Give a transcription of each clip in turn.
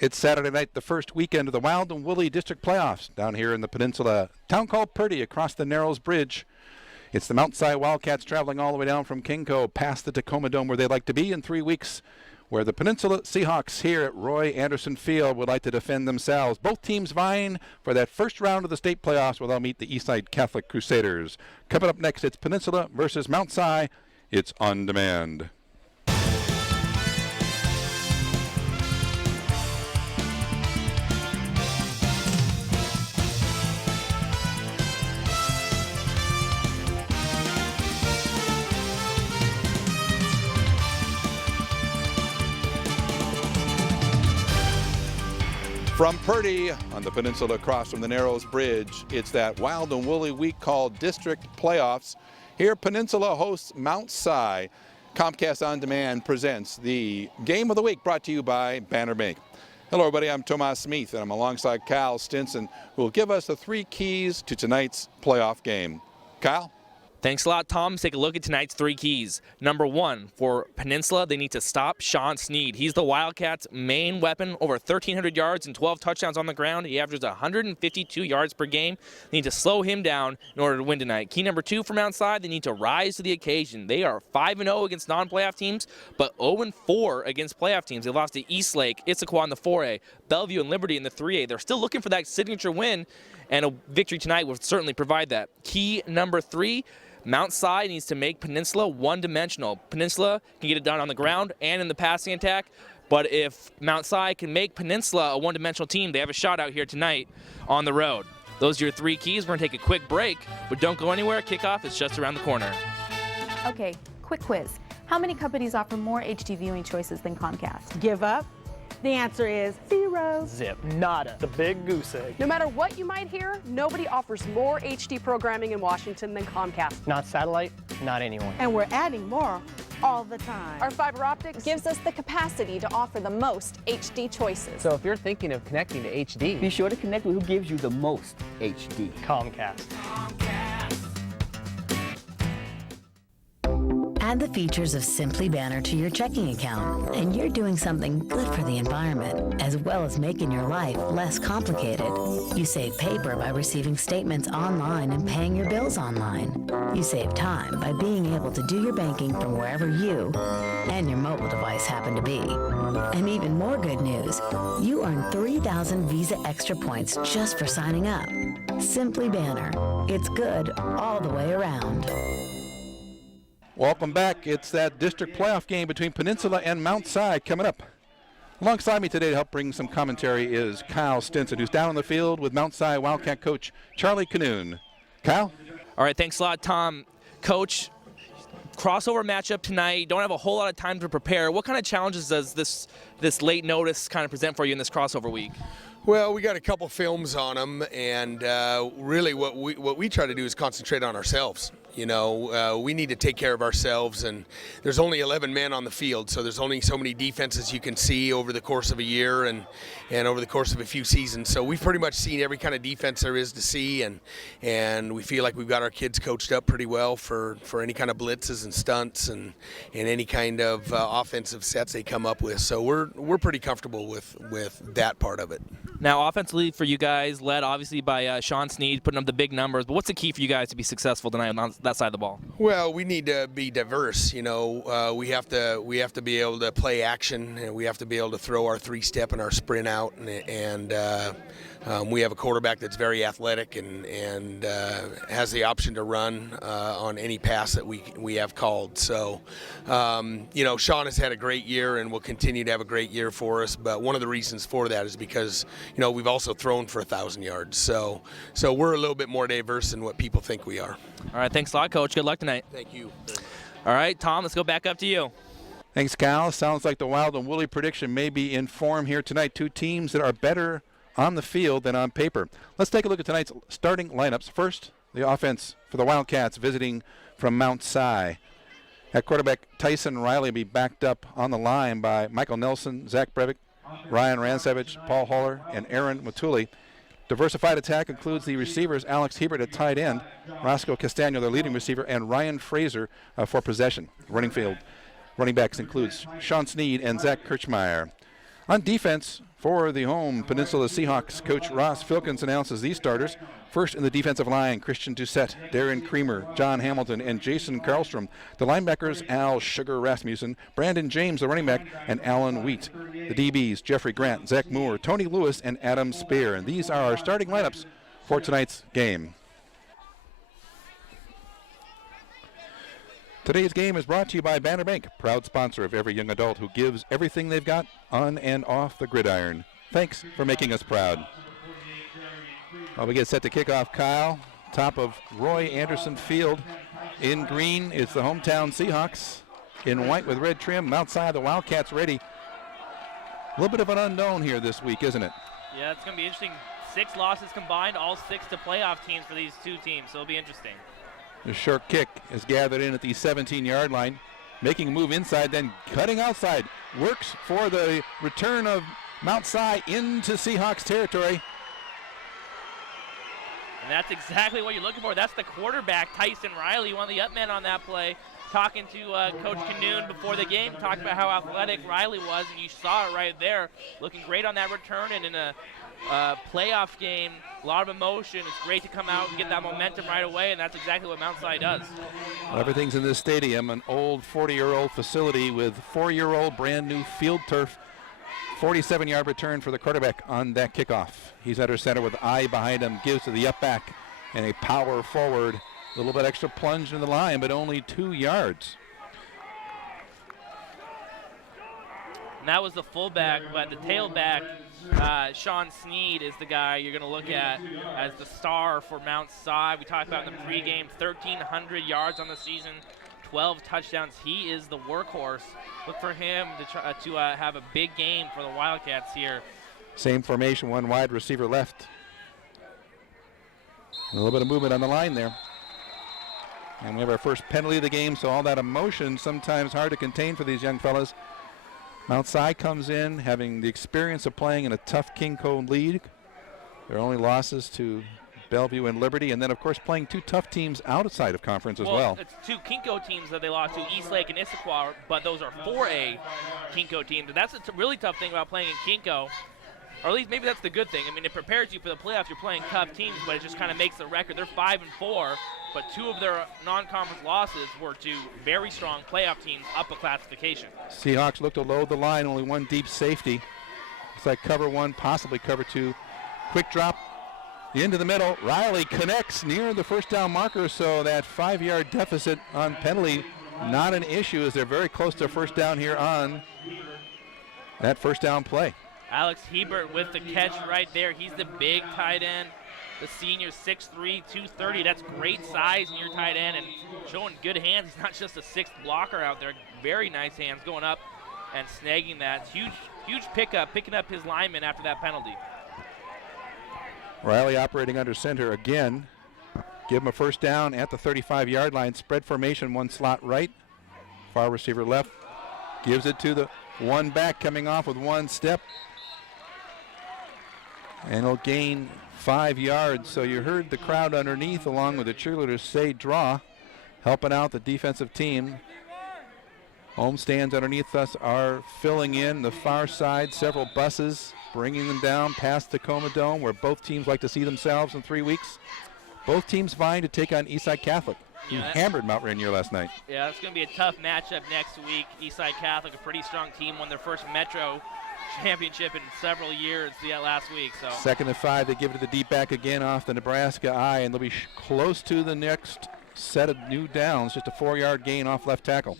It's Saturday night, the first weekend of the Wild and Woolly District Playoffs down here in the Peninsula, town called Purdy, across the Narrows Bridge. It's the Mount Si Wildcats traveling all the way down from Kingco past the Tacoma Dome where they'd like to be in 3 weeks, where the Peninsula Seahawks here at Roy Anderson Field would like to defend themselves. Both teams vying for that first round of the state playoffs where they'll meet the Eastside Catholic Crusaders. Coming up next, it's Peninsula versus Mount Si. It's On Demand. From Purdy on the peninsula across from the Narrows Bridge, it's that Wild and Woolly week called District Playoffs. Here, Peninsula hosts Mount Si. Comcast On Demand presents the Game of the Week, brought to you by Banner Bank. Hello, everybody. I'm Tomas Smith, and I'm alongside Kyle Stinson, who will give us the 3 keys to tonight's playoff game. Kyle? Thanks a lot, Tom. Let's take a look at tonight's 3 keys. Number 1, for Peninsula, they need to stop Sean Sneed. He's the Wildcats' main weapon, over 1,300 yards and 12 touchdowns on the ground. He averages 152 yards per game. They need to slow him down in order to win tonight. Key number 2 for Mount Si, they need to rise to the occasion. They are 5-0 against non-playoff teams, but 0-4 against playoff teams. They lost to Eastlake, Issaquah in the 4A, Bellevue and Liberty in the 3A. They're still looking for that signature win, and a victory tonight will certainly provide that. Key number 3, Mount Si needs to make Peninsula one-dimensional. Peninsula can get it done on the ground and in the passing attack, but if Mount Si can make Peninsula a one-dimensional team, they have a shot out here tonight on the road. Those are your 3 keys. We're going to take a quick break, but don't go anywhere. Kickoff is just around the corner. Okay, quick quiz. How many companies offer more HD viewing choices than Comcast? Give up? The answer is 0. Zip. Nada. The big goose egg. No matter what you might hear, nobody offers more HD programming in Washington than Comcast. Not satellite, not anyone. And we're adding more all the time. Our fiber optics gives us the capacity to offer the most HD choices. So if you're thinking of connecting to HD, be sure to connect with who gives you the most HD. Comcast. Add the features of Simply Banner to your checking account, and you're doing something good for the environment, as well as making your life less complicated. You save paper by receiving statements online and paying your bills online. You save time by being able to do your banking from wherever you and your mobile device happen to be. And even more good news, you earn 3,000 Visa Extra points just for signing up. Simply Banner. It's good all the way around. Welcome back. It's that district playoff game between Peninsula and Mount Si coming up. Alongside me today to help bring some commentary is Kyle Stinson, who's down on the field with Mount Si Wildcat coach Charlie Canoon. Kyle? All right, thanks a lot, Tom. Coach, crossover matchup tonight. Don't have a whole lot of time to prepare. What kind of challenges does this late notice kind of present for you in this crossover week? Well, we got a couple films on them, and really what we try to do is concentrate on ourselves. You know, we need to take care of ourselves, and there's only 11 men on the field, so there's only so many defenses you can see over the course of a year and over the course of a few seasons. So we've pretty much seen every kind of defense there is to see, and we feel like we've got our kids coached up pretty well for any kind of blitzes and stunts and any kind of offensive sets they come up with. So we're pretty comfortable with that part of it. Now, offensively for you guys, led obviously by Sean Sneed, putting up the big numbers. But what's the key for you guys to be successful tonight on that side of the ball? Well, we need to be diverse. You know, we have to be able to play action, and we have to be able to throw our 3-step and our sprint out, and we have a quarterback that's very athletic and has the option to run on any pass that we have called. So, you know, Sean has had a great year and will continue to have a great year for us. But one of the reasons for that is because, you know, we've also thrown for 1,000 yards. So we're a little bit more diverse than what people think we are. All right, thanks a lot, Coach. Good luck tonight. Thank you. All right, Tom, let's go back up to you. Thanks, Kyle. Sounds like the Wild and Woolly prediction may be in form here tonight. 2 teams that are better on the field than on paper. Let's take a look at tonight's starting lineups. First, the offense for the Wildcats visiting from Mount Si. At quarterback, Tyson Riley will be backed up on the line by Michael Nelson, Zach Brevick, Ryan Ransevich, Paul Holler, and Aaron Matuli. Diversified attack includes the receivers Alex Hebert at tight end, Roscoe Castano, their leading receiver, and Ryan Fraser for possession. Running backs includes Sean Sneed and Zach Kirchmeyer. On defense for the home Peninsula Seahawks, Coach Ross Filkins announces these starters. First in the defensive line, Christian Doucette, Darren Creamer, John Hamilton, and Jason Karlstrom. The linebackers, Al Sugar Rasmussen, Brandon James, the running back, and Alan Wheat. The DBs, Jeffrey Grant, Zach Moore, Tony Lewis, and Adam Spear. And these are our starting lineups for tonight's game. Today's game is brought to you by Banner Bank, proud sponsor of every young adult who gives everything they've got on and off the gridiron. Thanks for making us proud. Well, we get set to kick off, Kyle. Top of Roy Anderson Field. In green is the hometown Seahawks. In white with red trim. Outside the Wildcats ready. A little bit of an unknown here this week, isn't it? Yeah, it's going to be interesting. 6 losses combined, all 6 to playoff teams for these 2 teams, so it'll be interesting. The short kick is gathered in at the 17-yard line. Making a move inside, then cutting outside. Works for the return of Mount Si into Seahawks territory. And that's exactly what you're looking for. That's the quarterback, Tyson Riley, one of the up men on that play. Talking to Coach Canoon before the game, talking about how athletic Riley was, and you saw it right there. Looking great on that return, and in a playoff game, a lot of emotion. It's great to come out and get that momentum right away, and that's exactly what Mount Si does. Well, everything's in this stadium, an old 40-year-old facility with 4-year-old brand new field turf. 47-yard return for the quarterback on that kickoff. He's under center with eye behind him, gives to the up back, and a power forward. A little bit extra plunge in the line, but only 2 yards. And that was the fullback, but the tailback, Sean Sneed, is the guy you're going to look at as the star for Mount Si. We talked about in the pregame, 1,300 yards on the season, 12 touchdowns. He is the workhorse. Look for him to have a big game for the Wildcats here. Same formation, one wide receiver left. A little bit of movement on the line there. And we have our first penalty of the game, so all that emotion sometimes hard to contain for these young fellas. Mount Si comes in having the experience of playing in a tough King Cone league. Their only losses to Bellevue and Liberty, and then of course playing 2 tough teams outside of conference as well. It's 2 Kinko teams that they lost to, Eastlake and Issaquah, but those are 4A Kinko teams. And that's a really tough thing about playing in Kinko, or at least maybe that's the good thing. I mean, it prepares you for the playoffs. You're playing tough teams, but it just kind of makes the record. They're 5-4, but 2 of their non-conference losses were to very strong playoff teams up a classification. Seahawks look to load the line, only 1 deep safety. Looks like cover 1, possibly cover 2. Quick drop into the middle. Riley connects near the first down marker, so that 5-yard deficit on penalty not an issue as they're very close to first down here on that first down play. Alex Hebert with the catch right there. He's the big tight end. The senior, 6'3", 230. That's great size in your tight end and showing good hands. He's not just a 6th blocker out there. Very nice hands going up and snagging that. Huge pickup, picking up his lineman after that penalty. Riley operating under center again. Give him a first down at the 35-yard line. Spread formation, 1 slot right. Far receiver left. Gives it to the 1 back coming off with 1 step. And he'll gain 5 yards. So you heard the crowd underneath along with the cheerleaders say draw, helping out the defensive team. Home stands underneath us are filling in the far side, several buses bringing them down past Tacoma Dome where both teams like to see themselves in 3 weeks. Both teams vying to take on Eastside Catholic, who hammered Mount Rainier last night. Yeah, it's going to be a tough matchup next week. Eastside Catholic, a pretty strong team, won their first Metro championship in several years last week. So 2nd and 5, they give it to the deep back again off the Nebraska eye, and they'll be close to the next set of new downs, just a 4-yard gain off left tackle.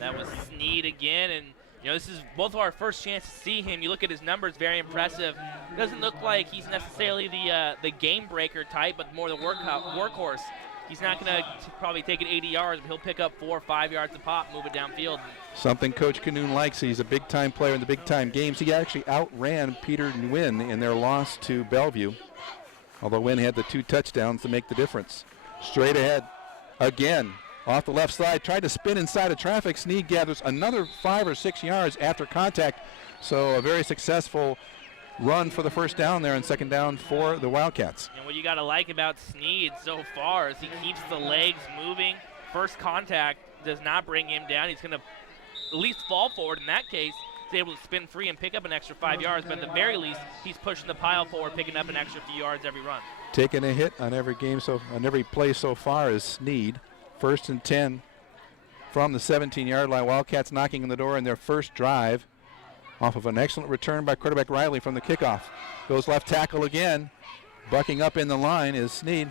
That was Sneed again, and you know, this is both of our first chance to see him. You look at his numbers, very impressive. Doesn't look like he's necessarily the game breaker type, but more the workhorse. He's not going to probably take it 80 yards, but he'll pick up 4 or 5 yards a pop, move it downfield. Something Coach Canoon likes. He's a big-time player in the big-time games. He actually outran Peter Nguyen in their loss to Bellevue, although Nguyen had the 2 touchdowns to make the difference. Straight ahead again. Off the left side, tried to spin inside of traffic. Sneed gathers another 5 or 6 yards after contact. So a very successful run for the first down there and 2nd down for the Wildcats. And what you got to like about Sneed so far is he keeps the legs moving. First contact does not bring him down. He's going to at least fall forward in that case. is able to spin free and pick up an extra 5 yards, but at the very least, he's pushing the pile forward, picking up an extra few yards every run. Taking a hit on every game, on every play so far is Sneed. 1st and 10 from the 17-yard line. Wildcats knocking on the door in their first drive off of an excellent return by quarterback Riley from the kickoff. Goes left tackle again. Bucking up in the line is Sneed.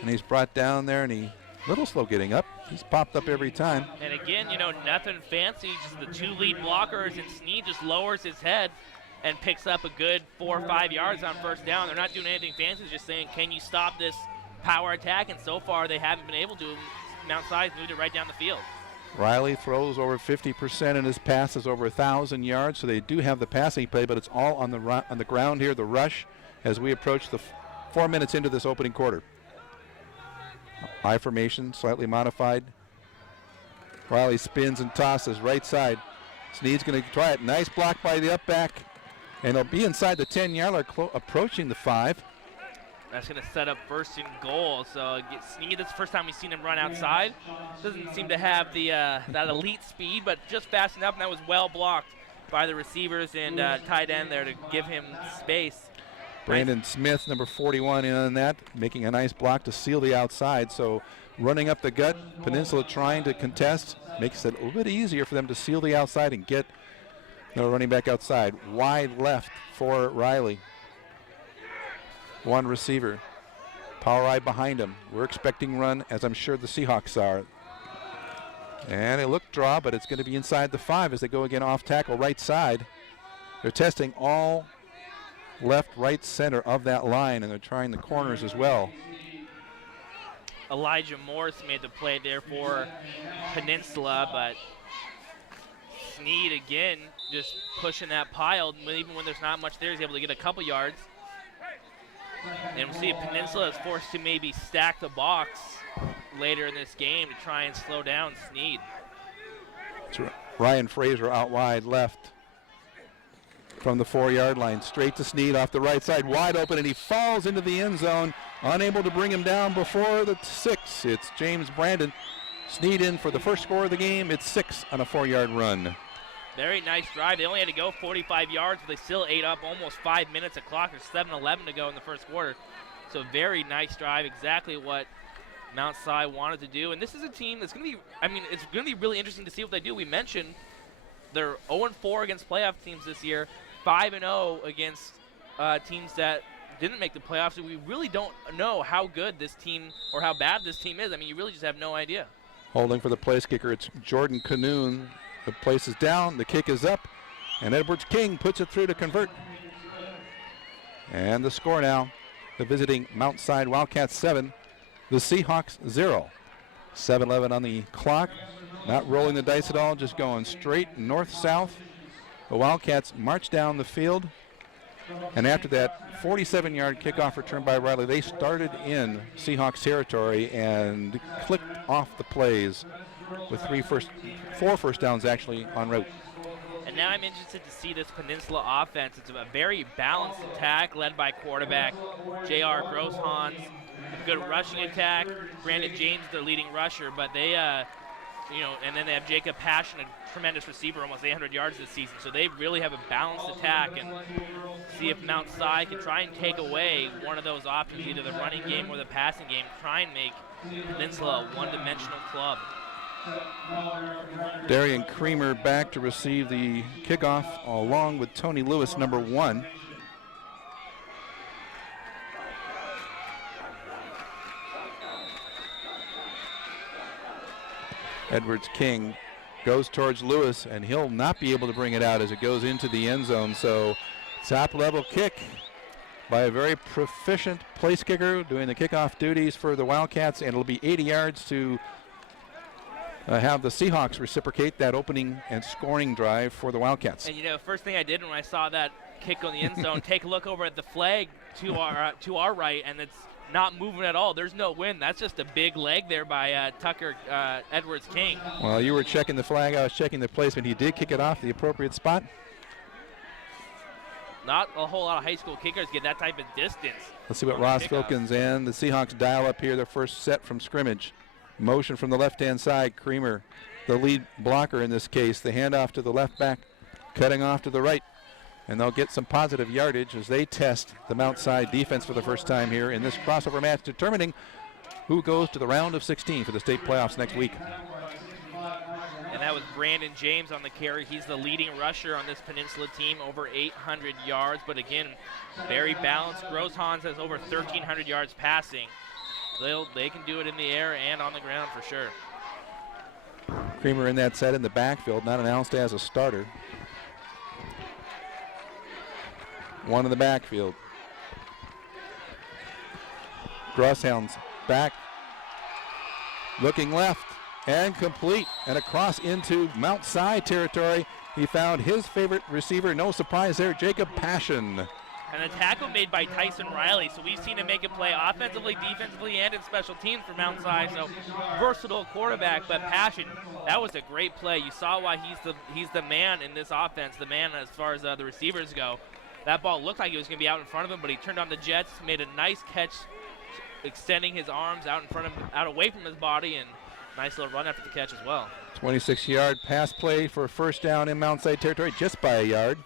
And he's brought down there, and he's a little slow getting up. He's popped up every time. And again, nothing fancy, just the 2 lead blockers, and Sneed just lowers his head and picks up a good 4 or 5 yards on first down. They're not doing anything fancy, just saying, can you stop this power attack? And so far, they haven't been able to. Mount Si's moved it right down the field. Riley throws over 50% and his passes over 1,000 yards, so they do have the passing play, but it's all on the ground here, the rush, as we approach the 4 minutes into this opening quarter. High formation, slightly modified. Riley spins and tosses right side. Sneed's going to try it. Nice block by the up back, and he'll be inside the 10-yard line, approaching the 5. That's going to set up 1st and goal. So Sneed, that's the first time we've seen him run outside. Doesn't seem to have the that elite speed, but just fast enough, and that was well blocked by the receivers and tight end there to give him space. Brandon Smith, number 41, in on that, making a nice block to seal the outside. So running up the gut, Peninsula trying to contest, makes it a little bit easier for them to seal the outside and get running back outside. Wide left for Riley. One receiver. Power eye behind him. We're expecting run, as I'm sure the Seahawks are. And a look draw, but it's going to be inside the 5 as they go again off tackle right side. They're testing all left, right, center of that line, and they're trying the corners as well. Elijah Morris made the play there for Peninsula, but Sneed again just pushing that pile. Even when there's not much there, he's able to get a couple yards. And we'll see if Peninsula is forced to maybe stack the box later in this game to try and slow down Sneed. It's Ryan Fraser out wide left from the 4-yard line. Straight to Sneed off the right side, wide open, and he falls into the end zone, unable to bring him down before the 6. It's James Brandon. Sneed in for the first score of the game. It's 6 on a 4-yard run. Very nice drive. They only had to go 45 yards, but they still ate up almost 5 minutes of clock. There's 7:11 to go in the first quarter. So very nice drive, exactly what Mount Si wanted to do. And this is a team that's going to be, it's going to be really interesting to see what they do. We mentioned they're 0-4 against playoff teams this year, 5-0 against teams that didn't make the playoffs. So we really don't know how good this team or how bad this team is. You really just have no idea. Holding for the place kicker, it's Jordan Canoon. The place is down, the kick is up, and Edwards King puts it through to convert. And the score now, the visiting Mount Si Wildcats 7, the Seahawks 0. 7:11 on the clock, not rolling the dice at all, just going straight north-south. The Wildcats march down the field, and after that 47-yard kickoff return by Riley, they started in Seahawks territory and clicked off the plays with 4 first downs actually en route. And now I'm interested to see this Peninsula offense. It's a very balanced attack led by quarterback J.R. Grosshans. Good rushing attack. Brandon James, their leading rusher, but they, and then they have Jacob Passion, a tremendous receiver, almost 800 yards this season. So they really have a balanced attack, and see if Mount Si can try and take away one of those options, either the running game or the passing game, try and make Peninsula a one-dimensional club. Darian Creamer back to receive the kickoff along with Tony Lewis, number 1. Edwards King goes towards Lewis, and he'll not be able to bring it out as it goes into the end zone. So top level kick by a very proficient place kicker doing the kickoff duties for the Wildcats, and it'll be 80 yards to have the Seahawks reciprocate that opening and scoring drive for the Wildcats. And first thing I did when I saw that kick on the end zone, take a look over at the flag to our right, and it's not moving at all. There's no wind. That's just a big leg there by Tucker Edwards King. Well, you were checking the flag. I was checking the placement. He did kick it off the appropriate spot. Not a whole lot of high school kickers get that type of distance. Let's see what Ross Filkins and the Seahawks dial up here their first set from scrimmage. Motion from the left-hand side. Creamer the lead blocker in this case. The handoff to the left back, cutting off to the right. And they'll get some positive yardage as they test the Mount Si defense for the first time here in this crossover match, determining who goes to the round of 16 for the state playoffs next week. And that was Brandon James on the carry. He's the leading rusher on this Peninsula team, over 800 yards. But again, very balanced. Groshans has over 1,300 yards passing. They can do it in the air and on the ground for sure. Creamer in that set in the backfield, not announced as a starter. One in the backfield. Groshans back, looking left, and complete, and across into Mount Si territory. He found his favorite receiver, no surprise there, Jacob Passion. And a tackle made by Tyson Riley, so we've seen him make a play offensively, defensively, and in special teams for Mount Si. So versatile quarterback, but Passion, that was a great play. You saw why he's the man in this offense, the man as far as the receivers go. That ball looked like it was going to be out in front of him, but he turned on the jets, made a nice catch, extending his arms out in front of him, out away from his body, and nice little run after the catch as well. 26-yard pass play for a first down in Mount Si territory, just by a yard.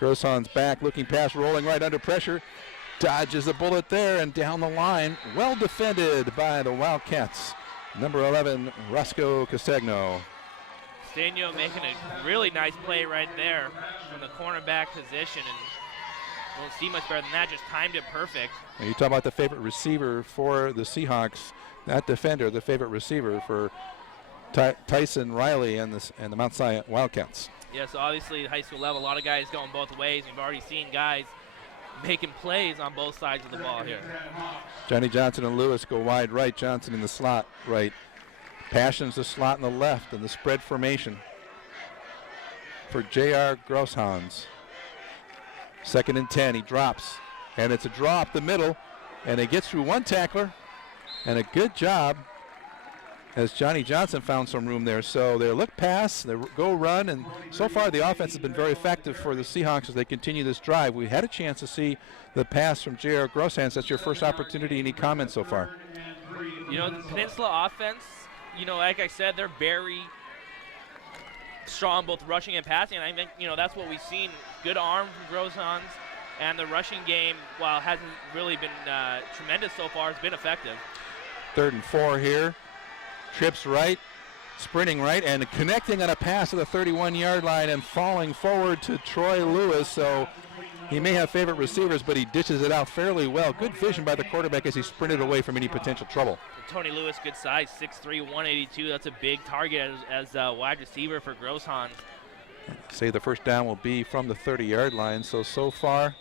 Groshans back, looking pass, rolling right under pressure. Dodges a bullet there and down the line. Well defended by the Wildcats. Number 11, Roscoe Castagno. Castagno making a really nice play right there from the cornerback position, and won't see much better than that, just timed it perfect. Now you talk about the favorite receiver for the Seahawks, that defender, the favorite receiver for Tyson Riley and the Mount Si Wildcats. Yeah, so obviously at high school level, a lot of guys going both ways. We've already seen guys making plays on both sides of the ball here. Johnny Johnson and Lewis go wide right, Johnson in the slot right. Passion's the slot in the left and the spread formation for J.R. Groshans. 2nd and 10, he drops, and it's a draw up the middle, and it gets through one tackler, and a good job as Johnny Johnson found some room there. So they look pass, they go run, and so far the offense has been very effective for the Seahawks as they continue this drive. We had a chance to see the pass from J.R. Groshans. That's your first opportunity. Any comments so far? You know, the Peninsula offense, you know, like I said, they're very strong both rushing and passing, and I think, you know, that's what we've seen. Good arm from Groshans, and the rushing game, while it hasn't really been tremendous so far, has been effective. 3rd and 4 here. Trips right, sprinting right, and connecting on a pass to the 31-yard line and falling forward to Troy Lewis. So he may have favorite receivers, but he dishes it out fairly well. Good vision by the quarterback as he sprinted away from any potential trouble. Tony Lewis, good size, 6'3", 182. That's a big target as a wide receiver for Groshans. Say the first down will be from the 30-yard line. So far,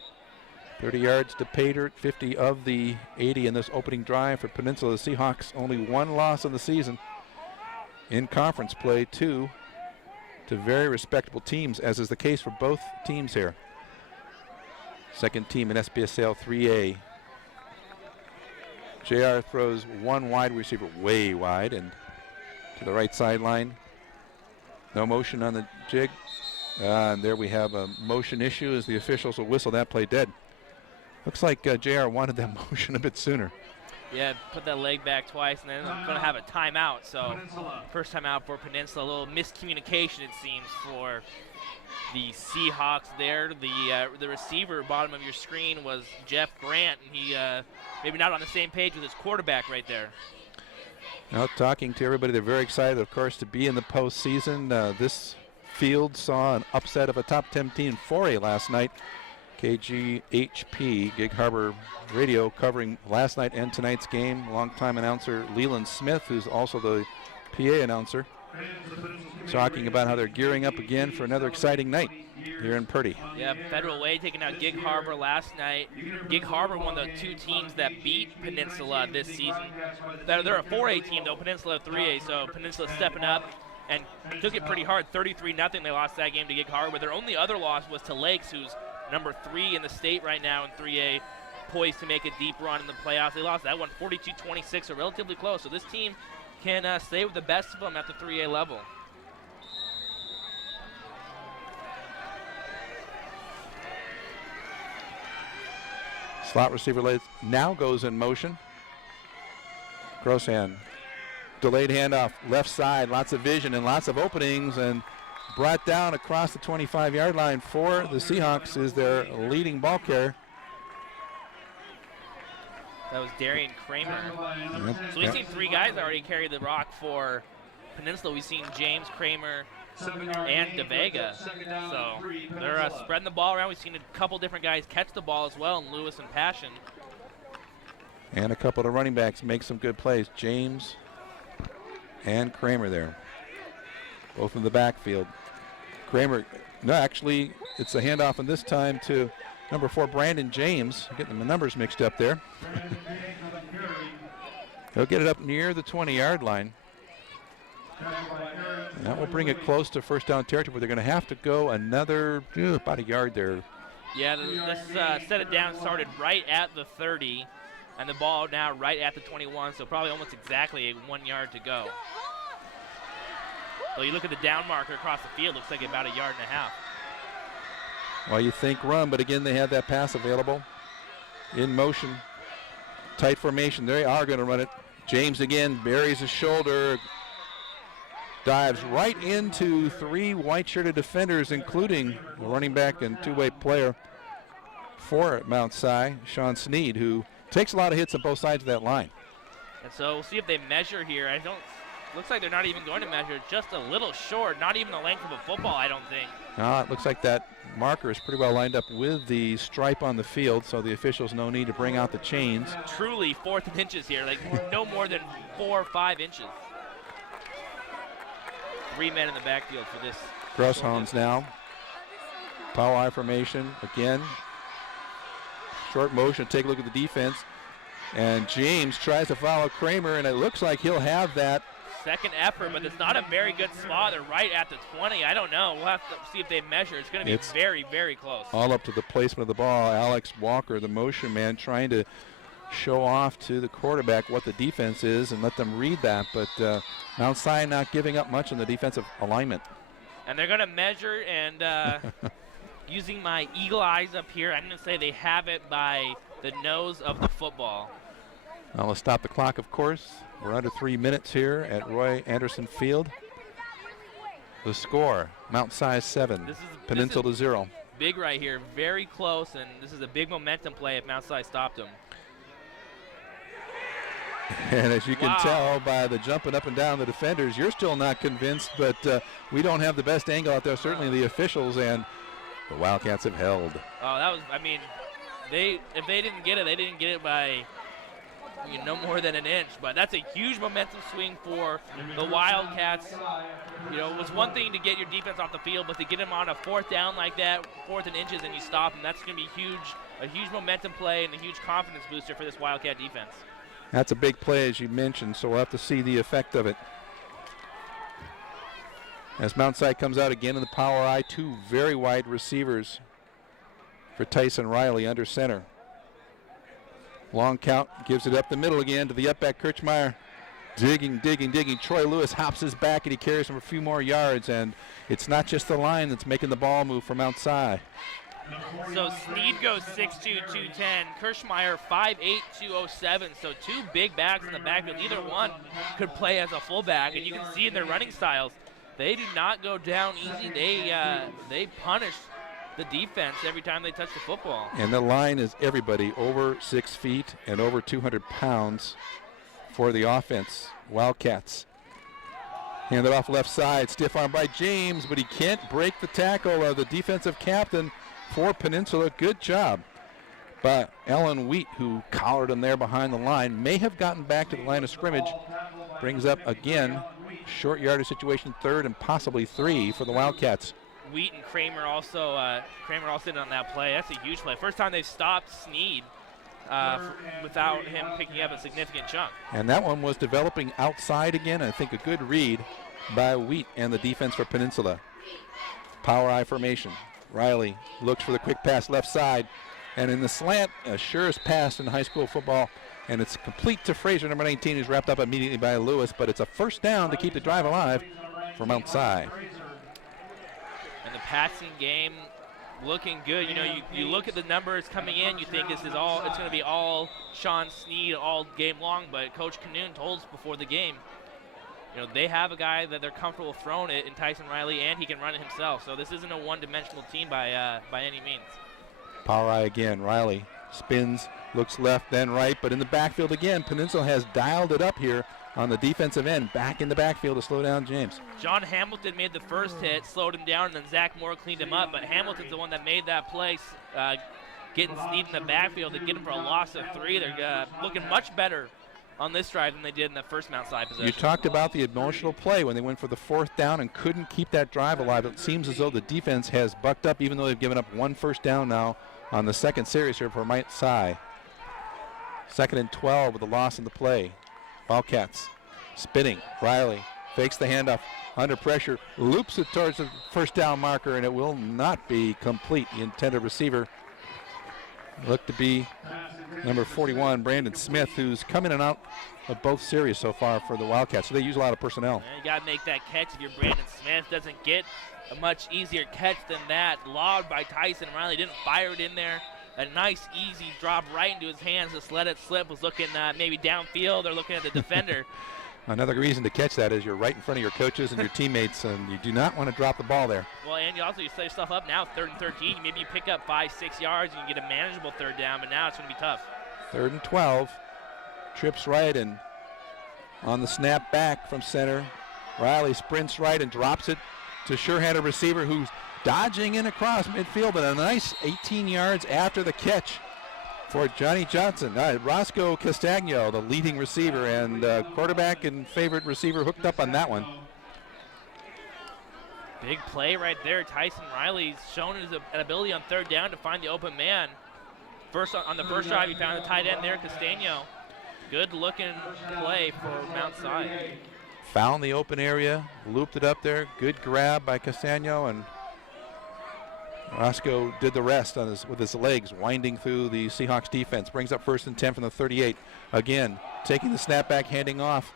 30 yards to Pater, 50 of the 80 in this opening drive for Peninsula. The Seahawks only one loss in the season in conference play, two to very respectable teams, as is the case for both teams here. Second team in SBSL 3A. JR throws one wide receiver way wide and to the right sideline. No motion on the jig. And there we have a motion issue as the officials will whistle that play dead. Looks like JR wanted that motion a bit sooner. Yeah, put that leg back twice, and then I'm going to have a timeout. So first timeout for Peninsula. A little miscommunication, it seems, for the Seahawks there. The receiver, bottom of your screen, was Jeff Grant, and he maybe not on the same page with his quarterback right there. Now talking to everybody, they're very excited, of course, to be in the postseason. This field saw an upset of a top 10 team 4A last night. KGHP, Gig Harbor Radio, covering last night and tonight's game. Longtime announcer Leland Smith, who's also the PA announcer, talking about how they're gearing up again for another exciting night here in Purdy. Yeah, Federal Way taking out Gig Harbor last night. Gig Harbor, one of the two teams that beat Peninsula this season. They're a 4A team, though, Peninsula 3A, so Peninsula stepping up and took it pretty hard. 33-0, they lost that game to Gig Harbor. Their only other loss was to Lakes, who's number 3 in the state right now in 3A, poised to make a deep run in the playoffs. They lost that one 42-26, so relatively close. So this team can stay with the best of them at the 3A level. Slot receiver now goes in motion. Groshans Delayed handoff, left side, lots of vision and lots of openings, and brought down across the 25-yard line for the Seahawks is their leading ball carrier. That was Darian Kramer. So we've seen 3 guys already carry the rock for Peninsula. We've seen James, Kramer, and DeVega. So they're spreading the ball around. We've seen a couple different guys catch the ball as well, and Lewis and Passion. And a couple of running backs make some good plays. James and Kramer there, both in the backfield. Kramer, no, actually, it's a handoff, and this time to number 4, Brandon James. Getting the numbers mixed up there. He'll get it up near the 20-yard line. And that will bring it close to first down territory, but they're going to have to go another about a yard there. Yeah, this set it down started right at the 30, and the ball now right at the 21, so probably almost exactly 1 yard to go. So you look at the down marker across the field, looks like about a yard and a half. Well, you think run, but again, they have that pass available. In motion, tight formation. They are going to run it. James again buries his shoulder, dives right into 3 white-shirted defenders, including the running back and two-way player for Mount Si, Sean Sneed, who takes a lot of hits on both sides of that line. And so we'll see if they measure here. Looks like they're not even going to measure. It's just a little short, not even the length of a football, I don't think. No, it looks like that marker is pretty well lined up with the stripe on the field, so the officials no need to bring out the chains. Truly 4th and inches here, like no more than 4 or 5 inches. 3 men in the backfield for this. Grosshounds now. Power I formation again. Short motion, take a look at the defense. And James tries to follow Kramer, and it looks like he'll have that. Second effort, but it's not a very good spot. They're right at the 20. I don't know. We'll have to see if they measure. It's going to be very, very close. All up to the placement of the ball. Alex Walker, the motion man, trying to show off to the quarterback what the defense is and let them read that. But Mount Si not giving up much in the defensive alignment. And they're going to measure, and using my eagle eyes up here, I'm going to say they have it by the nose of the football. Now let's stop the clock, of course. We're under 3 minutes here at Roy Anderson Field. The score, Mount Si 7, Peninsula 0. Big right here, very close, and this is a big momentum play if Mount Si stopped them. And as you can tell by the jumping up and down the defenders, you're still not convinced, but we don't have the best angle out there, certainly the officials, and the Wildcats have held. Oh, that was, I mean, if they didn't get it by no more than an inch, but that's a huge momentum swing for the Wildcats. You know, it was one thing to get your defense off the field, but to get them on a 4th down like that, 4th and inches, and you stop them, that's going to be a huge momentum play and a huge confidence booster for this Wildcat defense. That's a big play, as you mentioned, so we'll have to see the effect of it. As Mount Si comes out again in the power I, 2 very wide receivers for Tyson Riley under center. Long count, gives it up the middle again to the up back Kirchmeier. Digging. Troy Lewis hops his back and he carries him a few more yards, and it's not just the line that's making the ball move for Mount Si. So Sneed goes 6'2", 210. Kirchmeier 5'8", 207. So 2 big backs in the backfield. Either one could play as a fullback, and you can see in their running styles, they do not go down easy. They punish the defense every time they touch the football. And the line is everybody over 6 feet and over 200 pounds for the offense. Wildcats. Handed off left side, stiff arm by James, but he can't break the tackle of the defensive captain for Peninsula. Good job by Alan Wheat, who collared him there behind the line. May have gotten back to the line of scrimmage. Brings up again, short yardage situation, 3rd and possibly 3 for the Wildcats. Wheat and Kramer also in on that play. That's a huge play. First time they've stopped Sneed without him picking up a significant chunk. And that one was developing outside again. I think a good read by Wheat and the defense for Peninsula. Power I formation. Riley looks for the quick pass left side. And in the slant, a surest pass in high school football. And it's complete to Fraser, number 19, who's wrapped up immediately by Lewis. But it's a first down to keep the drive alive for Mount Si. And the passing game looking good. You know, you look at the numbers coming in, you think it's going to be all Sean Sneed all game long, but Coach Canoon told us before the game, you know, they have a guy that they're comfortable throwing it in Tyson Riley, and he can run it himself. So this isn't a one-dimensional team by any means. Power eye again. Riley spins, looks left, then right, but in the backfield again. Peninsula has dialed it up here on the defensive end, back in the backfield to slow down James. John Hamilton made the first hit, slowed him down, and then Zach Moore cleaned him up, but Hamilton's the one that made that play, getting Sneed in the backfield to get him for a loss of 3. They're looking much better on this drive than they did in the first Mount Si possession. You talked about the emotional play when they went for the 4th down and couldn't keep that drive alive. It seems as though the defense has bucked up, even though they've given up 1 first down now on the 2nd series here for Mount Si. 2nd and 12 with a loss in the play. Wildcats spinning. Riley fakes the handoff under pressure, loops it towards the first down marker, and it will not be complete. The intended receiver looked to be number 41, Brandon Smith, who's come in and out of both series so far for the Wildcats. So they use a lot of personnel. You got to make that catch if you're Brandon Smith. Doesn't get a much easier catch than that. Lobbed by Tyson Riley, didn't fire it in there. A nice, easy drop right into his hands. Just let it slip. Was looking maybe downfield or looking at the defender. Another reason to catch that is you're right in front of your coaches and your teammates, and you do not want to drop the ball there. Well, and you set yourself up now, 3rd and 13. Maybe you pick up 5-6 yards and you get a manageable 3rd down, but now it's going to be tough. 3rd and 12. Trips right, and on the snap back from center, Riley sprints right and drops it to sure-handed receiver who's dodging in across midfield, but a nice 18 yards after the catch for Johnny Johnson. Roscoe Castagno, the leading receiver, and quarterback and favorite receiver hooked up on that one. Big play right there. Tyson Riley's shown his ability on 3rd down to find the open man. First on the first drive, he found the tight end there, Castagno. Good looking play for Mount Si. Found the open area, looped it up there. Good grab by Castagno, and Roscoe did the rest with his legs, winding through the Seahawks defense. Brings up 1st and 10 from the 38. Again, taking the snap back, handing off.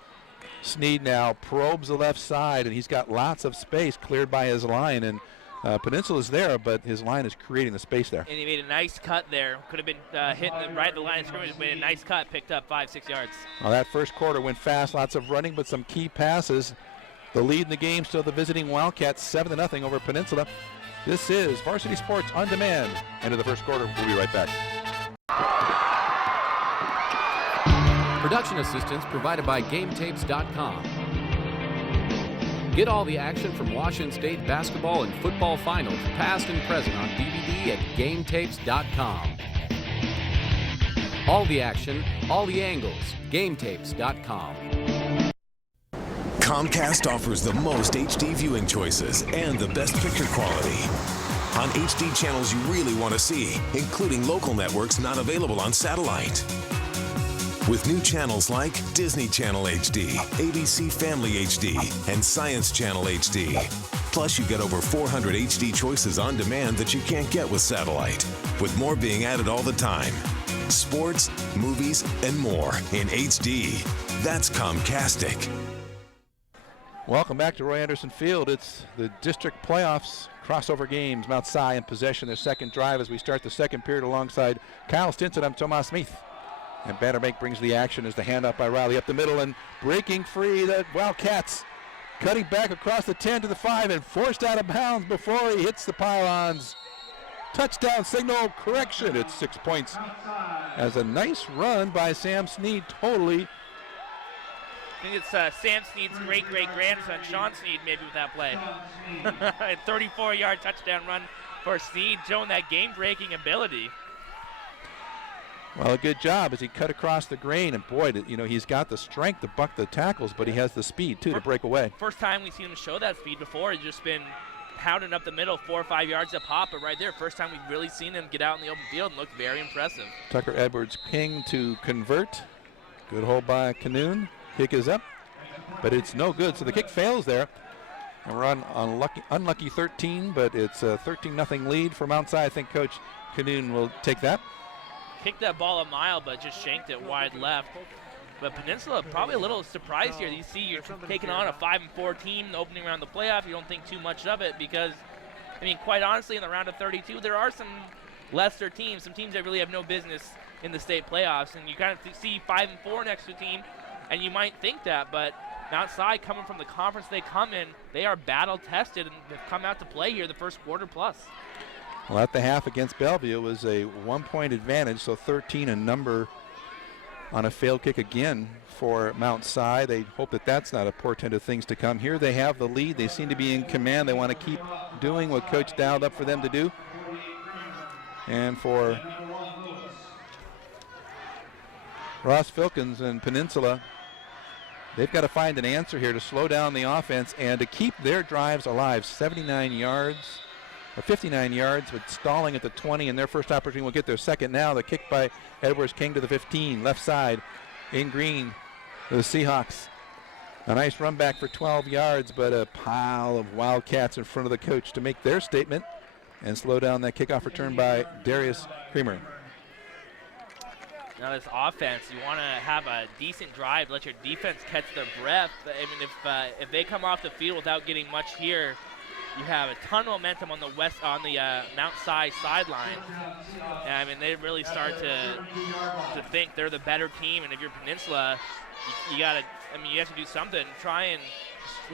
Sneed now probes the left side, and he's got lots of space cleared by his line. And Peninsula's there, but his line is creating the space there. And he made a nice cut there. Could have been hit right at the line of scrimmage, made a nice cut, picked up 5-6 yards. Well, that first quarter went fast, lots of running, but some key passes. The lead in the game still the visiting Wildcats, 7-0 over Peninsula. This is Varsity Sports On Demand. End of the first quarter. We'll be right back. Production assistance provided by GameTapes.com. Get all the action from Washington State basketball and football finals, past and present, on DVD at GameTapes.com. All the action, all the angles, GameTapes.com. Comcast offers the most HD viewing choices and the best picture quality on HD channels you really want to see, including local networks not available on satellite. With new channels like Disney Channel HD, ABC Family HD, and Science Channel HD. Plus, you get over 400 HD choices on demand that you can't get with satellite, with more being added all the time. Sports, movies, and more in HD. That's Comcastic. Welcome back to Roy Anderson Field. It's the district playoffs crossover games. Mount Si in possession, their 2nd drive as we start the 2nd period alongside Kyle Stinson. I'm Tomas Smith. And Bannerbank brings the action as the handoff by Riley up the middle and breaking free. The Wildcats cutting back across the 10 to the 5 and forced out of bounds before he hits the pylons. Touchdown signal correction. It's 6 points as a nice run by Sam Sneed. Totally. I think it's Sam Sneed's great-great-grandson, Sean Sneed, maybe with that play. A 34-yard touchdown run for Sneed, showing that game-breaking ability. Well, a good job as he cut across the grain, and boy, he's got the strength to buck the tackles, but he has the speed too to break away. First time we've seen him show that speed before. He's just been pounding up the middle, 4 or 5 yards up hop, but right there, first time we've really seen him get out in the open field and look very impressive. Tucker Edwards King to convert. Good hold by Canoon. Kick is up, but it's no good, so the kick fails there. And we're on unlucky 13, but it's a 13-0 lead for Mount Si. I think Coach Canoon will take that. Kicked that ball a mile, but just shanked it wide left. But Peninsula probably a little surprised here. You see you're taking on a 5-4 team opening around the playoff. You don't think too much of it because, I mean, quite honestly, in the round of 32, there are some lesser teams, some teams that really have no business in the state playoffs. And you kind of see 5-4 next to a team, and you might think that, but Mount Si, coming from the conference they come in, they are battle tested and have come out to play here the first quarter plus. Well, at the half against Bellevue, it was a 1-point advantage, so 13 a number on a failed kick again for Mount Si. They hope that that's not a portent of things to come. Here they have the lead. They seem to be in command. They want to keep doing what Coach dialed up for them to do. And for Ross Filkins and Peninsula, they've got to find an answer here to slow down the offense and to keep their drives alive. 79 yards. Or 59 yards, but stalling at the 20, and their first opportunity will get their second now. The kick by Edwards King to the 15, left side, in green, the Seahawks. A nice run back for 12 yards, but a pile of Wildcats in front of the coach to make their statement and slow down that kickoff return by Darius Creamer. Now this offense, you want to have a decent drive, let your defense catch their breath. I mean, if they come off the field without getting much here, you have a ton of momentum on the Mount Si sideline. And I mean, they really start to think they're the better team. And if you're Peninsula, you have to do something. Try and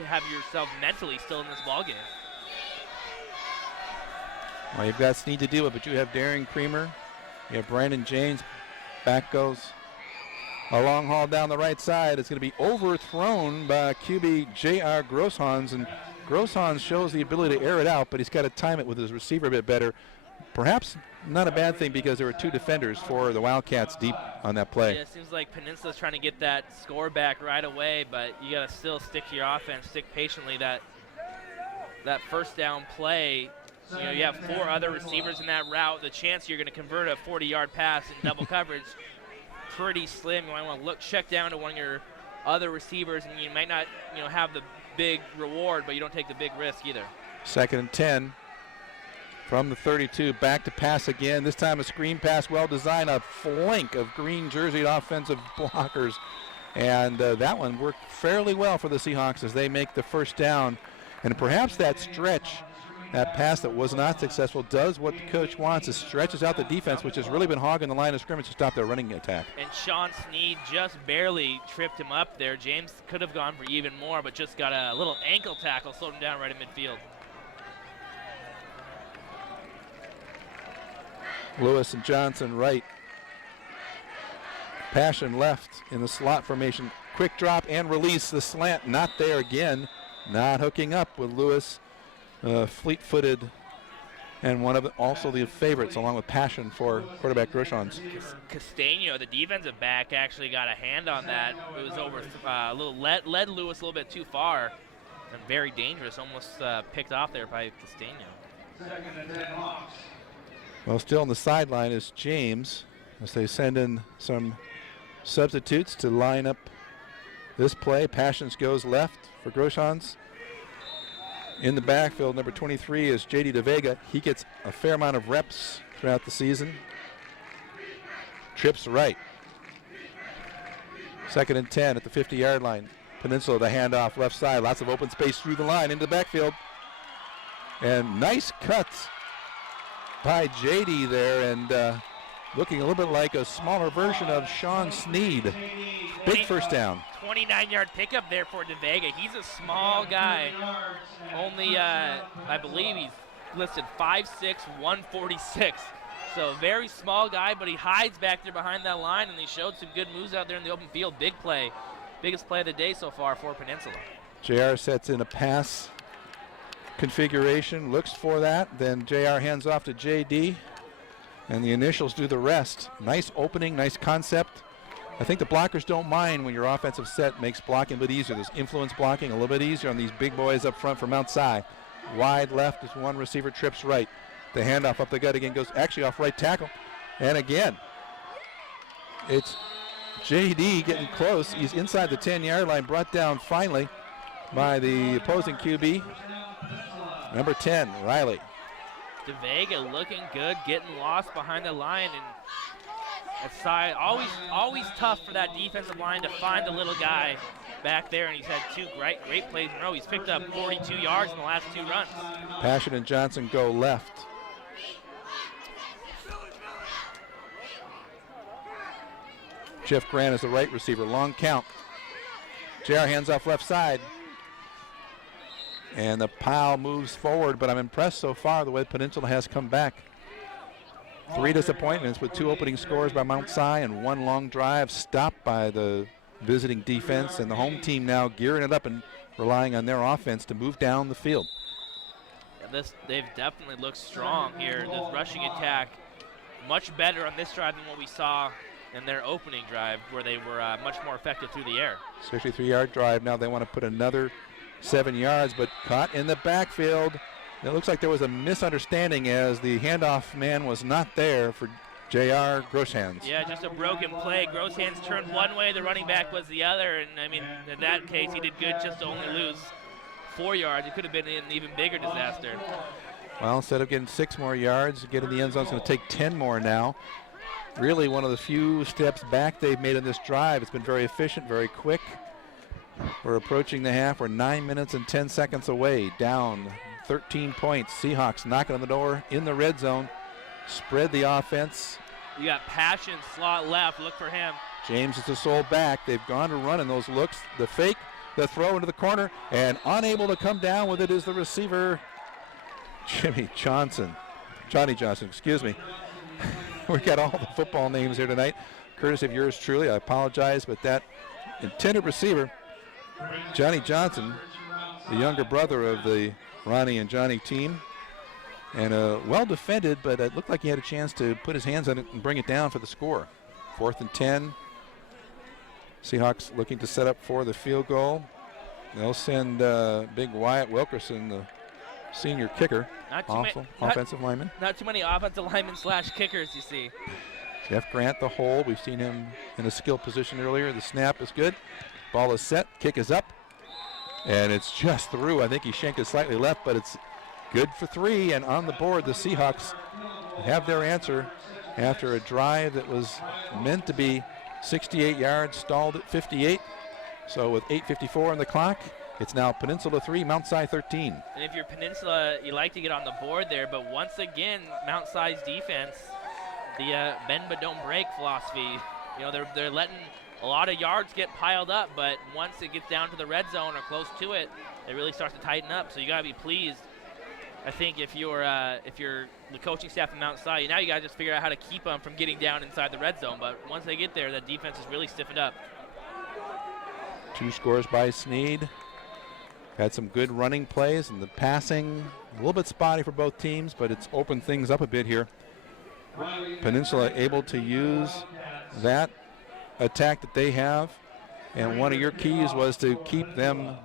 have yourself mentally still in this ballgame. Well, you've got Snead to deal with, but you have Darren Creamer. You have Brandon James. Back goes a long haul down the right side. It's going to be overthrown by QB J.R. Grosshans, and Grosshans shows the ability to air it out, but he's got to time it with his receiver a bit better. Perhaps not a bad thing because there were two defenders for the Wildcats deep on that play. Yeah, it seems like Peninsula's trying to get that score back right away, but you got to still stick to your offense, stick patiently. That first down play, you have 4 other receivers in that route. The chance you're going to convert a 40-yard pass in double coverage, pretty slim. You might want to check down to one of your other receivers, and you might not, have the big reward, but you don't take the big risk either. 2nd and 10 from the 32. Back to pass again. This time a screen pass, well designed, a flank of green jerseyed offensive blockers. And that one worked fairly well for the Seahawks as they make the first down. And perhaps that stretch, that pass that was not successful, does what the coach wants. It stretches out the defense, which has really been hogging the line of scrimmage to stop their running attack. And Sean Snead just barely tripped him up there. James could have gone for even more, but just got a little ankle tackle, slowed him down right in midfield. Lewis and Johnson right. Passion left in the slot formation. Quick drop and release. The slant not there again. Not hooking up with Lewis. Fleet-footed, and one of also the favorites along with Passion for quarterback Groshans. Castano, the defensive back, actually got a hand on that. It was over a little led Lewis a little bit too far and very dangerous, almost picked off there by Castano. Well, still on the sideline is James as they send in some substitutes to line up this play. Passions goes left for Groshans. In the backfield, number 23 is J.D. DeVega. He gets a fair amount of reps throughout the season. Trips right. 2nd and 10 at the 50-yard line. Peninsula, the handoff left side. Lots of open space through the line into the backfield. And nice cuts by J.D. there, and looking a little bit like a smaller version of Sean Snead. Big first down. 29-yard pickup there for DeVega. He's a small guy. Only, I believe he's listed 5'6", 146. So very small guy, but he hides back there behind that line, and he showed some good moves out there in the open field. Big play. Biggest play of the day so far for Peninsula. JR sets in a pass configuration, looks for that. Then JR hands off to JD, and the initials do the rest. Nice opening, nice concept. I think the blockers don't mind when your offensive set makes blocking a bit easier. There's influence blocking a little bit easier on these big boys up front for Mount Si. Wide left as one receiver trips right. The handoff up the gut again goes actually off right tackle. And again, it's JD getting close. He's inside the 10-yard line, brought down finally by the opposing QB. Number 10, Riley. DeVega looking good, getting lost behind the line, and side always tough for that defensive line to find the little guy back there, and he's had 2 great plays in a row. He's picked up 42 yards in the last 2 runs. Passion and Johnson go left. Jeff Grant is the right receiver. Long count. JR hands off left side. And the pile moves forward, but I'm impressed so far the way Peninsula has come back. 3 disappointments with 2 opening scores by Mount Si and 1 long drive stopped by the visiting defense, and the home team now gearing it up and relying on their offense to move down the field. Yeah, they've definitely looked strong here. The rushing attack much better on this drive than what we saw in their opening drive, where they were much more effective through the air. 63-yard drive. Now they want to put another 7 yards, but caught in the backfield. It looks like there was a misunderstanding as the handoff man was not there for J.R. Groshans. Yeah, just a broken play. Groshans turned one way, the running back was the other, and I mean, in that case, he did good just to only lose 4 yards. It could have been an even bigger disaster. Well, instead of getting 6 more yards, getting the end zone is going to take 10 more now. Really one of the few steps back they've made in this drive. It's been very efficient, very quick. We're approaching the half. We're 9 minutes and 10 seconds away, down 13 points. Seahawks knocking on the door in the red zone. Spread the offense. You got Passion, slot left. Look for him. James is the sole back. They've gone to run in those looks. The fake, the throw into the corner, and unable to come down with it is the receiver, Johnny Johnson, excuse me. We've got all the football names here tonight, courtesy of yours truly. I apologize, but that intended receiver, Johnny Johnson, the younger brother of the Ronnie and Johnny team, and well defended, but it looked like he had a chance to put his hands on it and bring it down for the score. 4th and 10. Seahawks looking to set up for the field goal. They'll send big Wyatt Wilkerson, the senior kicker, offensive lineman. Not too many offensive linemen / kickers, you see. Jeff Grant, the hold. We've seen him in a skill position earlier. The snap is good. Ball is set. Kick is up. And it's just through. I think he shanked it slightly left, but it's good for 3. And on the board, the Seahawks have their answer after a drive that was meant to be 68 yards, stalled at 58. So with 8:54 on the clock, it's now Peninsula 3, Mount Si 13. And if you're Peninsula, you like to get on the board there, but once again, Mount Si's defense, the bend but don't break philosophy. You know, they're letting a lot of yards get piled up, but once it gets down to the red zone or close to it, it really starts to tighten up. So you gotta be pleased. I think if you're the coaching staff in Mount Si, now you gotta just figure out how to keep them from getting down inside the red zone. But once they get there, the defense is really stiffened up. 2 scores by Sneed. Had some good running plays, and the passing a little bit spotty for both teams, but it's opened things up a bit here. Peninsula able to use that attack that they have, and one of your keys was to keep them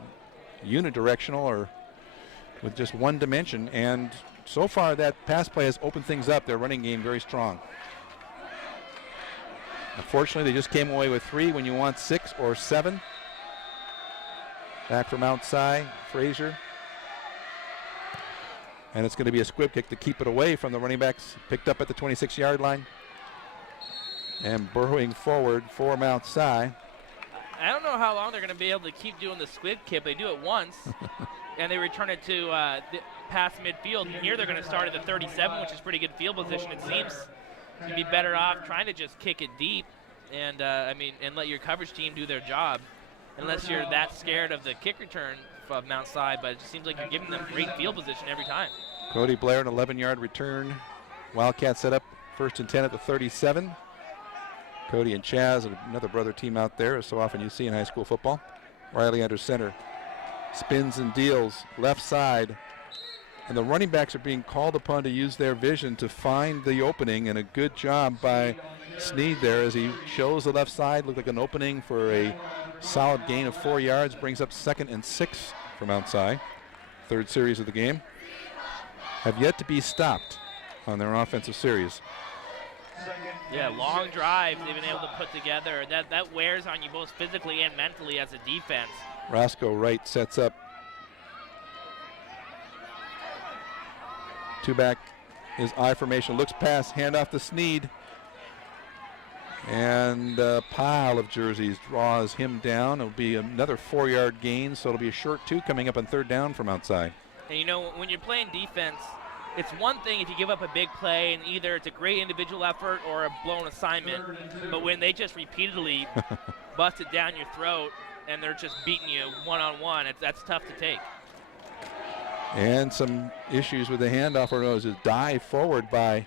unidirectional or with just one dimension, and so far that pass play has opened things up. Their running game very strong. Unfortunately, they just came away with 3 when you want 6 or 7. Back from Mount Si, Frazier. And it's going to be a squib kick to keep it away from the running backs. Picked up at the 26-yard line. And burrowing forward for Mount Si. I don't know how long they're going to be able to keep doing the squib kick. They do it once, and they return it to past midfield. And here they're going to start at the 37, which is pretty good field position. It seems you'd be better off trying to just kick it deep and, and let your coverage team do their job. Unless you're that scared of the kick return of Mount Si, but it just seems like you're giving them great field position every time. Cody Blair, an 11-yard return. Wildcats set up 1st and 10 at the 37. Cody and Chaz, another brother team out there, as so often you see in high school football. Riley under center. Spins and deals left side. And the running backs are being called upon to use their vision to find the opening, and a good job by Sneed there as he shows the left side. Looked like an opening for a solid gain of 4 yards. Brings up 2nd and 6 for Mount Si. 3rd series of the game. Have yet to be stopped on their offensive series. Yeah, long drives they've been able to put together. That wears on you both physically and mentally as a defense. Roscoe Wright sets up. 2-back is I formation. Looks past, handoff to Sneed. And a pile of jerseys draws him down. It'll be another 4-yard gain, so it'll be a short 2 coming up on 3rd down from outside. And you know, when you're playing defense, it's one thing if you give up a big play and either it's a great individual effort or a blown assignment, but when they just repeatedly bust it down your throat, and they're just beating you one-on-one. That's tough to take. And some issues with the handoff, or it was a dive forward by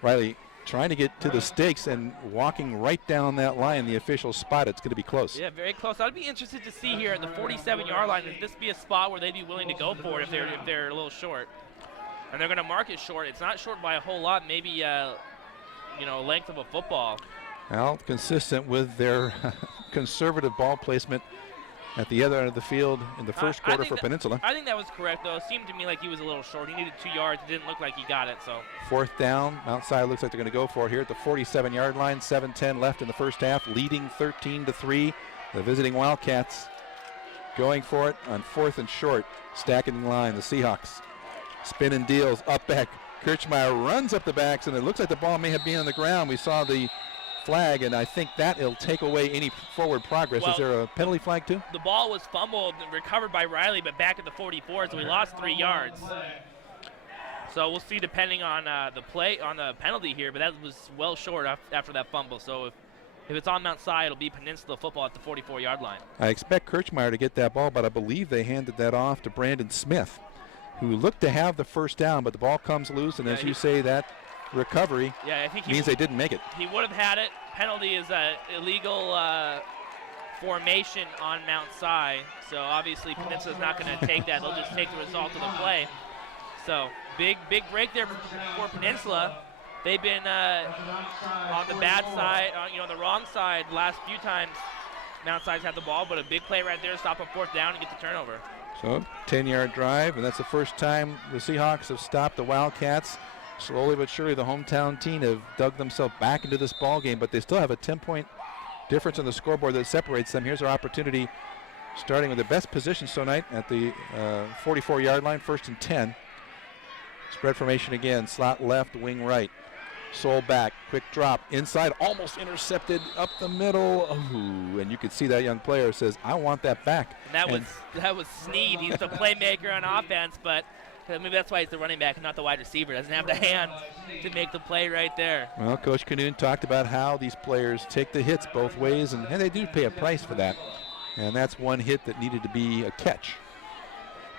Riley, trying to get to the stakes and walking right down that line. The official spot it's going to be close. Yeah, very close. I'd be interested to see here at the 47-yard line, if this be a spot where they'd be willing to go for it if they're a little short. And they're going to mark it short. It's not short by a whole lot, maybe length of a football. Well, consistent with their conservative ball placement at the other end of the field in the first quarter for Peninsula. I think that was correct, though. It seemed to me like he was a little short. He needed 2 yards. It didn't look like he got it. So fourth down. Outside looks like they're going to go for it here at the 47-yard line. 7:10 left in the first half, leading 13-3. The visiting Wildcats going for it on 4th and short. Stacking in line, the Seahawks. Spin and deals, up back. Kirchmeyer runs up the backs, and it looks like the ball may have been on the ground. We saw the flag, and I think that'll take away any forward progress. Well, is there a penalty flag too? The ball was fumbled and recovered by Riley, but back at the 44, so we lost 3 yards. So we'll see depending on the penalty here, but that was well short after that fumble. So if it's on Mount Si, it'll be Peninsula football at the 44-yard line. I expect Kirchmeyer to get that ball, but I believe they handed that off to Brandon Smith, who looked to have the first down, but the ball comes loose, and as you say, that recovery I think means they didn't make it. He would have had it. Penalty is an illegal formation on Mount Si, so obviously Peninsula's not going to take that. They'll just take the result of the play. So big break there for Peninsula. They've been on the bad side, on the wrong side last few times. Mount Si's had the ball, but a big play right there to stop a 4th down and get the turnover. So 10-yard drive, and that's the first time the Seahawks have stopped the Wildcats. Slowly but surely, the hometown team have dug themselves back into this ball game, but they still have a 10-point difference on the scoreboard that separates them. Here's our opportunity, starting with the best position tonight at the 44-yard line, 1st and 10. Spread formation again, slot left, wing right. Soul back, quick drop, inside, almost intercepted up the middle. Ooh, and you can see that young player says, I want that back. And that was Sneed. He's the playmaker on offense, but maybe that's why he's the running back and not the wide receiver. Doesn't have the hand to make the play right there. Well, Coach Canoon talked about how these players take the hits both ways, and they do pay a price for that. And that's one hit that needed to be a catch.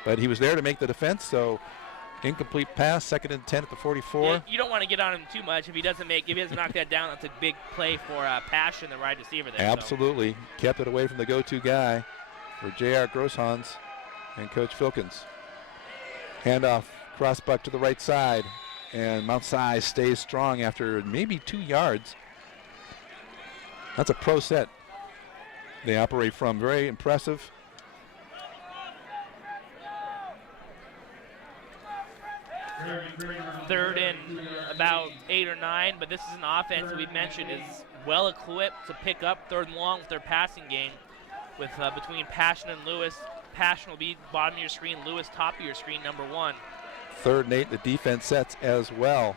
But he was there to make the defense, so incomplete pass, 2nd and 10 at the 44. Yeah, you don't want to get on him too much. If he doesn't knock that down, that's a big play for Passion, the wide receiver there. Absolutely. So. Kept it away from the go-to guy for J.R. Grosshans and Coach Filkins. Handoff, crossbuck to the right side, and Mount Si stays strong after maybe 2 yards. That's a pro set they operate from. Very impressive. Third and about 8 or 9, but this is an offense that we've mentioned is well equipped to pick up 3rd and long with their passing game. With between Passion and Lewis, Passion will be bottom of your screen, Lewis top of your screen, number 1. 3rd and 8, the defense sets as well.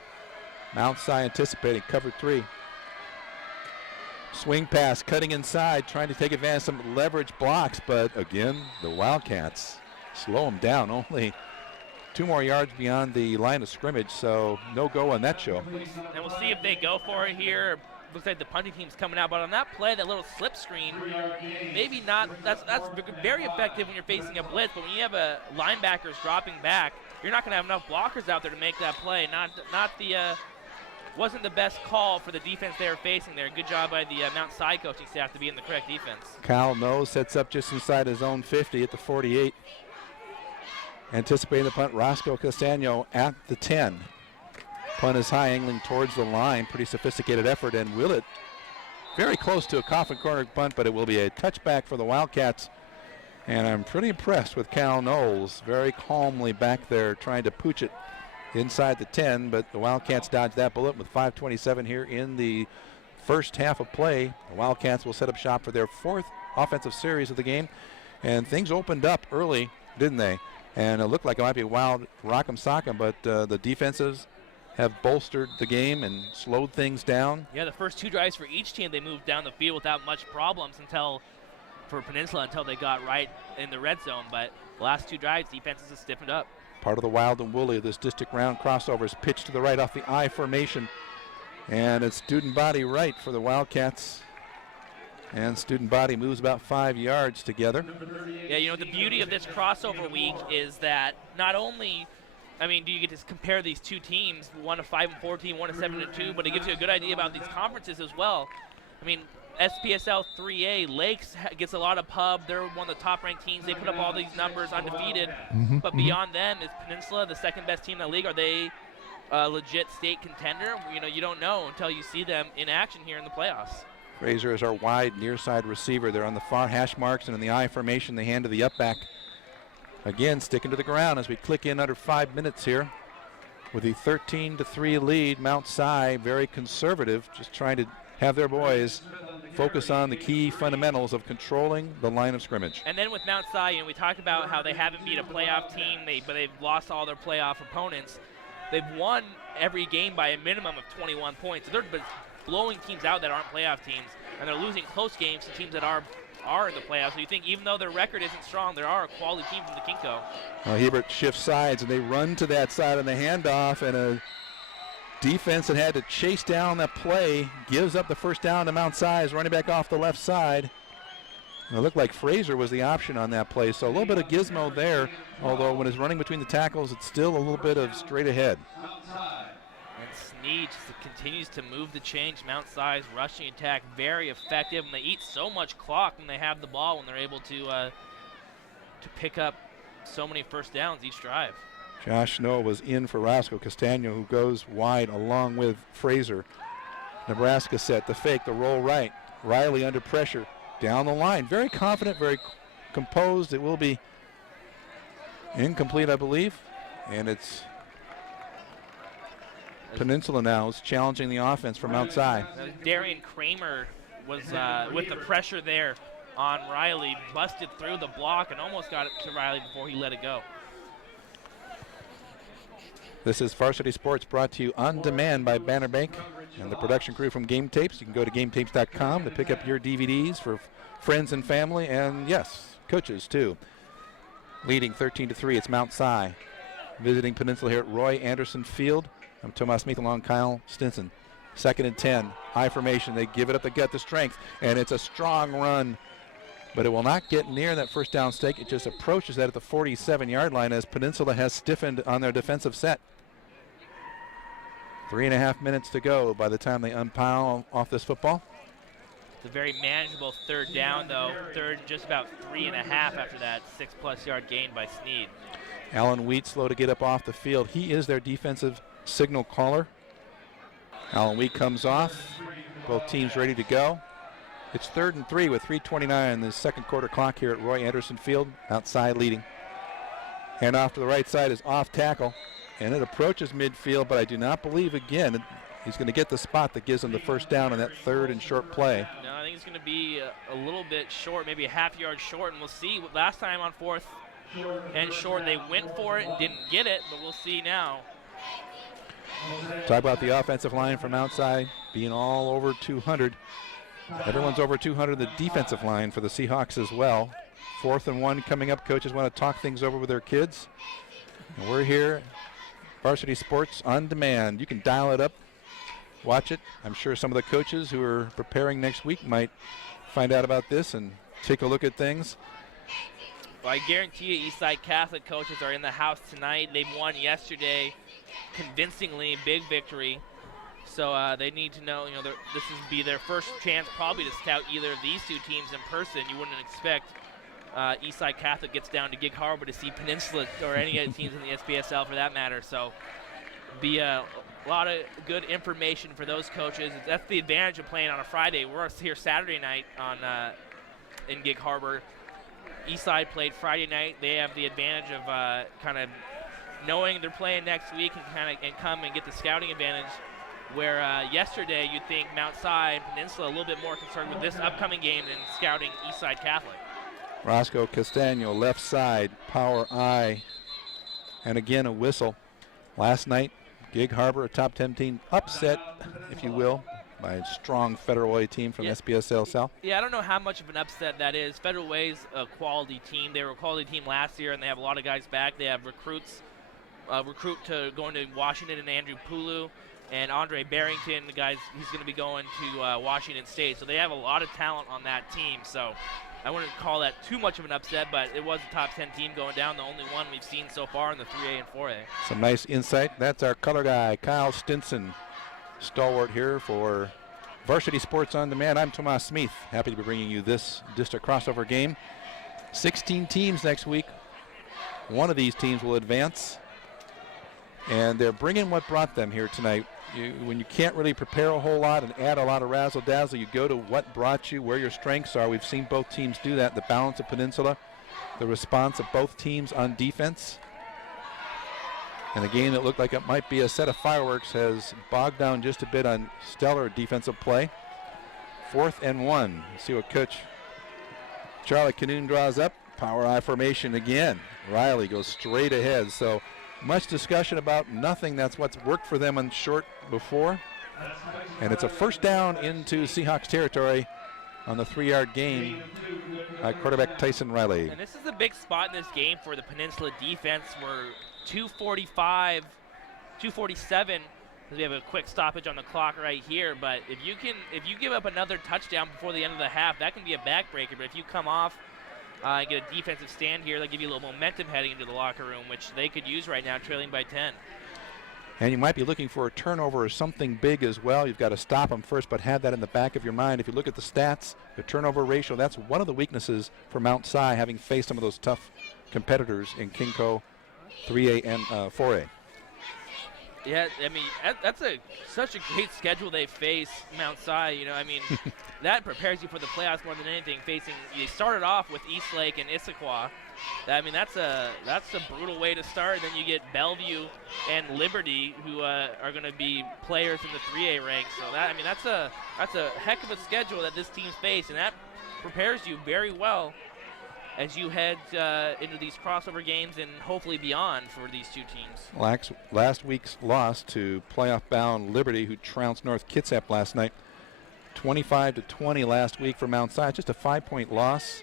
Mount Si anticipating cover 3. Swing pass, cutting inside, trying to take advantage of some leverage blocks, but again, the Wildcats slow them down. Only 2 more yards beyond the line of scrimmage, so no go on that show. And we'll see if they go for it here. Looks like the punting team's coming out, but on that play, that little slip screen, maybe not. That's very effective when you're facing a blitz, but when you have a linebackers dropping back, you're not going to have enough blockers out there to make that play. Wasn't the best call for the defense they were facing there. Good job by the Mount Si coaching staff to be in the correct defense. Kyle Nose sets up just inside his own 50 at the 48. Anticipating the punt, Roscoe Castano at the 10. Punt is high, angling towards the line. Pretty sophisticated effort, and Willett very close to a coffin corner punt, but it will be a touchback for the Wildcats. And I'm pretty impressed with Cal Knowles, very calmly back there trying to pooch it inside the 10, but the Wildcats dodged that bullet with 5:27 here in the first half of play. The Wildcats will set up shop for their 4th offensive series of the game, and things opened up early, didn't they? And it looked like it might be wild rock'em sock'em, but the defenses have bolstered the game and slowed things down. Yeah, the first 2 drives for each team, they moved down the field without much problems for Peninsula until they got right in the red zone. But the last 2 drives, defenses have stiffened up. Part of the wild and woolly of this district round crossovers, pitch to the right off the I formation. And it's student body right for the Wildcats. And student body moves about 5 yards together. Yeah, you know, the beauty of this crossover week is that not only, I mean, do you get to compare these two teams, one a 5-4 team, one a 7-2, but it gives you a good idea about these conferences as well. I mean, SPSL 3A, Lakes gets a lot of pub. They're one of the top-ranked teams. They put up all these numbers, undefeated. But beyond them, is Peninsula the second-best team in the league? Are they a legit state contender? You know, you don't know until you see them in action here in the playoffs. Fraser is our wide near side receiver. They're on the far hash marks, and in the I formation, they hand to the up back. Again, sticking to the ground as we click in under 5 minutes here. With the 13-3 lead, Mount Si very conservative, just trying to have their boys focus on the key fundamentals of controlling the line of scrimmage. And then with Mount Si, you know, we talked about how they haven't beat a playoff team, but they've lost all their playoff opponents. They've won every game by a minimum of 21 points. So they're blowing teams out that aren't playoff teams, and they're losing close games to teams that are in the playoffs. So you think even though their record isn't strong, there are a quality team from the Kinko. Well, Hebert shifts sides, and they run to that side on the handoff, and a defense that had to chase down that play gives up the first down to Mount Si, running back off the left side. And it looked like Fraser was the option on that play, so a little bit of gizmo there, although when it's running between the tackles, it's still a little bit of straight ahead. And Snead just continues to move the change. Mount Si's rushing attack very effective, and they eat so much clock when they have the ball, when they're able to pick up so many first downs each drive. Josh Snow was in for Roscoe Castano, who goes wide along with Fraser. Nebraska set the fake, the roll right. Riley under pressure down the line. Very confident, very composed. It will be incomplete, I believe. And Peninsula now is challenging the offense from outside. Darian Kramer was with the pressure there on Riley, busted through the block and almost got it to Riley before he let it go. This is Varsity Sports, brought to you on demand by Banner Bank and the production crew from Game Tapes. You can go to gametapes.com to pick up your DVDs for friends and family, and yes, coaches too. Leading 13-3, it's Mount Si. Visiting Peninsula here at Roy Anderson Field. I'm Tomas Smith along Kyle Stinson. 2nd and 10, high formation. They give it up the gut, the strength, and it's a strong run. But it will not get near that first down stake. It just approaches that at the 47-yard line as Peninsula has stiffened on their defensive set. 3.5 minutes to go by the time they unpile off this football. It's a very manageable third down, though. Third, just about 3.5 after that 6+ yard gain by Snead. Alan Wheat slow to get up off the field. He is their defensive signal caller. Alan Wheat comes off. Both teams ready to go. It's 3rd and 3 with 3:29 in the second quarter clock here at Roy Anderson Field. Outside leading. And off to the right side is off tackle. And it approaches midfield, but I do not believe, again, he's going to get the spot that gives him the first down on that 3rd and short play. No, I think it's going to be a little bit short, maybe a half yard short, and we'll see. Last time on 4th and short, they went for it and didn't get it, but we'll see now. Talk about the offensive line from outside being all over 200. Everyone's over 200, the defensive line for the Seahawks as well. 4th and 1 coming up. Coaches want to talk things over with their kids. And we're here, Varsity Sports on demand. You can dial it up, watch it. I'm sure some of the coaches who are preparing next week might find out about this and take a look at things. Well, I guarantee you Eastside Catholic coaches are in the house tonight. They won yesterday convincingly, big victory. So they need to know, this will be their first chance probably to scout either of these two teams in person. You wouldn't expect Eastside Catholic gets down to Gig Harbor to see Peninsula or any of the teams in the SPSL for that matter. So be a lot of good information for those coaches. That's the advantage of playing on a Friday. We're here Saturday night in Gig Harbor. Eastside played Friday night. They have the advantage of kind of knowing they're playing next week and come and get the scouting advantage. Where yesterday you'd think Mount Si and Peninsula a little bit more concerned with this upcoming game than scouting Eastside Catholic. Roscoe Castano, left side, power I, and again a whistle. Last night, Gig Harbor, a top 10 team, upset, if you will, by a strong Federal Way team from SPSL South. Yeah, I don't know how much of an upset that is. Federal Way's a quality team. They were a quality team last year, and they have a lot of guys back. They have recruits recruit to going to Washington, and Andrew Pulu. And Andre Barrington, the guys, he's going to be going to Washington State. So they have a lot of talent on that team. So I wouldn't call that too much of an upset, but it was a top 10 team going down, the only one we've seen so far in the 3A and 4A. Some nice insight. That's our color guy, Kyle Stinson, stalwart here for Varsity Sports On Demand. I'm Tomas Smith, happy to be bringing you this district crossover game. 16 teams next week. One of these teams will advance, and they're bringing what brought them here tonight. When you can't really prepare a whole lot and add a lot of razzle-dazzle, you go to what brought you, where your strengths are. We've seen both teams do that. The balance of Peninsula, the response of both teams on defense. And a game that looked like it might be a set of fireworks has bogged down just a bit on stellar defensive play. 4th and 1. Let's see what Coach Charlie Canoon draws up. Power I formation again. Riley goes straight ahead. So much discussion about nothing. That's what's worked for them on short before. And it's a first down into Seahawks territory on the 3-yard gain by quarterback Tyson Riley. And this is a big spot in this game for the Peninsula defense. We're 2:47, because we have a quick stoppage on the clock right here. But if you give up another touchdown before the end of the half, that can be a backbreaker. But if you come off and get a defensive stand here, they'll give you a little momentum heading into the locker room, which they could use right now, trailing by 10. And you might be looking for a turnover or something big as well. You've got to stop them first, but have that in the back of your mind. If you look at the stats, the turnover ratio, that's one of the weaknesses for Mount Si, having faced some of those tough competitors in Kingco 3A and 4A. Yeah, I mean, that's such a great schedule they face, Mount Si. You know, I mean, that prepares you for the playoffs more than anything. You started off with Eastlake and Issaquah. I mean, that's a brutal way to start. And then you get Bellevue and Liberty, who are going to be players in the 3A ranks. So that's a heck of a schedule that this team's face, and that prepares you very well as you head into these crossover games and hopefully beyond for these two teams. Last week's loss to playoff-bound Liberty, who trounced North Kitsap last night, 25-20 last week for Mount Si. Just a 5-point loss.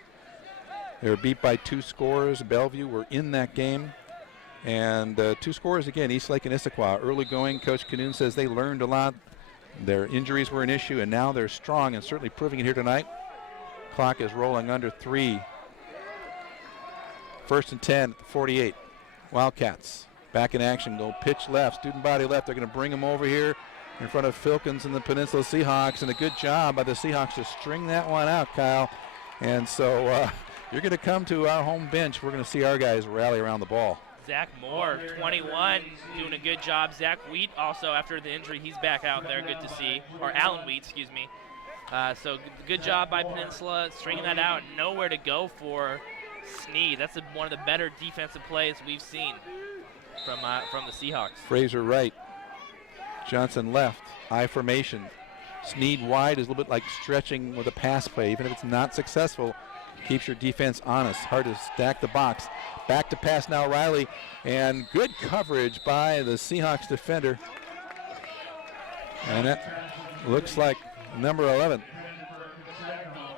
They were beat by 2 scores. Bellevue were in that game. And 2 scores again, Eastlake and Issaquah. Early going, Coach Canoon says they learned a lot. Their injuries were an issue, and now they're strong and certainly proving it here tonight. Clock is rolling under 3. 1st and 10 at the 48. Wildcats back in action. Go pitch left, student body left. They're going to bring them over here in front of Filkins and the Peninsula Seahawks. And a good job by the Seahawks to string that one out, Kyle. And so you're going to come to our home bench. We're going to see our guys rally around the ball. Zach Moore, 21, doing a good job. Zach Wheat also, after the injury, he's back out there. Good to see. Or Alan Wheat, excuse me. So good job by Peninsula, stringing that out. Nowhere to go for Sneed. That's one of the better defensive plays we've seen from the Seahawks. Fraser right. Johnson left. I formation. Sneed wide is a little bit like stretching with a pass play. Even if it's not successful, keeps your defense honest. Hard to stack the box. Back to pass now, Riley. And good coverage by the Seahawks defender. And it looks like number 11,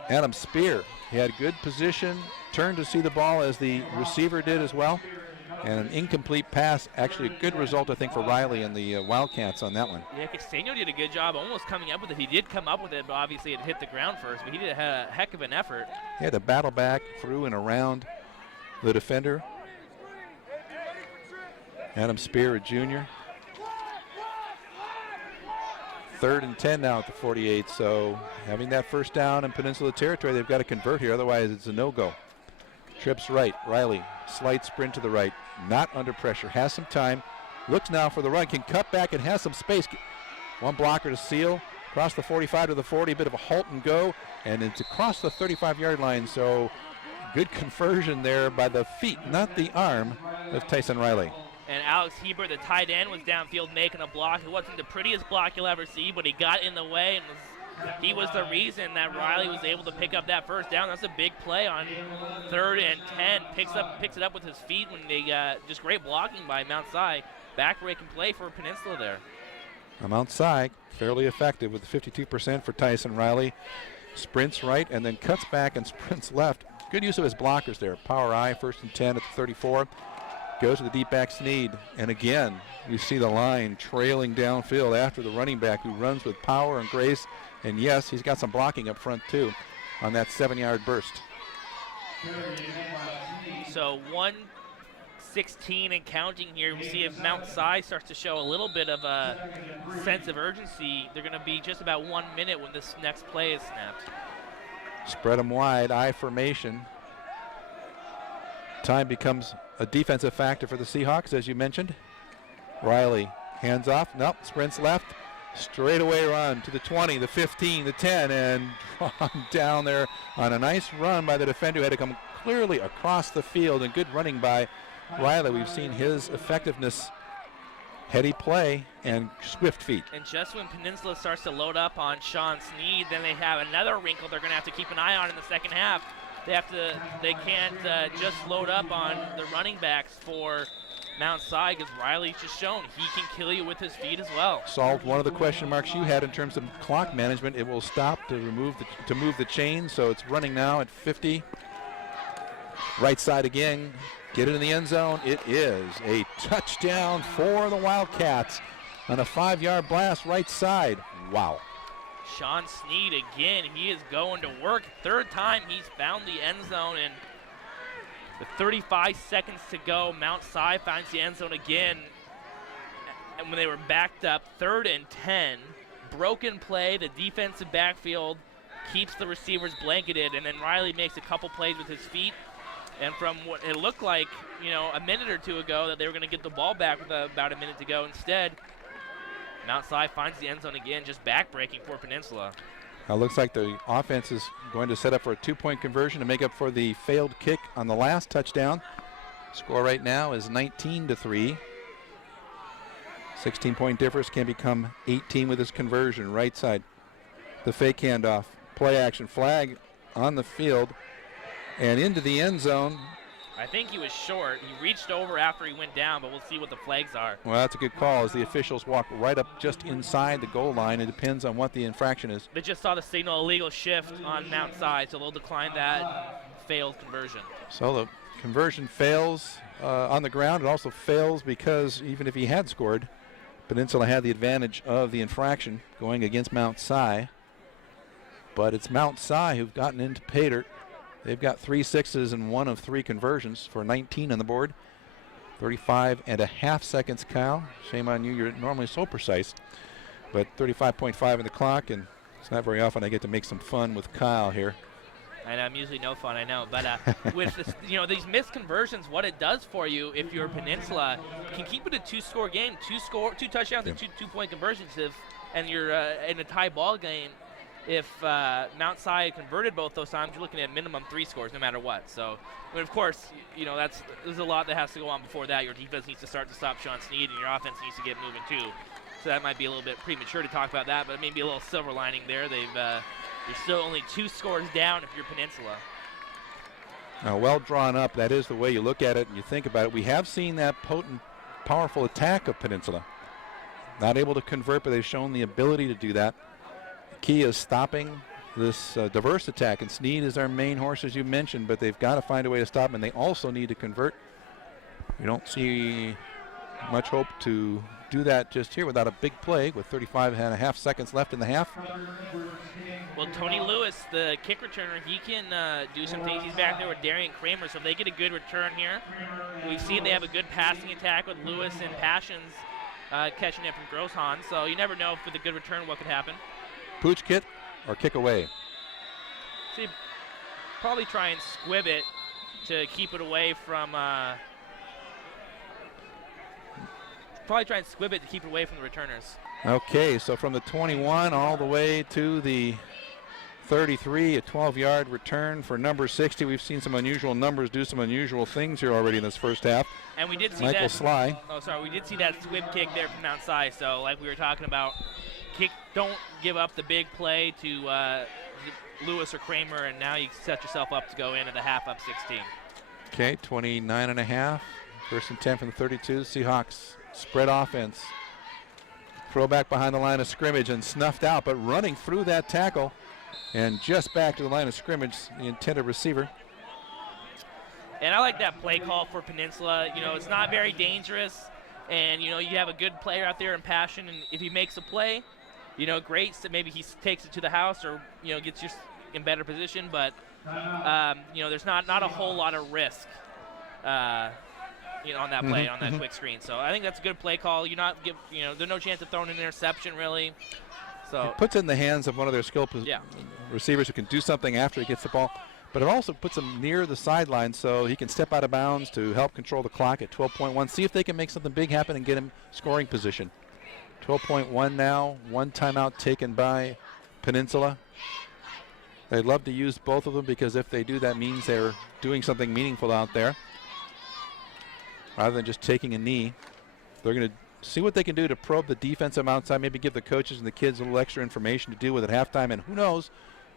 Adam Spear. He had good position. Turned to see the ball as the receiver did as well. And an incomplete pass. Actually a good result, I think, for Riley and the Wildcats on that one. Yeah, Castano did a good job almost coming up with it. He did come up with it, but obviously it hit the ground first. But he had a heck of an effort. He had to battle back through and around the defender. Adam Spear, a junior. 3rd and 10 now at the 48. So having that first down in Peninsula territory, they've got to convert here. Otherwise, it's a no-go. Trips right. Riley, slight sprint to the right. Not under pressure. Has some time. Looks now for the run. Can cut back and has some space. One blocker to seal. Across the 45 to the 40. A bit of a halt and go. And it's across the 35-yard line. So good conversion there by the feet, not the arm, of Tyson Riley. And Alex Hebert, the tight end, was downfield making a block. It wasn't the prettiest block you'll ever see, but he got in the way, and he was the reason that Riley was able to pick up that first down. That's a big play on 3rd and 10. Picks it up with his feet when they just great blocking by Mount Si. Back-breaking play for Peninsula there. Mount Si fairly effective with 52% for Tyson Riley. Sprints right and then cuts back and sprints left. Good use of his blockers there. Power I, 1st and 10 at the 34. Goes to the deep back Sneed. And again, you see the line trailing downfield after the running back who runs with power and grace. And yes, he's got some blocking up front too on that 7-yard burst. So 1:16 and counting here. We'll see if Mount Si starts to show a little bit of a sense of urgency. They're going to be just about 1 minute when this next play is snapped. Spread them wide, I formation. Time becomes a defensive factor for the Seahawks, as you mentioned. Riley, hands off, nope, sprints left. Straightaway run to the 20, the 15, the 10, and drawn down there on a nice run by the defender who had to come clearly across the field, and good running by Riley. We've seen his effectiveness, heady play, and swift feet. And just when Peninsula starts to load up on Sean Sneed, then they have another wrinkle they're going to have to keep an eye on in the second half. They can't just load up on the running backs for Mount Si, because Riley's just shown he can kill you with his feet as well. Solved one of the question marks you had in terms of clock management. It will stop to move the chain, so it's running now at 50. Right side again. Get it in the end zone. It is a touchdown for the Wildcats on a 5-yard blast right side. Wow. Sean Sneed again, he is going to work. Third time he's found the end zone, and with 35 seconds to go, Mount Si finds the end zone again. And when they were backed up, 3rd and 10, broken play, the defensive backfield keeps the receivers blanketed, and then Riley makes a couple plays with his feet. And from what it looked like, a minute or two ago, that they were going to get the ball back with about a minute to go. Instead, Mount Si finds the end zone again, just back-breaking for Peninsula. Looks like the offense is going to set up for a 2-point conversion to make up for the failed kick on the last touchdown. Score right now is 19-3. 16-point difference can become 18 with this conversion. Right side, the fake handoff, play action, flag on the field, and into the end zone. I think he was short. He reached over after he went down, but we'll see what the flags are. Well, that's a good call as the officials walk right up just inside the goal line. It depends on what the infraction is. They just saw the signal illegal shift on Mount Si, so they'll decline that failed conversion. So the conversion fails on the ground. It also fails because even if he had scored, Peninsula had the advantage of the infraction going against Mount Si. But it's Mount Si who've gotten into pay dirt. They've got 3 6s and 1 of 3 conversions for 19 on the board. 35.5 seconds, Kyle. Shame on you. You're normally so precise. But 35.5 in the clock, and it's not very often I get to make some fun with Kyle here. And I'm usually no fun, I know. But with this, these missed conversions, what it does for you, if you're Peninsula, you can keep it a 2-score game, 2 touchdowns and 2-point conversions, and you're in a tie ball game. If Mount Si converted both those times, you're looking at minimum 3 scores no matter what. So, but of course, there's a lot that has to go on before that. Your defense needs to start to stop Sean Sneed, and your offense needs to get moving too. So that might be a little bit premature to talk about that, but maybe a little silver lining there. You're still only 2 scores down if you're Peninsula. Now, well drawn up. That is the way you look at it and you think about it. We have seen that potent, powerful attack of Peninsula. Not able to convert, but they've shown the ability to do that. Key is stopping this diverse attack, and Sneed is our main horse, as you mentioned, but they've got to find a way to stop him, and they also need to convert. We don't see much hope to do that just here without a big play with 35.5 seconds left in the half. Well, Tony Lewis, the kick returner, he can do some things. He's back there with Darian Kramer, so if they get a good return here. We've seen they have a good passing attack with Lewis and Passions catching it from Grosjean, so you never know with a good return what could happen. Pooch kit or kick away? See, probably try and squib it to keep it away from. The returners. Okay, so from the 21 all the way to the 33, a 12-yard return for number 60. We've seen some unusual numbers do some unusual things here already in this first half. And we did see Michael Sly. We did see that squib kick there from Mount Si. So, like we were talking about. Don't give up the big play to Lewis or Kramer, and now you set yourself up to go in at the half up 16. Okay, 29.5. First and 10 from the 32. Seahawks spread offense. Throwback behind the line of scrimmage and snuffed out, but running through that tackle and just back to the line of scrimmage, the intended receiver. And I like that play call for Peninsula. You know, it's not very dangerous, and, you know, you have a good player out there in Passion, and if he makes a play, you know, great. So maybe he takes it to the house or, you know, gets you in better position, but, you know, there's not a whole lot of risk, you know, on that play, on that quick screen. So I think that's a good play call. You know, there's no chance of throwing an interception, really. So it puts it in the hands of one of their skilled receivers who can do something after he gets the ball. But it also puts him near the sideline so he can step out of bounds to help control the clock at 12.1. See if they can make something big happen and get him scoring position. 12.1 now. One timeout taken by Peninsula. They'd love to use both of them because if they do, that means they're doing something meaningful out there. Rather than just taking a knee, they're going to see what they can do to probe the defense on outside, maybe give the coaches and the kids a little extra information to deal with at halftime, and who knows,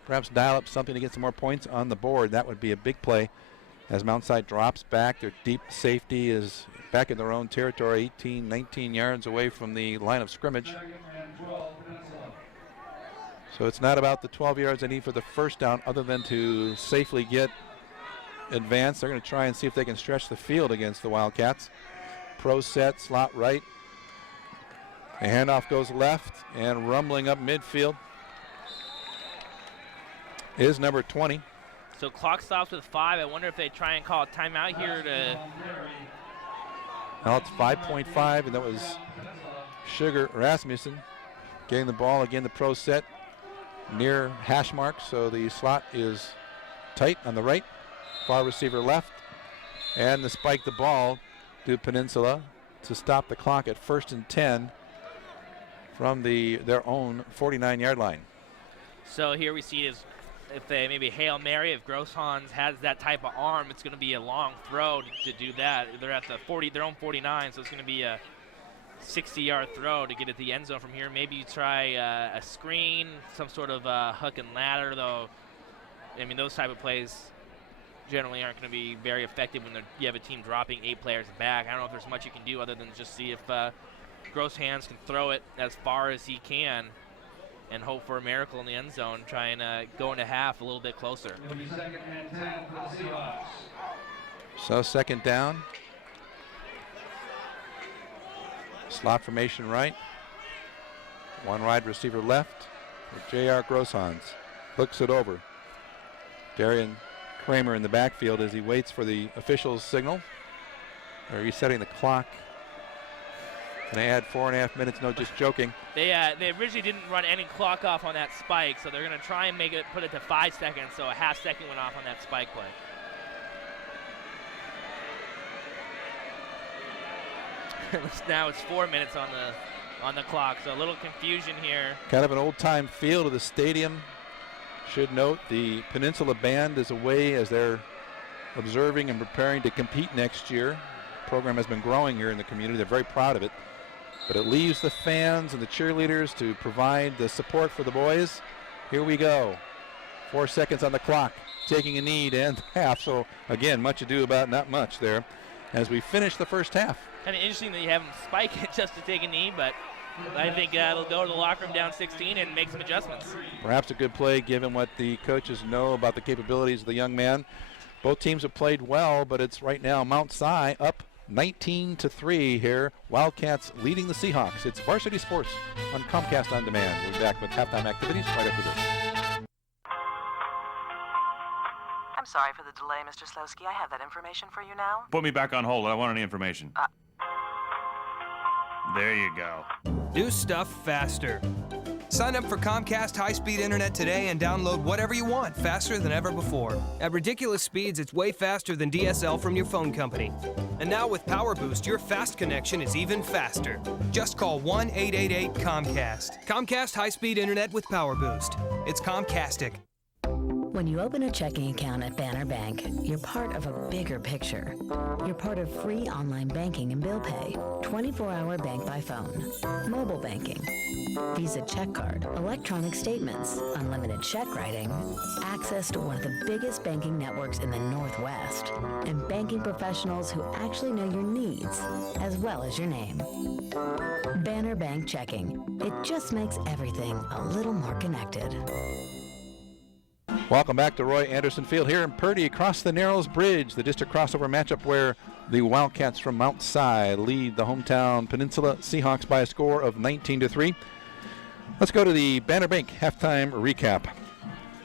perhaps dial up something to get some more points on the board. That would be a big play as Mount Si drops back. Their deep safety is back in their own territory, 18, 19 yards away from the line of scrimmage. So it's not about the 12 yards they need for the first down other than to safely get advanced. They're going to try and see if they can stretch the field against the Wildcats. Pro set, slot right. The handoff goes left, and rumbling up midfield is number 20. So clock stops with 5. I wonder if they try and call a timeout here to. Now it's 5.5, and that was Sugar Rasmussen getting the ball. Again, the pro set near hash mark, so the slot is tight on the right. Far receiver left, and the spike the ball to Peninsula to stop the clock at 1st and 10 from their own 49-yard line. So here we see is if they maybe Hail Mary, if Grosshans has that type of arm, it's going to be a long throw to do that. They're at their own 49, so it's going to be a 60-yard throw to get at the end zone from here. Maybe you try a screen, some sort of hook and ladder, though. I mean, those type of plays generally aren't going to be very effective when you have a team dropping 8 players back. I don't know if there's much you can do other than just see if Grosshans can throw it as far as he can and hope for a miracle in the end zone, try and go into half a little bit closer. So second down. Slot formation right. One wide receiver left for J.R. Grosshans. Hooks it over. Darian Kramer in the backfield as he waits for the official's signal. They're resetting the clock. Can I add 4.5 minutes? No, just joking. They originally didn't run any clock off on that spike, so they're going to try and put it to 5 seconds, so a half second went off on that spike play. Now it's 4 minutes on the clock, so a little confusion here. Kind of an old-time feel to the stadium. Should note the Peninsula Band is away as they're observing and preparing to compete next year. The program has been growing here in the community. They're very proud of it. But it leaves the fans and the cheerleaders to provide the support for the boys. Here we go. 4 seconds on the clock. Taking a knee to end half. So, again, much ado about not much there as we finish the first half. Kind of interesting that you have him spike it just to take a knee, but I think they'll go to the locker room down 16 and make some adjustments. Perhaps a good play given what the coaches know about the capabilities of the young man. Both teams have played well, but it's right now Mount Si up 19-3 here. Wildcats leading the Seahawks. It's Varsity Sports on Comcast On Demand. We'll be back with halftime activities right after this. I'm sorry for the delay, Mr. Slowski. I have that information for you now. Put me back on hold. I don't want any information. There you go. Do stuff faster. Sign up for Comcast high-speed internet today and download whatever you want faster than ever before. At ridiculous speeds, it's way faster than DSL from your phone company. And now with Power Boost, your fast connection is even faster. Just call 1-888-COMCAST. Comcast high-speed internet with Power Boost. It's Comcastic. When you open a checking account at Banner Bank, you're part of a bigger picture. You're part of free online banking and bill pay, 24-hour bank by phone, mobile banking, Visa check card, electronic statements, unlimited check writing, access to one of the biggest banking networks in the Northwest, and banking professionals who actually know your needs as well as your name. Banner Bank Checking. It just makes everything a little more connected. Welcome back to Roy Anderson Field here in Purdy across the Narrows Bridge, the district crossover matchup where the Wildcats from Mount Si lead the hometown Peninsula Seahawks by a score of 19-3. Let's go to the Banner Bank halftime recap.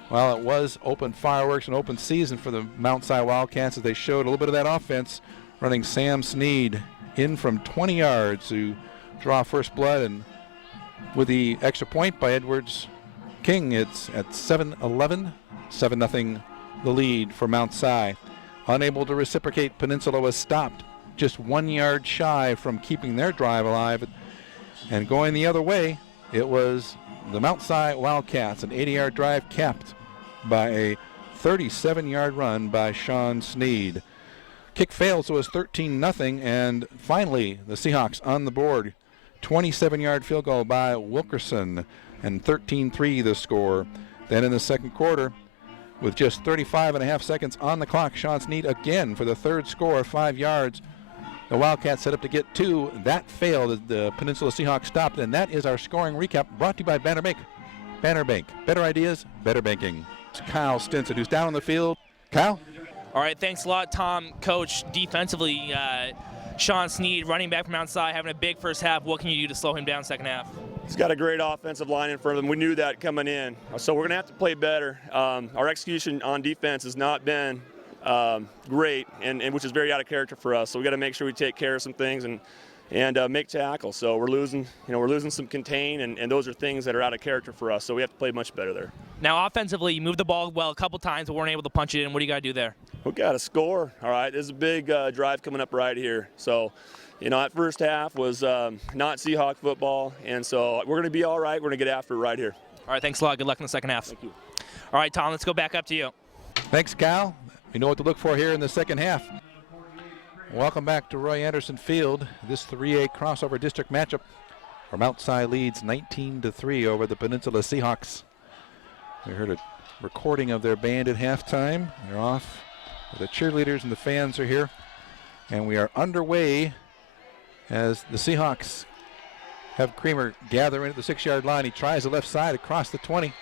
Well, it was open fireworks and open season for the Mount Si Wildcats as they showed a little bit of that offense, running Sam Sneed in from 20 yards to draw first blood, and with the extra point by Edwards King, it's at 7-11, 7-0 the lead for Mount Si. Unable to reciprocate, Peninsula was stopped just 1 yard shy from keeping their drive alive. And going the other way, it was the Mount Si Wildcats, an 80-yard drive capped by a 37-yard run by Sean Sneed. Kick failed, so it was 13-0, and finally the Seahawks on the board. 27-yard field goal by Wilkerson, and 13-3 the score. Then in the second quarter, with just 35.5 seconds on the clock, Sean Sneed again for the third score, 5 yards. The Wildcats set up to get two. That failed. The Peninsula Seahawks stopped, and that is our scoring recap brought to you by Banner Bank. Banner Bank. Better ideas, better banking. It's Kyle Stinson, who's down on the field. Kyle? All right, thanks a lot, Tom. Coach, defensively, Sean Sneed, running back from Mount Si, having a big first half. What can you do to slow him down second half? He's got a great offensive line in front of him. We knew that coming in. So we're going to have to play better. Our execution on defense has not been great, and which is very out of character for us. So we got to make sure we take care of some things and make tackles. So we're losing some contain, and those are things that are out of character for us. So we have to play much better there. Now, offensively, you moved the ball well a couple times, but weren't able to punch it in. What do you got to do there? We got to score. All right, there's a big drive coming up right here. So, that first half was not Seahawk football, and so we're going to be all right. We're going to get after it right here. All right, thanks a lot. Good luck in the second half. Thank you. All right, Tom, let's go back up to you. Thanks, Kyle. We know what to look for here in the second half. Welcome back to Roy Anderson Field. This 3A crossover district matchup where Mount Si leads 19-3 over the Peninsula Seahawks. We heard a recording of their band at halftime. They're off. The cheerleaders and the fans are here. And we are underway as the Seahawks have Creamer gather in at the 6-yard line. He tries the left side across the 20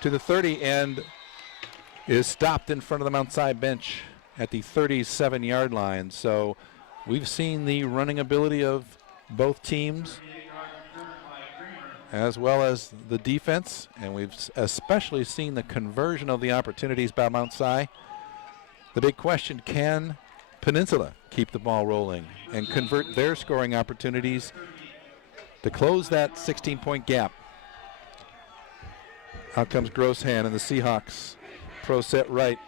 to the 30 and is stopped in front of the Mount Si bench at the 37-yard line. So we've seen the running ability of both teams as well as the defense, and we've especially seen the conversion of the opportunities by Mount Si. The big question, can Peninsula keep the ball rolling and convert their scoring opportunities to close that 16-point gap? Out comes Grosshand and the Seahawks. Pro set right,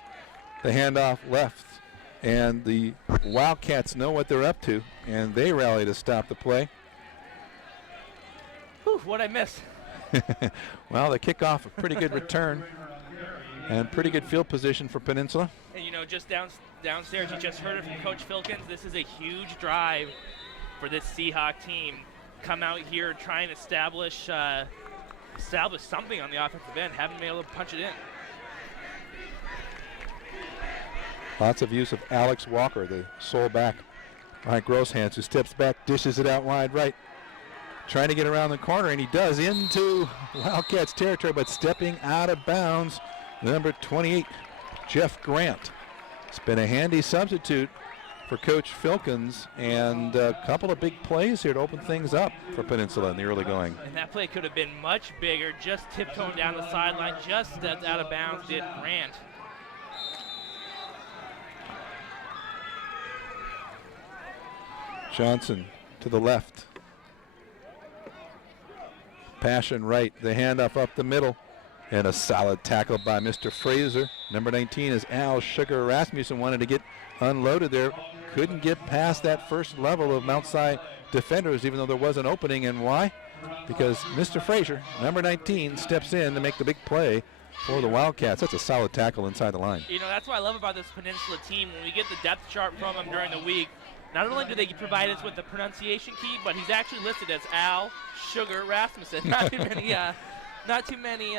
the handoff left, and the Wildcats know what they're up to, and they rally to stop the play. Whew, what'd I miss? Well, the kickoff, a pretty good return and pretty good field position for Peninsula. And just downstairs, you just heard it from Coach Filkins. This is a huge drive for this Seahawk team. Come out here, try and establish something on the offensive end. Haven't been able to punch it in. Lots of use of Alex Walker, the sole back behind Grosshands, who steps back, dishes it out wide right. Trying to get around the corner, and he does into Wildcats territory, but stepping out of bounds, number 28, Jeff Grant. It's been a handy substitute for Coach Filkins, and a couple of big plays here to open things up for Peninsula in the early going. And that play could have been much bigger, just tiptoeing down the sideline, just stepped out of bounds did Grant. Johnson to the left. Passion right, the handoff up the middle, and a solid tackle by Mr. Fraser. Number 19 is Al Sugar Rasmussen, wanted to get unloaded there. Couldn't get past that first level of Mount Si defenders, even though there was an opening. And why? Because Mr. Fraser, number 19, steps in to make the big play for the Wildcats. That's a solid tackle inside the line. That's what I love about this Peninsula team. When we get the depth chart from them during the week, not only do they provide us with the pronunciation key, but he's actually listed as Al Sugar Rasmussen. Not too many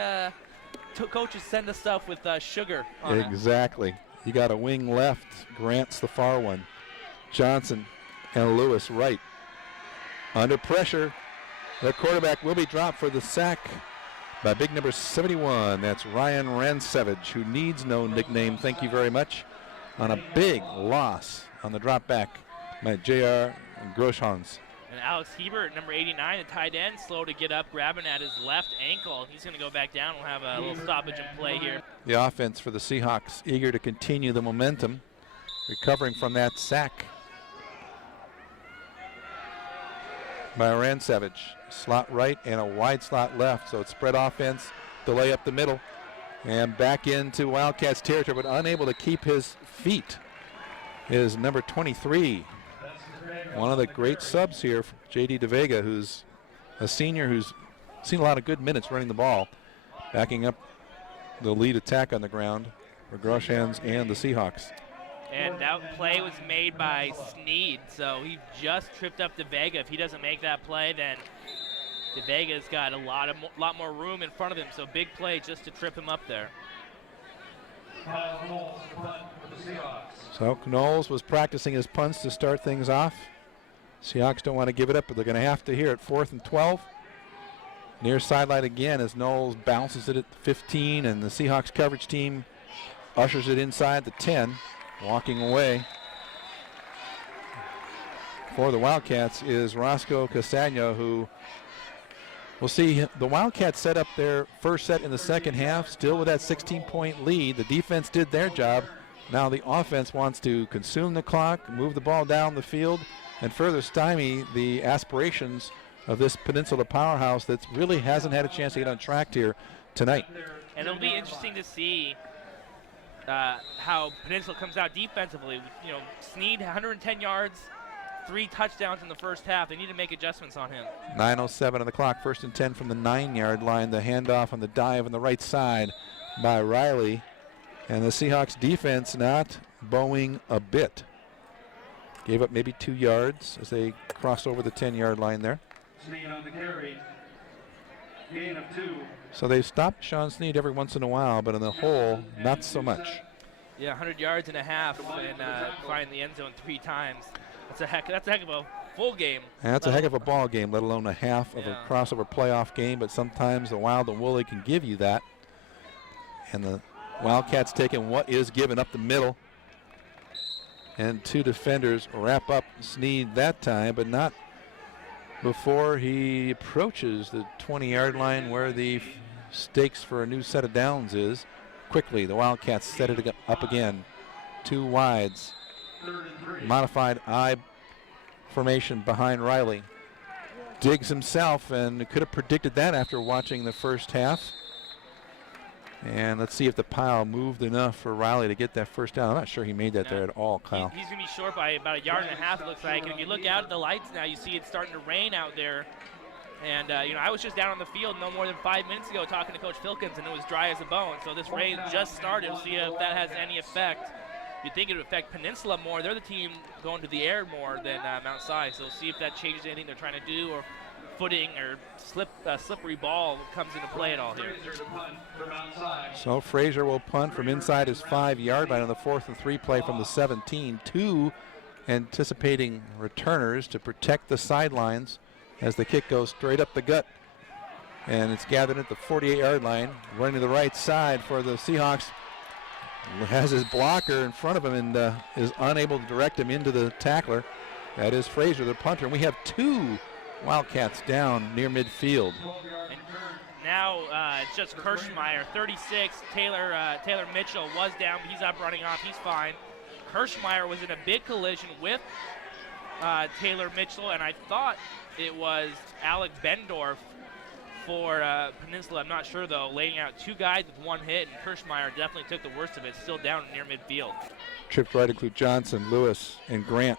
coaches send us stuff with sugar on it. Exactly. You got a wing left. Grant's the far one. Johnson and Lewis right. Under pressure. The quarterback will be dropped for the sack by big number 71. That's Ryan Ransevich, who needs no nickname, thank you very much, on a big loss on the drop back by J.R. Groshans. And Alex Hebert, number 89, the tight end, slow to get up, grabbing at his left ankle. He's going to go back down. We'll have a little stoppage in play here. The offense for the Seahawks eager to continue the momentum, recovering from that sack by Ransevich. Slot right and a wide slot left, so it's spread offense, delay up the middle, and back into Wildcats territory, but unable to keep his feet is number 23. One of the great subs here, J.D. DeVega, who's a senior who's seen a lot of good minutes running the ball, backing up the lead attack on the ground for Groshans and the Seahawks. And that play was made by Sneed, so he just tripped up DeVega. If he doesn't make that play, then DeVega's got a lot more room in front of him, so big play just to trip him up there. So Knowles was practicing his punts to start things off. Seahawks don't want to give it up, but they're going to have to here at 4th and 12. Near sideline again as Knowles bounces it at 15, and the Seahawks coverage team ushers it inside the 10. Walking away for the Wildcats is Roscoe Castagno, who we'll see the Wildcats set up their first set in the second half, still with that 16-point lead. The defense did their job. Now the offense wants to consume the clock, move the ball down the field, and further stymie the aspirations of this Peninsula powerhouse that really hasn't had a chance to get on track here tonight. And it'll be interesting to see how Peninsula comes out defensively. You know, Sneed, 110 yards, 3 touchdowns in the first half. They need to make adjustments on him. 9:07 on the clock, 1st and 10 from the 9-yard line. The handoff on the dive on the right side by Riley. And the Seahawks defense not bowing a bit. Gave up maybe 2 yards as they crossed over the 10-yard line there. Sneed on the carry. Gain of 2. So they stopped Sean Sneed every once in a while, but in the whole, not so much. Yeah, 100 yards and a half, and find the end zone 3 times. That's a heck of a full game. And that's a heck of a ball game, let alone a half of a crossover playoff game. But sometimes the Wild and Woolly can give you that. And the Wildcats taking what is given up the middle. And 2 defenders wrap up Sneed that time, but not before he approaches the 20-yard line where the stakes for a new set of downs is. Quickly, the Wildcats set it up again. 2 wides. Modified I formation behind Riley. Diggs himself, and could have predicted that after watching the first half. And let's see if the pile moved enough for Riley to get that first down. I'm not sure he made that there at all, Kyle. He's going to be short by about 1.5 yards, it looks like. And if you look out at the lights now, you see it's starting to rain out there. And, you know, I was just down on the field no more than 5 minutes ago talking to Coach Filkins, and it was dry as a bone. So this rain just started. We'll see if that has any effect. You'd think it would affect Peninsula more. They're the team going to the air more than Mount Si. So we'll see if that changes anything they're trying to do, or footing or slippery ball comes into play at all here. So Frazier will punt from inside his 5-yard line on the 4th and 3 play from the 17. 2 anticipating returners to protect the sidelines as the kick goes straight up the gut. And it's gathered at the 48-yard line, running to the right side for the Seahawks. Has his blocker in front of him and is unable to direct him into the tackler. That is Frazier, the punter. And we have 2 Wildcats down near midfield. And now it's just Kirschmeyer, 36. Taylor Mitchell was down, but he's up running off. He's fine. Kirschmeyer was in a big collision with Taylor Mitchell, and I thought it was Alec Bendorf for Peninsula. I'm not sure, though. Laying out 2 guys with 1 hit, and Kirschmeyer definitely took the worst of it, still down near midfield. Trips right include Johnson, Lewis, and Grant.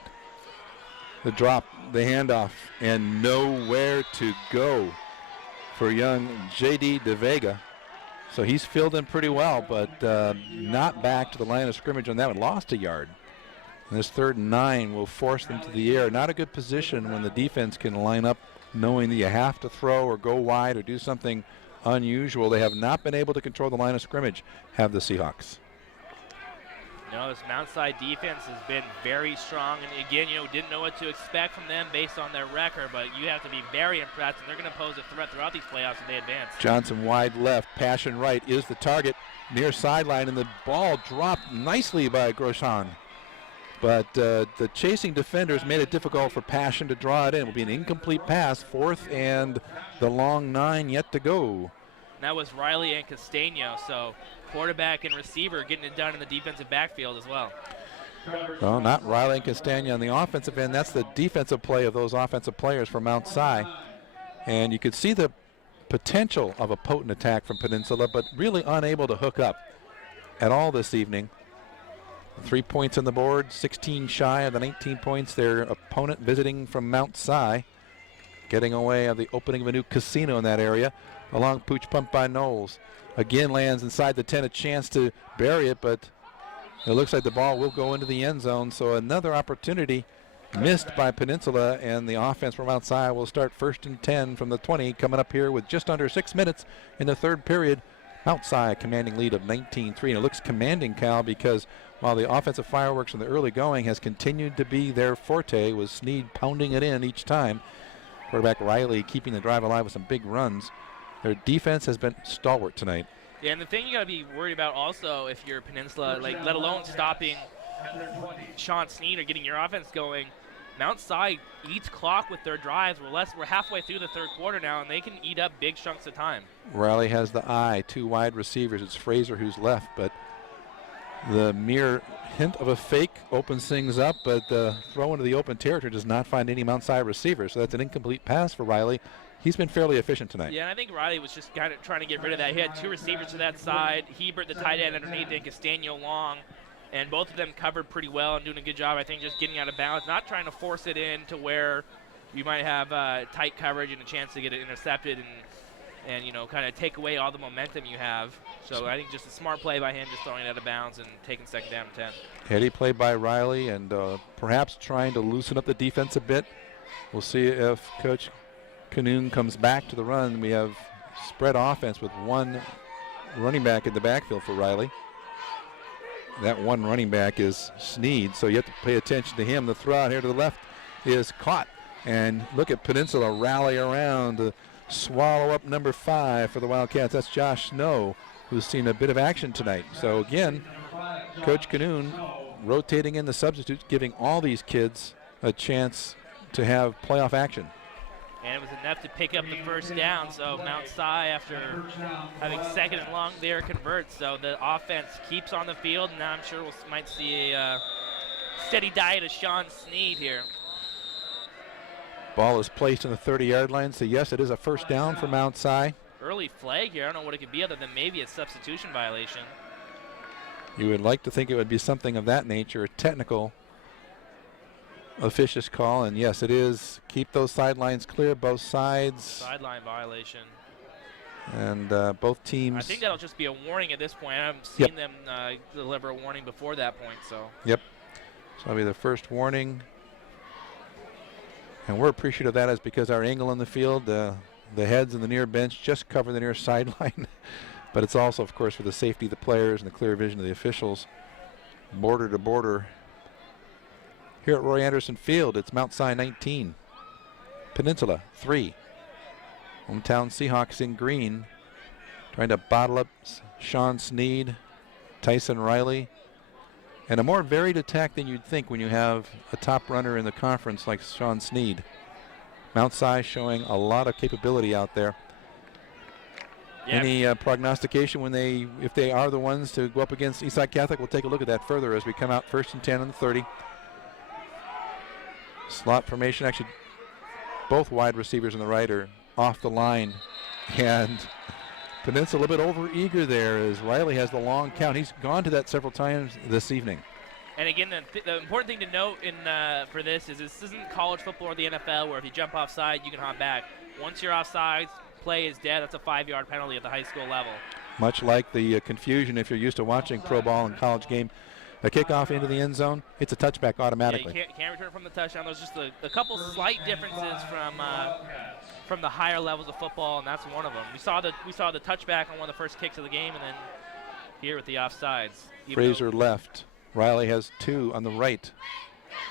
The drop, the handoff, and nowhere to go for young J.D. DeVega. So he's filled in pretty well, but not back to the line of scrimmage on that one. Lost a yard. And this 3rd and 9 will force them to the air. Not a good position when the defense can line up knowing that you have to throw or go wide or do something unusual. They have not been able to control the line of scrimmage, have the Seahawks. No, this Mount Si defense has been very strong, and again, didn't know what to expect from them based on their record, but you have to be very impressed, and they're going to pose a threat throughout these playoffs if they advance. Johnson wide left, Passion right is the target, near sideline, and the ball dropped nicely by Grosjean. But the chasing defenders made it difficult for Passion to draw it in. It will be an incomplete pass, 4th and the long 9 yet to go. And that was Riley and Castano, so quarterback and receiver getting it done in the defensive backfield as well. Well, not Riley and Castano on the offensive end. That's the defensive play of those offensive players for Mount Si. And you could see the potential of a potent attack from Peninsula, but really unable to hook up at all this evening. 3 points on the board, 16 shy of the 19 points their opponent visiting from Mount Si, getting away of the opening of a new casino in that area. A long pooch pump by Knowles. Again lands inside the 10, a chance to bury it, but it looks like the ball will go into the end zone. So another opportunity missed by Peninsula, and the offense from Mount Si will start 1st and 10 from the 20, coming up here with just under 6 minutes in the 3rd period. Mount Si a commanding lead of 19-3, and it looks commanding, Cal, because while the offensive fireworks in the early going has continued to be their forte, with Snead pounding it in each time, quarterback Riley keeping the drive alive with some big runs, their defense has been stalwart tonight. Yeah, and the thing you got to be worried about also if you're Peninsula, let alone stopping Sean Snead or getting your offense going, Mount Si eats clock with their drives. We're halfway through the 3rd quarter now, and they can eat up big chunks of time. Riley has the eye, 2 wide receivers. It's Fraser who's left, but the mere hint of a fake opens things up, but the throw into the open territory does not find any Mount Si receivers, so that's an incomplete pass for Riley. He's been fairly efficient tonight. Yeah, and I think Riley was just kind of trying to get rid of that. He had 2 receivers to that side, Hebert, the tight end underneath, and Castano long, and both of them covered pretty well and doing a good job, I think, just getting out of bounds, not trying to force it in to where you might have tight coverage and a chance to get it intercepted and kind of take away all the momentum you have. So I think just a smart play by him, just throwing it out of bounds and taking 2nd down and 10. Heady play by Riley, and perhaps trying to loosen up the defense a bit. We'll see if Coach Canoon comes back to the run. We have spread offense with 1 running back in the backfield for Riley. That 1 running back is Snead, so you have to pay attention to him. The throw out here to the left is caught, and look at Peninsula rally around to swallow up number 5 for the Wildcats. That's Josh Snow, who's seen a bit of action tonight. So again, Coach Canoon rotating in the substitutes, giving all these kids a chance to have playoff action. And it was enough to pick up the 1st down, so Mount Si, after having 2nd and long there, converts. So the offense keeps on the field, and now I'm sure we might see a steady diet of Sean Snead here. Ball is placed on the 30-yard line, so yes, it is a 1st down for Mount Si. Early flag here. I don't know what it could be other than maybe a substitution violation. You would like to think it would be something of that nature, a technical officious call, and yes, it is. Keep those sidelines clear, both sides. Sideline violation. And both teams. I think that'll just be a warning at this point. I haven't seen them deliver a warning before that point. So. Yep. So that'll be the first warning. And we're appreciative of that, is because our angle on the field, the heads and the near bench just cover the near sideline. But it's also, of course, for the safety of the players and the clear vision of the officials. Border to border. Here at Roy Anderson Field, it's Mount Si 19, Peninsula 3. Hometown Seahawks in green, trying to bottle up Sean Snead, Tyson Riley, and a more varied attack than you'd think when you have a top runner in the conference like Sean Snead. Mount Si showing a lot of capability out there. Yeah. Any prognostication if they are the ones to go up against Eastside Catholic? We'll take a look at that further as we come out 1st and 10 on the 30. Slot formation, actually both wide receivers on the right are off the line, and Peninsula a bit over-eager there as Riley has the long count. He's gone to that several times this evening. And again, the important thing to note for this isn't college football or the NFL where if you jump offside, you can hop back. Once you're offside, play is dead. That's a 5-yard penalty at the high school level. Much like the confusion if you're used to watching pro ball and college game. A kickoff into the end zone, it's a touchback automatically. Yeah, you can't return from the touchdown. There's just a couple slight differences from the higher levels of football, and that's one of them. We saw the touchback on one of the first kicks of the game, and then here with the offsides. Fraser left, Riley has 2 on the right.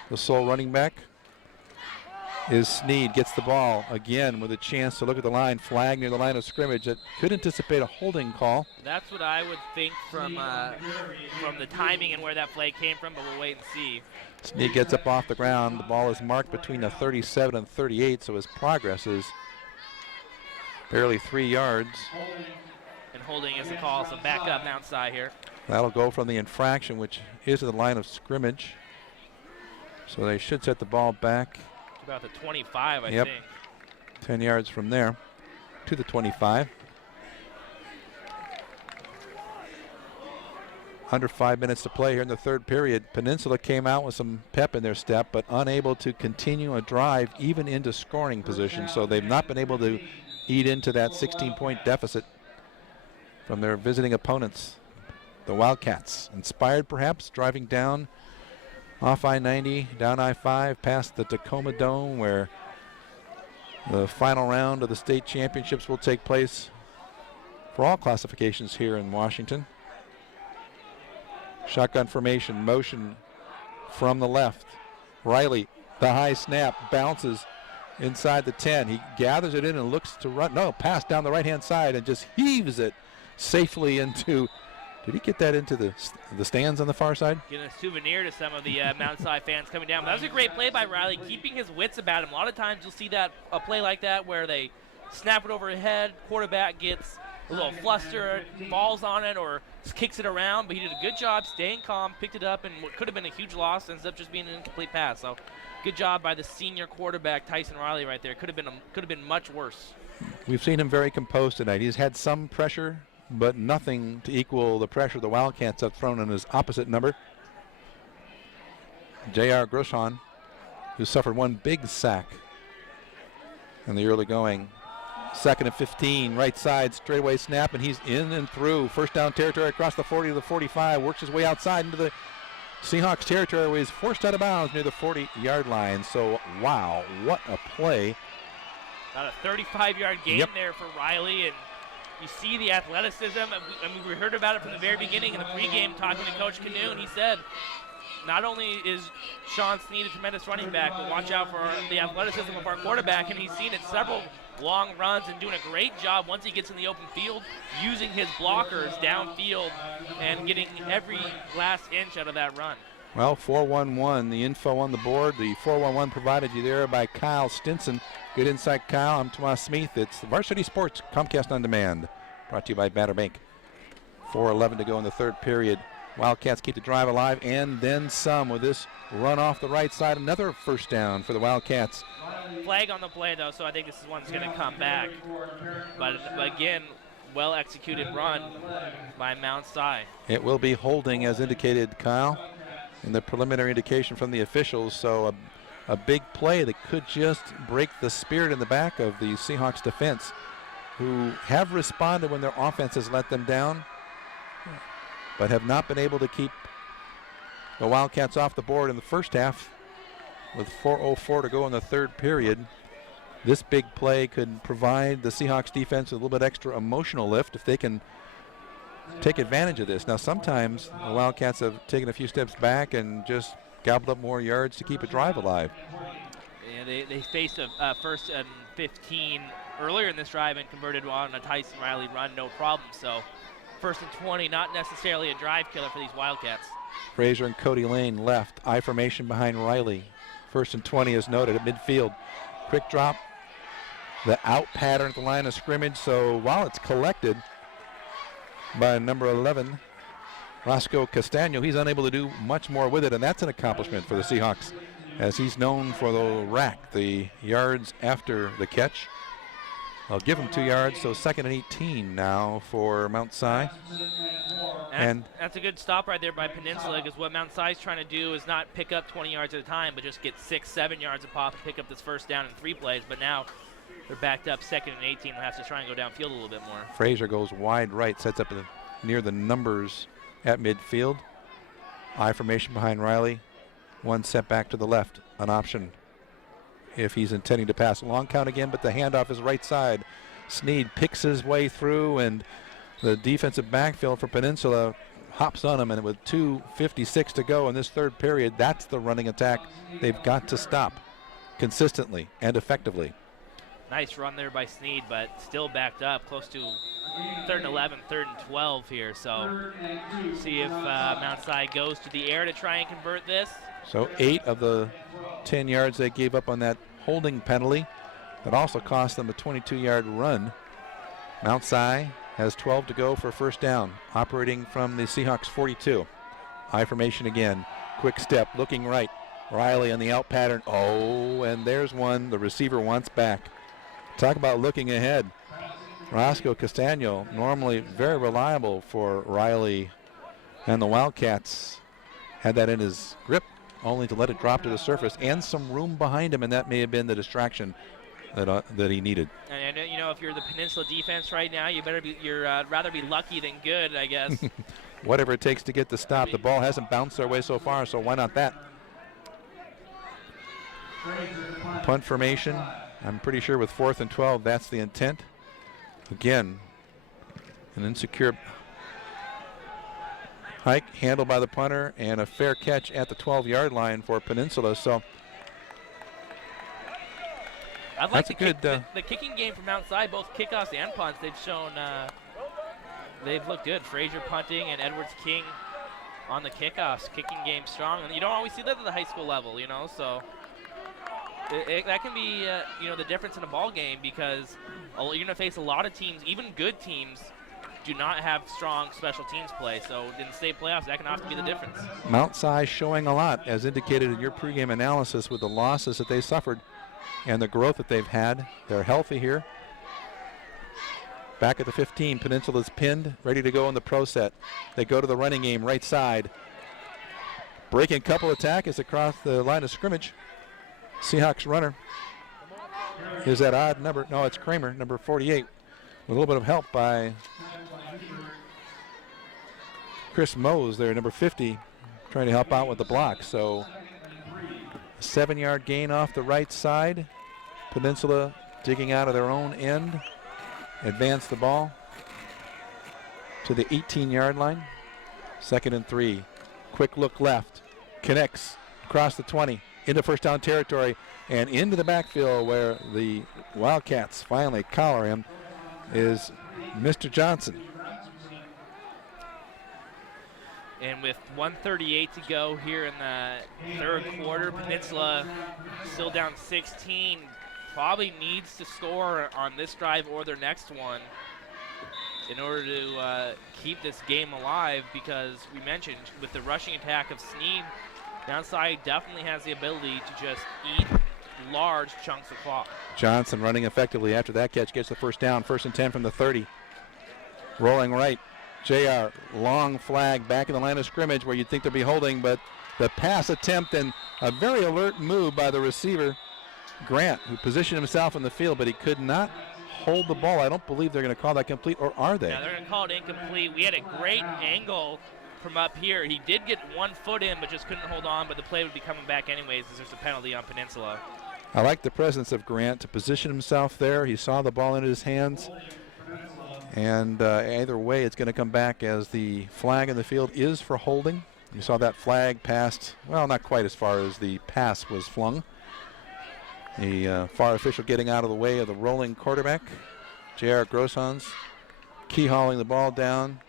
The sole running back is Sneed. Gets the ball again with a chance to look at the line. Flag near the line of scrimmage. That could anticipate a holding call. That's what I would think from the timing and where that play came from, but we'll wait and see. Sneed gets up off the ground. The ball is marked between the 37 and 38, so his progress is barely 3 yards. And holding is the call, so back up Mount Si here. That'll go from the infraction, which is at the line of scrimmage. So they should set the ball back. About the 25, I yep. think. 10 yards from there to the 25. Under 5 minutes to play here in the third period. Peninsula came out with some pep in their step, but unable to continue a drive even into scoring position. So they've not been able to eat into that 16-point deficit from their visiting opponents. The Wildcats, inspired perhaps, driving down off I-90, down I-5, past the Tacoma Dome, where the final round of the state championships will take place for all classifications here in Washington. Shotgun formation, motion from the left. Riley, the high snap, bounces inside the 10. He gathers it in and looks to run. No, pass down the right-hand side and just heaves it safely into. Did he get that into the stands on the far side? Getting a souvenir to some of the Mount Si fans coming down. But that was a great play by Riley, keeping his wits about him. A lot of times you'll see a play like that where they snap it over his head, quarterback gets a little flustered, falls on it, or kicks it around. But he did a good job staying calm, picked it up, and what could have been a huge loss ends up just being an incomplete pass. So good job by the senior quarterback, Tyson Riley, right there. Could have been much worse. We've seen him very composed tonight. He's had some pressure, but nothing to equal the pressure the Wildcats have thrown on his opposite number. J.R. Groshon, who suffered one big sack in the early going. 2nd and 15, right side, straightaway snap, and he's in and through. First down territory across the 40 to the 45, works his way outside into the Seahawks territory where he's forced out of bounds near the 40-yard line. So, wow, what a play. About a 35-yard gain there for Riley, and you see the athleticism. We heard about it from the very beginning in the pregame talking to Coach Canoe, and he said not only is Sean Sneed a tremendous running back, but watch out for the athleticism of our quarterback, and he's seen it several long runs and doing a great job once he gets in the open field, using his blockers downfield and getting every last inch out of that run. Well, 4-1-1, the info on the board. The 4-1-1 provided you there by Kyle Stinson. Good insight, Kyle. I'm Tomas Smith. It's Varsity Sports Comcast On Demand, brought to you by Banner Bank. 4:11 to go in the third period. Wildcats keep the drive alive and then some with this run off the right side. Another first down for the Wildcats. Flag on the play, though, so I think this is one that's going to come back. But again, well-executed run by Mount Si. It will be holding, as indicated, Kyle, in the preliminary indication from the officials. So a big play that could just break the spirit in the back of the Seahawks defense, who have responded when their offense has let them down, but have not been able to keep the Wildcats off the board in the first half. With 4:04 to go in the third period, this big play could provide the Seahawks defense with a little bit extra emotional lift if they can take advantage of this. Now, sometimes the Wildcats have taken a few steps back and just gobbled up more yards to keep a drive alive. Yeah, they faced a first and 15 earlier in this drive and converted on a Tyson Riley run, no problem. So 1st and 20, not necessarily a drive killer for these Wildcats. Frazier and Cody Lane left. I formation behind Riley. 1st and 20 is noted at midfield. Quick drop. The out pattern at the line of scrimmage. So while it's collected by number 11, Roscoe Castano, he's unable to do much more with it, and that's an accomplishment for the Seahawks, as he's known for the rack, the yards after the catch. I'll give him 2 yards, so 2nd and 18 now for Mount Si. And that's a good stop right there by Peninsula, because what Mount Si is trying to do is not pick up 20 yards at a time, but just get 6-7 yards a pop and pick up this first down in 3 plays. But now they're backed up 2nd and 18. They'll have to try and go downfield a little bit more. Frazier goes wide right, sets up near the numbers at midfield. I formation behind Riley. 1 setback to the left, an option if he's intending to pass. Long count again, but the handoff is right side. Sneed picks his way through, and the defensive backfield for Peninsula hops on him, and with 2:56 to go in this third period, that's the running attack they've got to stop consistently and effectively. Nice run there by Snead, but still backed up close to 3rd and 11, 3rd and 12 here. So see if Mount Si goes to the air to try and convert this. So 8 of the 10 yards they gave up on that holding penalty. That also cost them a 22-yard run. Mount Si has 12 to go for first down, operating from the Seahawks 42. I formation again. Quick step, looking right. Riley on the out pattern. Oh, and there's one the receiver wants back. Talk about looking ahead. Roscoe Castano, normally very reliable for Riley and the Wildcats, had that in his grip, only to let it drop to the surface and some room behind him, and that may have been the distraction that he needed. And you know, if you're the Peninsula defense right now, you're rather be lucky than good, I guess. Whatever it takes to get the stop. The ball hasn't bounced their way so far, so why not that? Punt formation. I'm pretty sure with 4th and 12, that's the intent. Again, an insecure hike handled by the punter and a fair catch at the 12-yard line for Peninsula. So I'd like that's a good. The kicking game from Mount Si, both kickoffs and punts, they've shown they've looked good. Frazier punting and Edwards King on the kickoffs. Kicking game strong, and you don't always see that at the high school level, you know. So that can be the difference in a ball game, because you're going to face a lot of teams, even good teams, do not have strong special teams play. So in the state playoffs, that can often be the difference. Mount Si showing a lot, as indicated in your pregame analysis, with the losses that they suffered and the growth that they've had. They're healthy here. Back at the 15, Peninsula's pinned, ready to go in the pro set. They go to the running game, right side. Breaking couple attack is across the line of scrimmage. Seahawks runner is that odd number. No, it's Kramer, number 48, with a little bit of help by Chris Mose there, number 50, trying to help out with the block. So a 7-yard gain off the right side. Peninsula digging out of their own end. Advance the ball to the 18-yard line. 2nd and 3. Quick look left. Connects across the 20. Into first down territory and into the backfield where the Wildcats finally collar him is Mr. Johnson. And with 1:38 to go here in the third quarter, Peninsula still down 16. Probably needs to score on this drive or their next one in order to keep this game alive, because we mentioned with the rushing attack of Snead, Downside definitely has the ability to just eat large chunks of clock. Johnson running effectively after that catch, gets the first down, 1st and 10 from the 30. Rolling right, JR, long flag back in the line of scrimmage where you'd think they'd be holding, but the pass attempt and a very alert move by the receiver, Grant, who positioned himself in the field, but he could not hold the ball. I don't believe they're going to call that complete, or are they? Yeah, they're going to call it incomplete. We had a great angle from up here. He did get 1 foot in, but just couldn't hold on, but the play would be coming back anyways as there's a penalty on Peninsula. I like the presence of Grant to position himself there. He saw the ball in his hands, and either way it's going to come back, as the flag in the field is for holding. You saw that flag passed, well, not quite as far as the pass was flung. The FAR official getting out of the way of the rolling quarterback, J.R. Grossons, key hauling the ball down.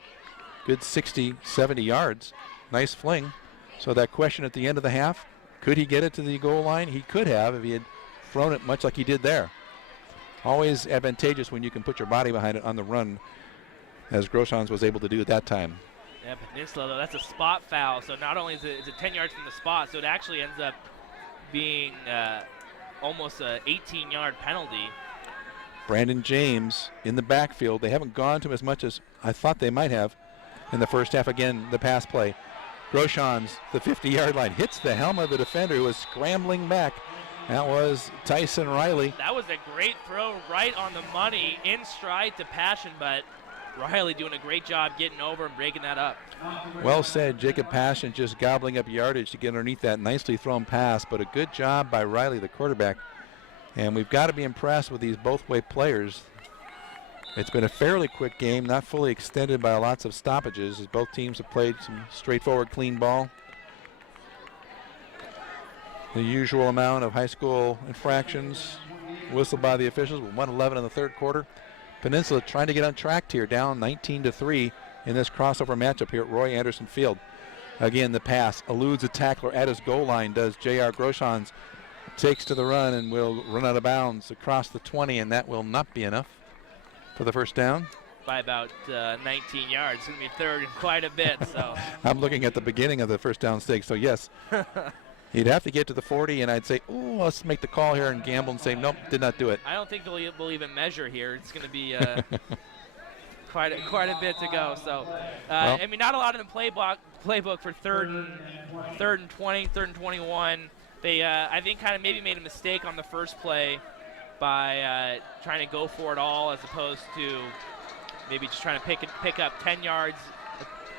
Good 60, 70 yards. Nice fling. So that question at the end of the half, could he get it to the goal line? He could have if he had thrown it much like he did there. Always advantageous when you can put your body behind it on the run, as Grossons was able to do at that time. Yeah, Peninsula, though, that's a spot foul. So not only is it 10 yards from the spot, so it actually ends up being almost an 18-yard penalty. Brandon James in the backfield. They haven't gone to him as much as I thought they might have in the first half. Again, the pass play. Groshans, the 50-yard line, hits the helmet of the defender who was scrambling back. That was Tyson Riley. That was a great throw right on the money, in stride to Passion, but Riley doing a great job getting over and breaking that up. Well said. Jacob Passion just gobbling up yardage to get underneath that nicely thrown pass, but a good job by Riley, the quarterback. And we've got to be impressed with these both-way players. It's been a fairly quick game, not fully extended by lots of stoppages, as both teams have played some straightforward, clean ball. The usual amount of high school infractions whistled by the officials, with 1:11 in the third quarter. Peninsula trying to get untracked here, down 19-3 in this crossover matchup here at Roy Anderson Field. Again, the pass eludes a tackler at his goal line, does J.R. Groshans. Takes to the run and will run out of bounds across the 20, and that will not be enough for the first down. By about 19 yards. It's going to be third and quite a bit. So I'm looking at the beginning of the first down stake, so yes. He'd have to get to the 40, and I'd say, oh, let's make the call here and gamble and say, nope, did not do it. I don't think we'll even measure here. It's going to be quite a bit to go. So, well, I mean, not a lot in the playbook for third and 20, third and 21. They, I think, kind of maybe made a mistake on the first play by trying to go for it all, as opposed to maybe just trying to pick up 10 yards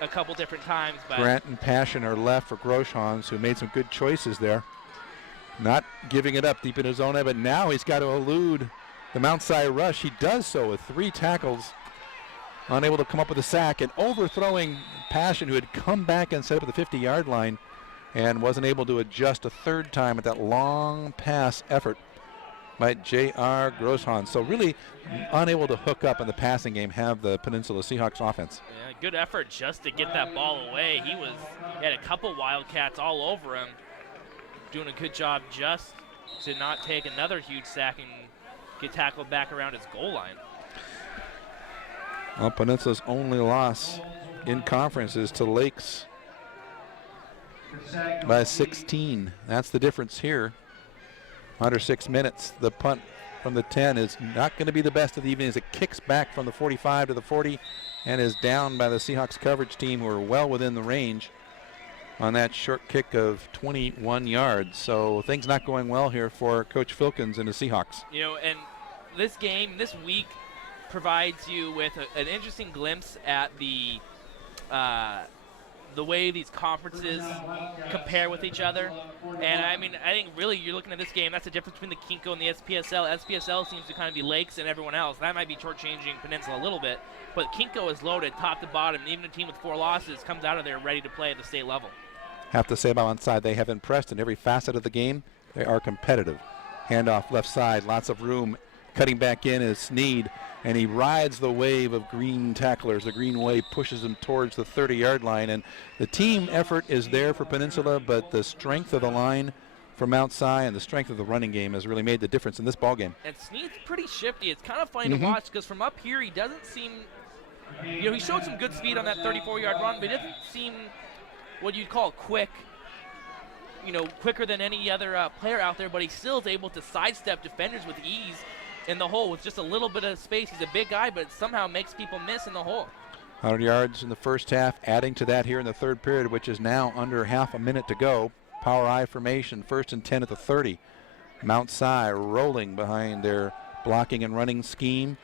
a couple different times. But Grant and Passion are left for Groshans, who made some good choices there. Not giving it up deep in his own end, but now he's got to elude the Mount Si rush. He does so with 3 tackles, unable to come up with a sack, and overthrowing Passion, who had come back and set up at the 50-yard line and wasn't able to adjust a third time at that long pass effort by J.R. Groshans. So really unable to hook up in the passing game, have the Peninsula Seahawks offense. Yeah, good effort just to get that ball away. He had a couple Wildcats all over him, doing a good job just to not take another huge sack and get tackled back around his goal line. Well, Peninsula's only loss in conference is to Lakes by 16. That's the difference here. Under 6 minutes. The punt from the 10 is not going to be the best of the evening as it kicks back from the 45 to the 40 and is down by the Seahawks coverage team, who are well within the range on that short kick of 21 yards. So things not going well here for Coach Filkins and the Seahawks. You know, and this game, this week, provides you with an interesting glimpse at the way these conferences compare with each other. And I mean, I think really you're looking at this game, that's the difference between the Kinko and the SPSL. SPSL seems to kind of be Lakes and everyone else. That might be shortchanging Peninsula a little bit, but Kinko is loaded top to bottom. Even a team with 4 losses comes out of there ready to play at the state level. Have to say about onside, they have impressed in every facet of the game. They are competitive. Handoff left side, lots of room. Cutting back in is Sneed, and he rides the wave of green tacklers. The green wave pushes him towards the 30-yard line, and the team effort is there for Peninsula, but the strength of the line for Mount Si and the strength of the running game has really made the difference in this ball game. And Sneed's pretty shifty. It's kind of funny to watch, because from up here he doesn't seem, you know, he showed some good speed on that 34-yard run, but he doesn't seem what you'd call quick, you know, quicker than any other player out there, but he still is able to sidestep defenders with ease in the hole with just a little bit of space. He's a big guy, but somehow makes people miss in the hole. 100 yards in the first half, adding to that here in the third period, which is now under half a minute to go. Power I formation, 1st and 10 at the 30. Mount Si rolling behind their blocking and running scheme.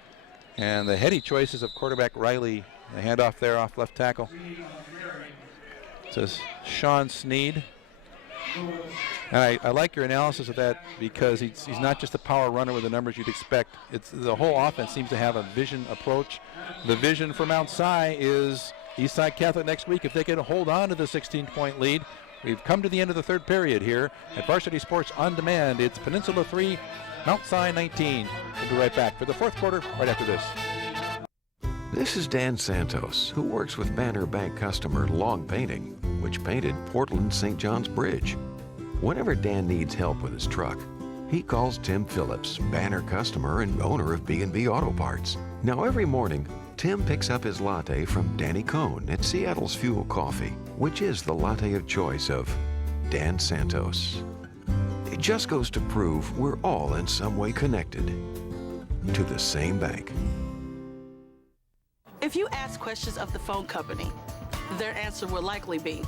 And the heady choices of quarterback Riley. The handoff there off left tackle. It says Sean Sneed. And I like your analysis of that, because he's not just a power runner with the numbers you'd expect. It's the whole offense seems to have a vision approach. The vision for Mount Si is Eastside Catholic next week. If they can hold on to the 16-point lead, we've come to the end of the third period here at Varsity Sports On Demand. It's Peninsula 3, Mount Si 19. We'll be right back for the fourth quarter right after this. This is Dan Santos, who works with Banner Bank customer Log Painting, which painted Portland St. John's Bridge. Whenever Dan needs help with his truck, he calls Tim Phillips, Banner customer and owner of B&B Auto Parts. Now every morning, Tim picks up his latte from Danny Cohn at Seattle's Fuel Coffee, which is the latte of choice of Dan Santos. It just goes to prove we're all in some way connected to the same bank. If you ask questions of the phone company, their answer will likely be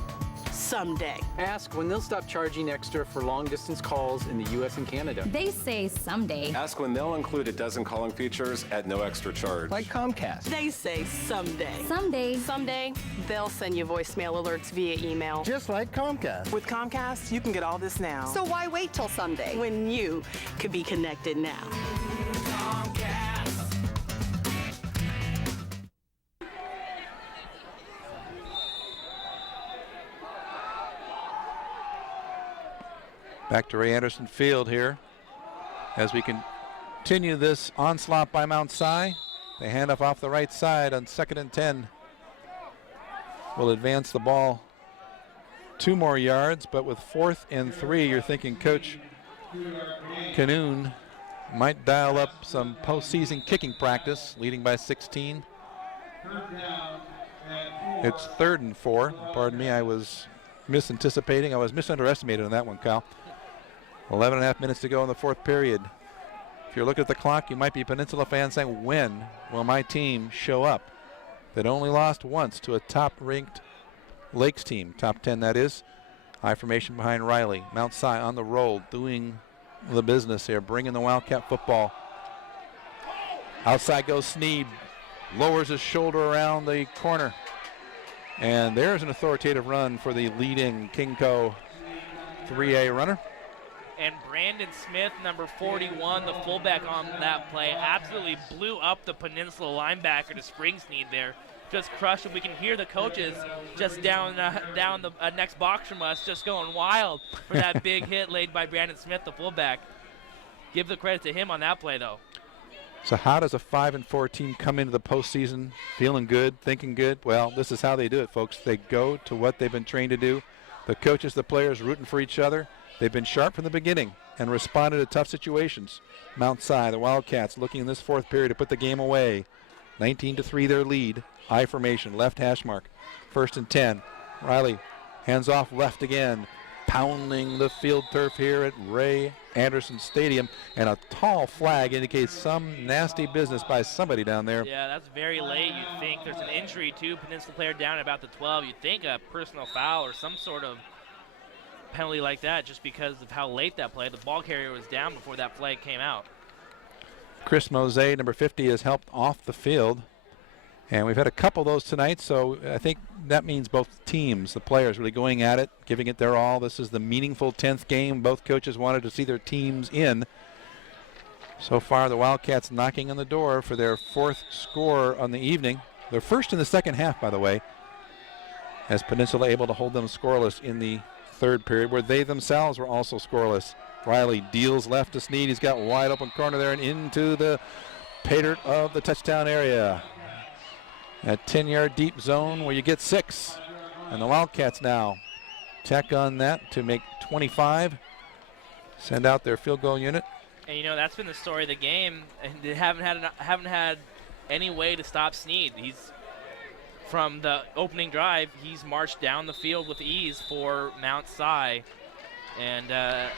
someday. Ask when they'll stop charging extra for long-distance calls in the U.S. and Canada. They say someday. Ask when they'll include a dozen calling features at no extra charge. Like Comcast. They say someday. Someday. Someday, they'll send you voicemail alerts via email. Just like Comcast. With Comcast, you can get all this now. So why wait till someday? When you could be connected now. Back to Ray Anderson Field here as we continue this onslaught by Mount Si. They hand off the right side on 2nd and 10. Will advance the ball 2 more yards, but with 4th and 3, you're thinking Coach Canoon might dial up some postseason kicking practice, leading by 16. It's 3rd and 4. Pardon me, I was misanticipating. I was misunderestimated on that one, Kyle. 11 and a half minutes to go in the 4th period. If you're looking at the clock, you might be a Peninsula fan saying, when will my team show up? That only lost once to a top-ranked Lakes team, top 10 that is. High formation behind Riley. Mount Si on the roll, doing the business here, bringing the Wildcat football. Outside goes Sneed, lowers his shoulder around the corner. And there's an authoritative run for the leading Kingco 3A runner. And Brandon Smith, number 41, the fullback on that play, absolutely blew up the Peninsula linebacker to Spring Sneed there. Just crushed him. We can hear the coaches just down the next box from us just going wild for that big hit laid by Brandon Smith, the fullback. Give the credit to him on that play, though. So how does a 5-4 team come into the postseason feeling good, thinking good? Well, this is how they do it, folks. They go to what they've been trained to do. The coaches, the players rooting for each other. They've been sharp from the beginning and responded to tough situations. Mount Si, the Wildcats, looking in this 4th period to put the game away. 19-3 their lead. I formation, left hash mark. 1st and 10. Riley hands off left again. Pounding the field turf here at Ray Anderson Stadium. And a tall flag indicates some nasty business by somebody down there. Yeah, that's very late. You'd think there's an injury to Peninsula player down at about the 12. You'd think a personal foul or some sort of penalty like that just because of how late that play. The ball carrier was down before that flag came out. Chris Mose, number 50, has helped off the field. And we've had a couple of those tonight, so I think that means both teams, the players, really going at it, giving it their all. This is the meaningful 10th game. Both coaches wanted to see their teams in. So far, the Wildcats knocking on the door for their 4th score on the evening. They're first in the 2nd half, by the way, as Peninsula able to hold them scoreless in the 3rd period, where they themselves were also scoreless. Riley deals left to Sneed. He's got wide open corner there and into the pay dirt of the touchdown area. That 10-yard deep zone where you get 6. And the Wildcats now tack on that to make 25. Send out their field goal unit. And you know, that's been the story of the game. And they haven't had any way to stop Sneed. He's from the opening drive, he's marched down the field with ease for Mount Si. And I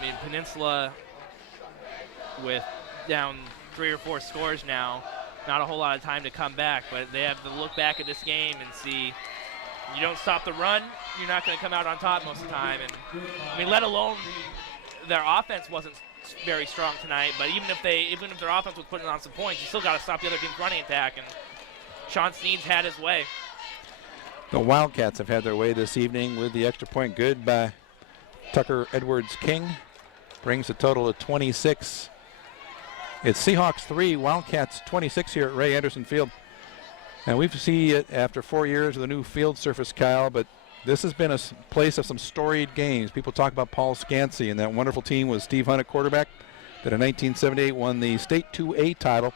mean, Peninsula with down 3 or 4 scores now. Not a whole lot of time to come back, but they have to look back at this game and see you don't stop the run, you're not going to come out on top most of the time. And I mean, let alone their offense wasn't very strong tonight, but even if their offense was putting on some points, you still got to stop the other team's running attack, and Sean Sneed's had his way. The Wildcats have had their way this evening with the extra point good by Tucker Edwards King. Brings a total of 26. It's Seahawks 3, Wildcats 26 here at Ray Anderson Field. And we see it after 4 years of the new field surface, Kyle, but this has been a place of some storied games. People talk about Paul Scansey and that wonderful team with Steve Hunt at quarterback that in 1978 won the state 2A title.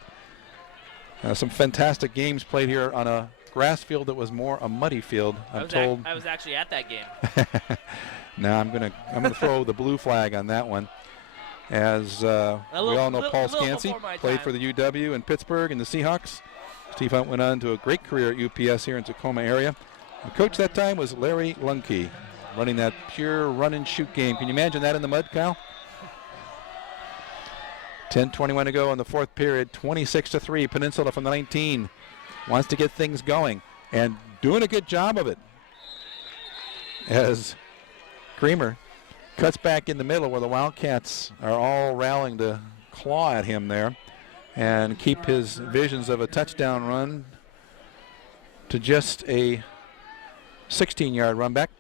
Some fantastic games played here on a grass field that was more a muddy field, I'm told. I was actually at that game. Now I'm gonna throw the blue flag on that one. As we all know, Paul Scansey played for the UW in Pittsburgh and the Seahawks. Steve Hunt went on to a great career at UPS here in Tacoma area. The coach that time was Larry Lunke, running that pure run-and-shoot game. Can you imagine that in the mud, Kyle? 10:21 to go in the 4th period. 26-3. Peninsula from the 19 wants to get things going and doing a good job of it. As Creamer cuts back in the middle where the Wildcats are all rallying to claw at him there and keep his visions of a touchdown run to just a 16-yard run back.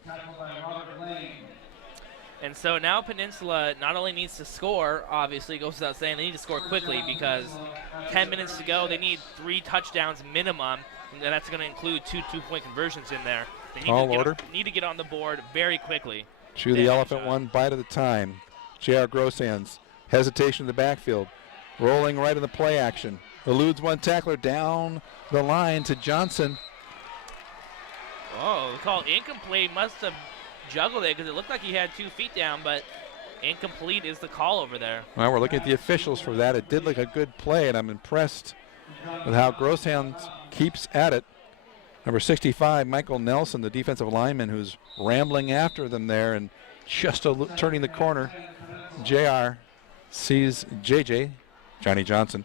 And so now Peninsula not only needs to score, obviously, it goes without saying, they need to score quickly because 10 minutes to go, they need 3 touchdowns minimum, and that's going to include 2 two-point conversions in there. They need Tall order. Need to get on the board very quickly. Chew the elephant one bite at a time. J.R. Grosshands, hesitation in the backfield. Rolling right in the play action. Eludes one tackler down the line to Johnson. Oh, called incomplete. Must have juggled it because it looked like he had 2 feet down, but incomplete is the call over there. Well, we're looking at the officials for that. It did look a good play, and I'm impressed with how Grosshands keeps at it. Number 65, Michael Nelson, the defensive lineman, who's rambling after them there and just turning the corner. JR sees JJ, Johnny Johnson.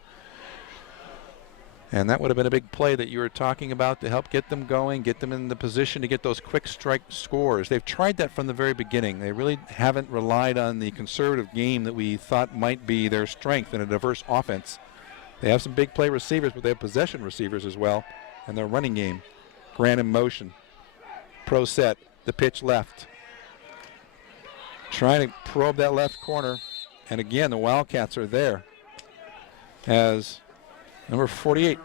And that would have been a big play that you were talking about to help get them going, get them in the position to get those quick strike scores. They've tried that from the very beginning. They really haven't relied on the conservative game that we thought might be their strength in a diverse offense. They have some big play receivers, but they have possession receivers as well, and their running game. Grant in motion. Pro set, the pitch left. Trying to probe that left corner. And again, the Wildcats are there as number 48,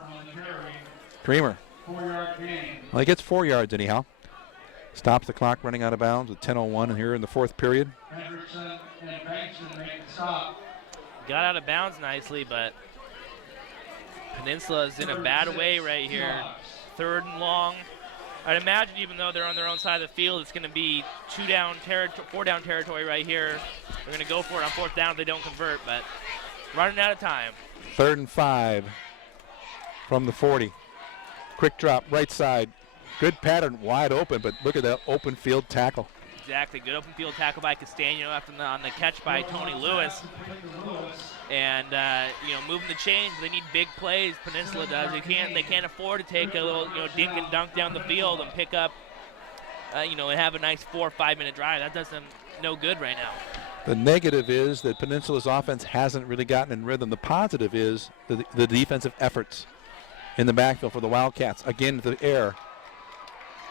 Creamer. Well, he gets 4 yards anyhow. Stops the clock running out of bounds with 10:01 here in the 4th period. Got out of bounds nicely, but Peninsula is in a bad way right here. 3rd and long. I'd imagine even though they're on their own side of the field, it's going to be 4 down territory right here. They're going to go for it on 4th down if they don't convert, but running out of time. 3rd and 5 from the 40. Quick drop, right side. Good pattern, wide open, but look at that open field tackle. Exactly, good open field tackle by Castano on the catch by Tony Lewis. And moving the chains, they need big plays. Peninsula does. They can't afford to take a little dink and dunk down the field and pick up and have a nice 4 or 5 minute drive. That does them no good right now. The negative is that Peninsula's offense hasn't really gotten in rhythm. The positive is the defensive efforts in the backfield for the Wildcats. Again to the air.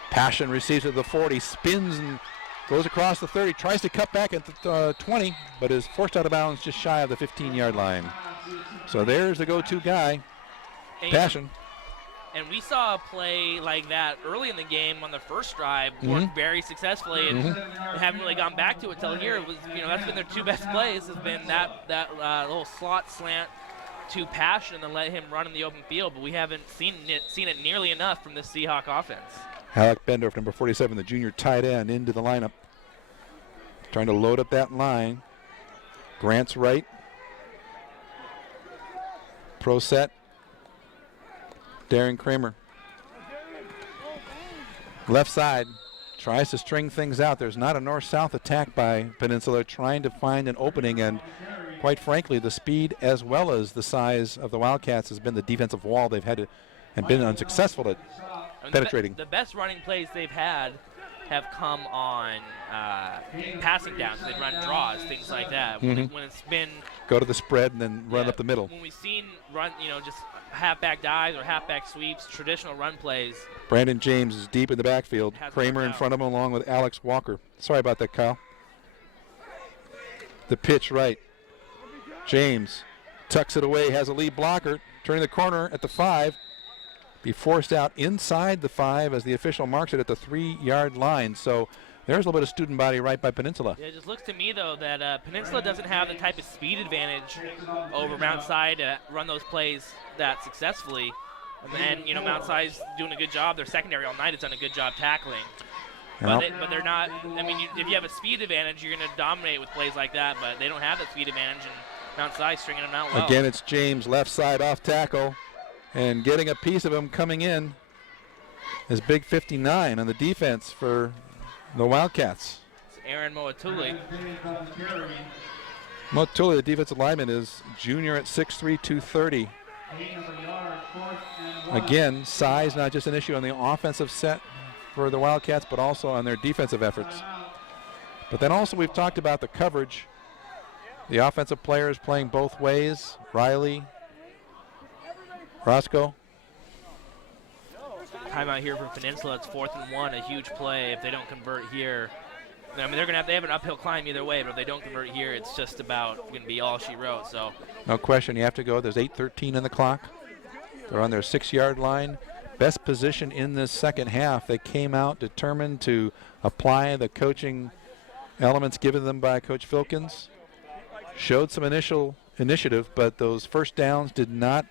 Passion receives at the 40, spins and goes across the 30, tries to cut back at the 20, but is forced out of bounds just shy of the 15-yard line. So there's the go-to guy, Passion. And we saw a play like that early in the game on the first drive, worked very successfully, and haven't really gone back to it until here. It was, that's been their 2 best plays. Has been that little slot slant to Passion and let him run in the open field, but we haven't seen it nearly enough from this Seahawk offense. Alec Bendorf, number 47, the junior tight end, into the lineup. Trying to load up that line. Grant's right. Pro set. Darren Kramer. Left side. Tries to string things out. There's not a north-south attack by Peninsula, trying to find an opening, and quite frankly, the speed as well as the size of the Wildcats has been the defensive wall they've had to, and been unsuccessful at penetrating. The best running plays they've had have come on passing downs. They've run draws, things like that. When it's been go to the spread and then run up the middle. When we've seen just halfback dives or halfback sweeps, traditional run plays. Brandon James is deep in the backfield. Kramer in front of him along with Alex Walker. Sorry about that, Kyle. The pitch right. James tucks it away, has a lead blocker, turning the corner at the 5. Be forced out inside the 5 as the official marks it at the 3-yard line. So there's a little bit of student body right by Peninsula. Yeah, it just looks to me, though, that Peninsula doesn't have the type of speed advantage over Mount Si to run those plays that successfully. And Mount Si's doing a good job. Their secondary all night has done a good job tackling. But they're not, if you have a speed advantage, you're going to dominate with plays like that, but they don't have that speed advantage, and Mount Si stringing them out well. Again, it's James, left side off tackle. And getting a piece of him coming in is big 59 on the defense for the Wildcats. It's Aaron Moatuli. Moatuli, the defensive lineman, is junior at 6'3", 230. Again, size not just an issue on the offensive set for the Wildcats, but also on their defensive efforts. But then also we've talked about the coverage. The offensive players playing both ways. Riley, Roscoe. Timeout here from Peninsula. It's 4th and 1, a huge play. If they don't convert here, they have an uphill climb either way, but if they don't convert here, it's just about going to be all she wrote. So no question, you have to go. There's 8:13 in the clock. They're on their 6-yard line. Best position in this second half. They came out determined to apply the coaching elements given them by Coach Filkins. Showed some initial initiative, but those first downs did not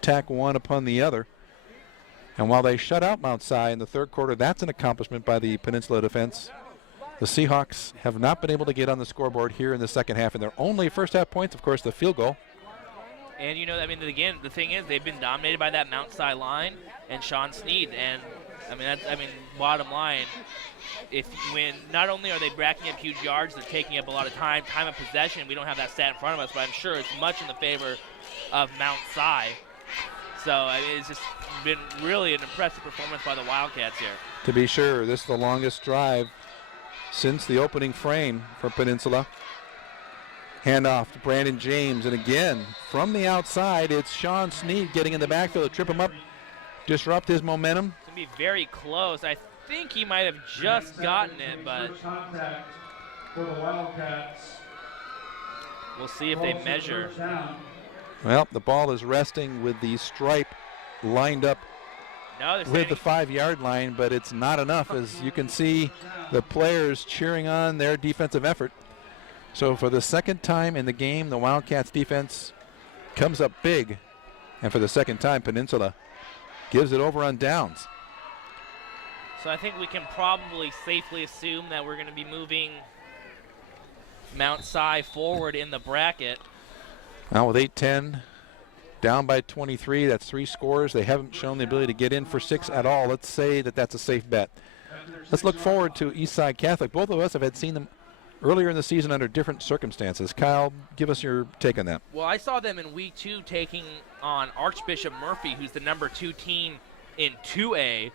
tack one upon the other. And while they shut out Mount Si in the third quarter, that's an accomplishment by the Peninsula defense. The Seahawks have not been able to get on the scoreboard here in the second half, and their only first half points, of course, the field goal. And, again, the thing is, they've been dominated by that Mount Si line and Sean Snead. And, bottom line, when not only are they racking up huge yards, they're taking up a lot of time of possession. We don't have that stat in front of us, but I'm sure it's much in the favor of Mount Si. So, it's just been really an impressive performance by the Wildcats here. To be sure, this is the longest drive since the opening frame for Peninsula. Handoff to Brandon James, and again, from the outside, it's Sean Snead getting in the backfield to trip him up, disrupt his momentum. It's going to be very close. I think he might have just gotten it, but we'll see if they measure. Well, the ball is resting with the stripe lined up with the 5-yard line, but it's not enough, as you can see the players cheering on their defensive effort. So for the second time in the game, the Wildcats defense comes up big, and for the second time, Peninsula gives it over on downs. So I think we can probably safely assume that we're going to be moving Mount Si forward in the bracket. Now with 8-10, down by 23, that's 3 scores. They haven't shown the ability to get in for 6 at all. Let's say that that's a safe bet. Let's look forward to Eastside Catholic. Both of us have had seen them earlier in the season under different circumstances. Kyle, give us your take on that. Well, I saw them in week 2 taking on Archbishop Murphy, who's the number 2 team in 2A.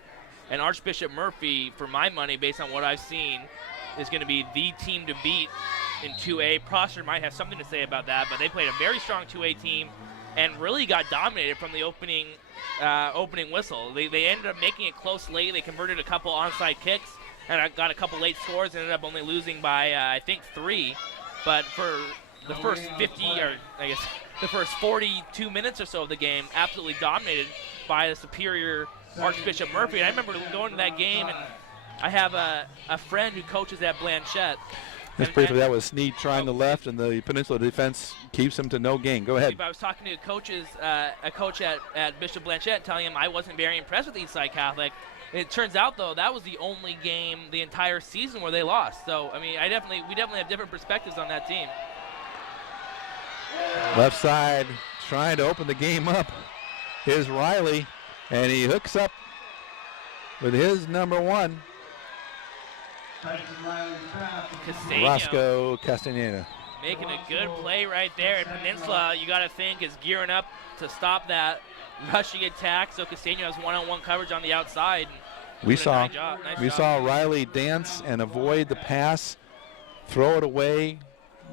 And Archbishop Murphy, for my money, based on what I've seen, is going to be the team to beat in 2A. Prosser might have something to say about that, but they played a very strong 2A team and really got dominated from the opening whistle. They ended up making it close late. They converted a couple onside kicks and got a couple late scores, and ended up only losing by, I think, 3. But for the first 42 minutes or so of the game, absolutely dominated by the superior Archbishop Murphy. And I remember going to that game, and I have a friend who coaches at Blanchette. Just briefly, that was Snead trying the left, and the Peninsula defense keeps him to no gain. Go ahead. I was talking to a coach at Bishop Blanchette, telling him I wasn't very impressed with Eastside Catholic. It turns out, though, that was the only game the entire season where they lost. So, we definitely have different perspectives on that team. Left side, trying to open the game up, is Riley, and he hooks up with his number 1. Roscoe Castaneda. Making a good play right there. And Peninsula, you got to think, is gearing up to stop that rushing attack. So Castano has one-on-one coverage on the outside. We saw Riley dance and avoid the pass, throw it away,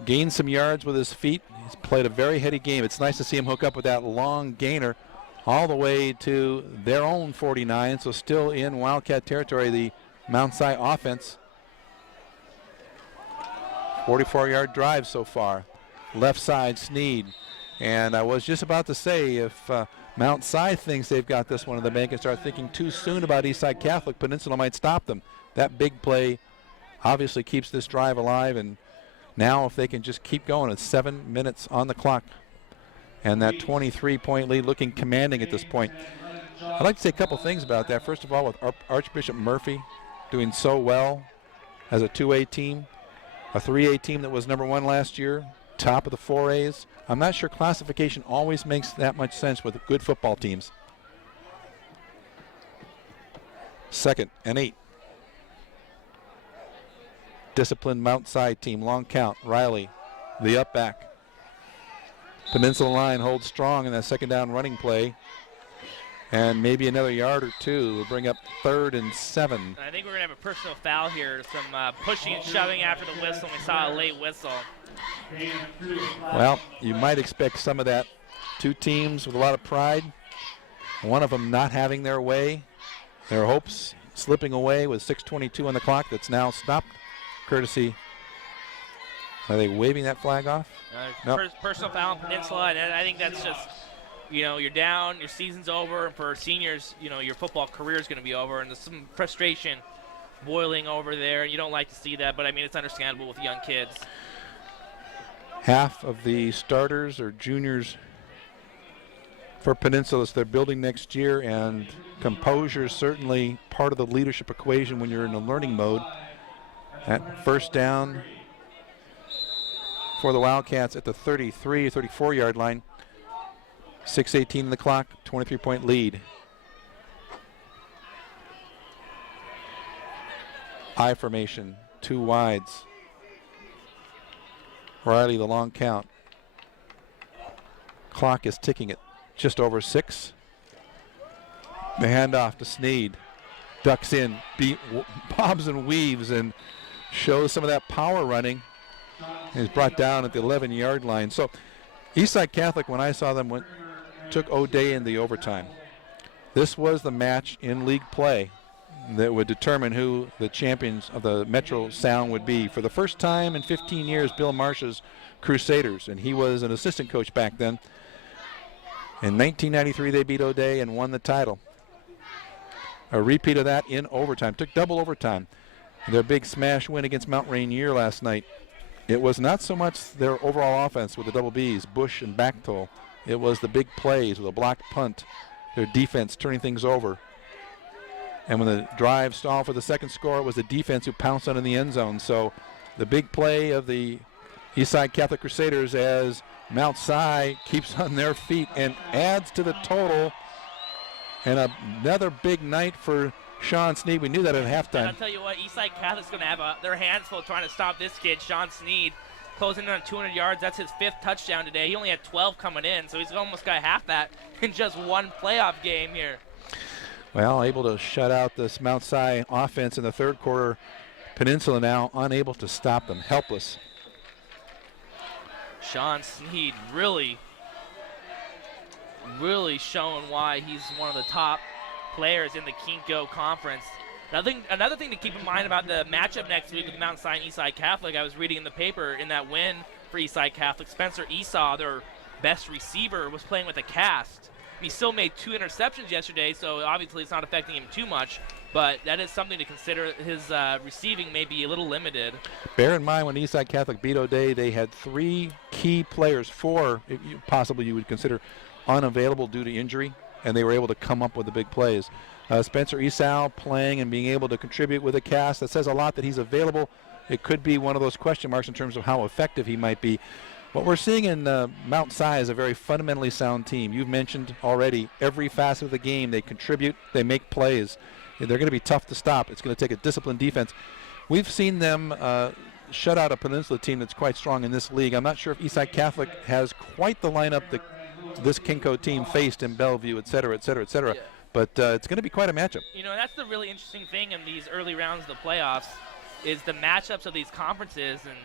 gain some yards with his feet. He's played a very heady game. It's nice to see him hook up with that long gainer all the way to their own 49. So still in Wildcat territory, the Mount Si offense. 44-yard drive so far. Left side, Snead. And I was just about to say, if Mount Si thinks they've got this one in the bank and start thinking too soon about Eastside Catholic, Peninsula might stop them. That big play obviously keeps this drive alive, and now if they can just keep going, it's 7 minutes on the clock. And that 23-point lead looking commanding at this point. I'd like to say a couple things about that. First of all, with Archbishop Murphy doing so well as a 2A team, a 3A team that was number 1 last year, top of the 4As. I'm not sure classification always makes that much sense with good football teams. 2nd and 8. Disciplined Mount Si team, long count. Riley, the up back. Peninsula line holds strong in that second down running play. And maybe another yard or 2 will bring up 3rd and 7. And I think we're going to have a personal foul here. Some pushing and shoving after the whistle. We saw a late whistle. Well, you might expect some of that. 2 teams with a lot of pride. One of them not having their way. Their hopes slipping away with 6:22 on the clock. That's now stopped. Courtesy. Are they waving that flag off? Nope. Personal foul on Peninsula, and I think that's just, you're down, your season's over, and for seniors, your football career is going to be over, and there's some frustration boiling over there. You don't like to see that, but I mean, it's understandable with young kids. Half of the starters are juniors for Peninsula. They're building next year, and composure is certainly part of the leadership equation when you're in a learning mode. At first down for the Wildcats at the 34-yard line. 6:18 in the clock, 23-point lead. I formation, 2 wides. Riley, the long count. Clock is ticking at just over 6. The handoff to Sneed. Ducks in, bobs and weaves, and shows some of that power running. He's brought down at the 11-yard line. So Eastside Catholic, when I saw them, took O'Day in the overtime. This was the match in league play that would determine who the champions of the Metro Sound would be. For the first time in 15 years, Bill Marsh's Crusaders, and he was an assistant coach back then. In 1993, they beat O'Day and won the title. A repeat of that in overtime. Took double overtime. Their big smash win against Mount Rainier last night. It was not so much their overall offense with the double Bs, Bush and Bachtel. It was the big plays with a blocked punt, their defense turning things over. And when the drive stalled for the second score, it was the defense who pounced on in the end zone. So the big play of the Eastside Catholic Crusaders as Mount Si keeps on their feet and adds to the total. And another big night for Sean Sneed. We knew that at halftime. And I'll tell you what, Eastside Catholic's going to have their hands full trying to stop this kid, Sean Sneed, closing in on 200 yards. That's his 5th touchdown today. He only had 12 coming in, so he's almost got half that in just one playoff game here. Well, able to shut out this Mount Si offense in the third quarter. Peninsula now unable to stop them, helpless. Sean Sneed really showing why he's one of the top players in the Kinko Conference. Another thing to keep in mind about the matchup next week with Mount Si and Eastside Catholic, I was reading in the paper in that win for Eastside Catholic, Spencer Esau, their best receiver, was playing with a cast. He still made 2 interceptions yesterday, so obviously it's not affecting him too much, but that is something to consider. His receiving may be a little limited. Bear in mind when Eastside Catholic beat O'Day, they had 3 key players, 4 possibly you would consider unavailable due to injury, and they were able to come up with the big plays. Spencer Esau playing and being able to contribute with a cast. That says a lot that he's available. It could be one of those question marks in terms of how effective he might be. What we're seeing in Mount Si is a very fundamentally sound team. You've mentioned already every facet of the game. They contribute, they make plays. They're going to be tough to stop. It's going to take a disciplined defense. We've seen them shut out a Peninsula team that's quite strong in this league. I'm not sure if Eastside Catholic has quite the lineup that this Kinko team faced in Bellevue, et cetera, et cetera, et cetera. Yeah. But it's going to be quite a matchup. You know, that's the really interesting thing in these early rounds of the playoffs is the matchups of these conferences. And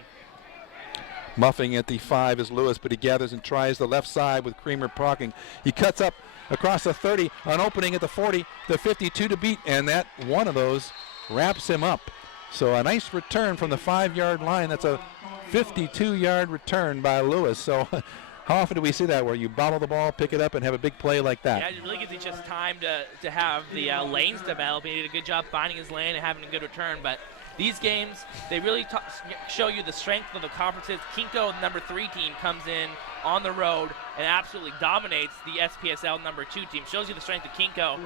muffing at the 5 is Lewis, but he gathers and tries the left side with Creamer blocking. He cuts up across the 30, an opening at the 40, the 52 to beat, and that one of those wraps him up. So a nice return from the 5-yard line. That's a 52-yard return by Lewis. So how often do we see that where you bobble the ball, pick it up, and have a big play like that? Yeah, it really gives you just time to have the lanes develop. He did a good job finding his lane and having a good return, but these games, they really show you the strength of the conferences. Kinko, the number 3 team, comes in on the road and absolutely dominates the SPSL number 2 team. Shows you the strength of Kinko.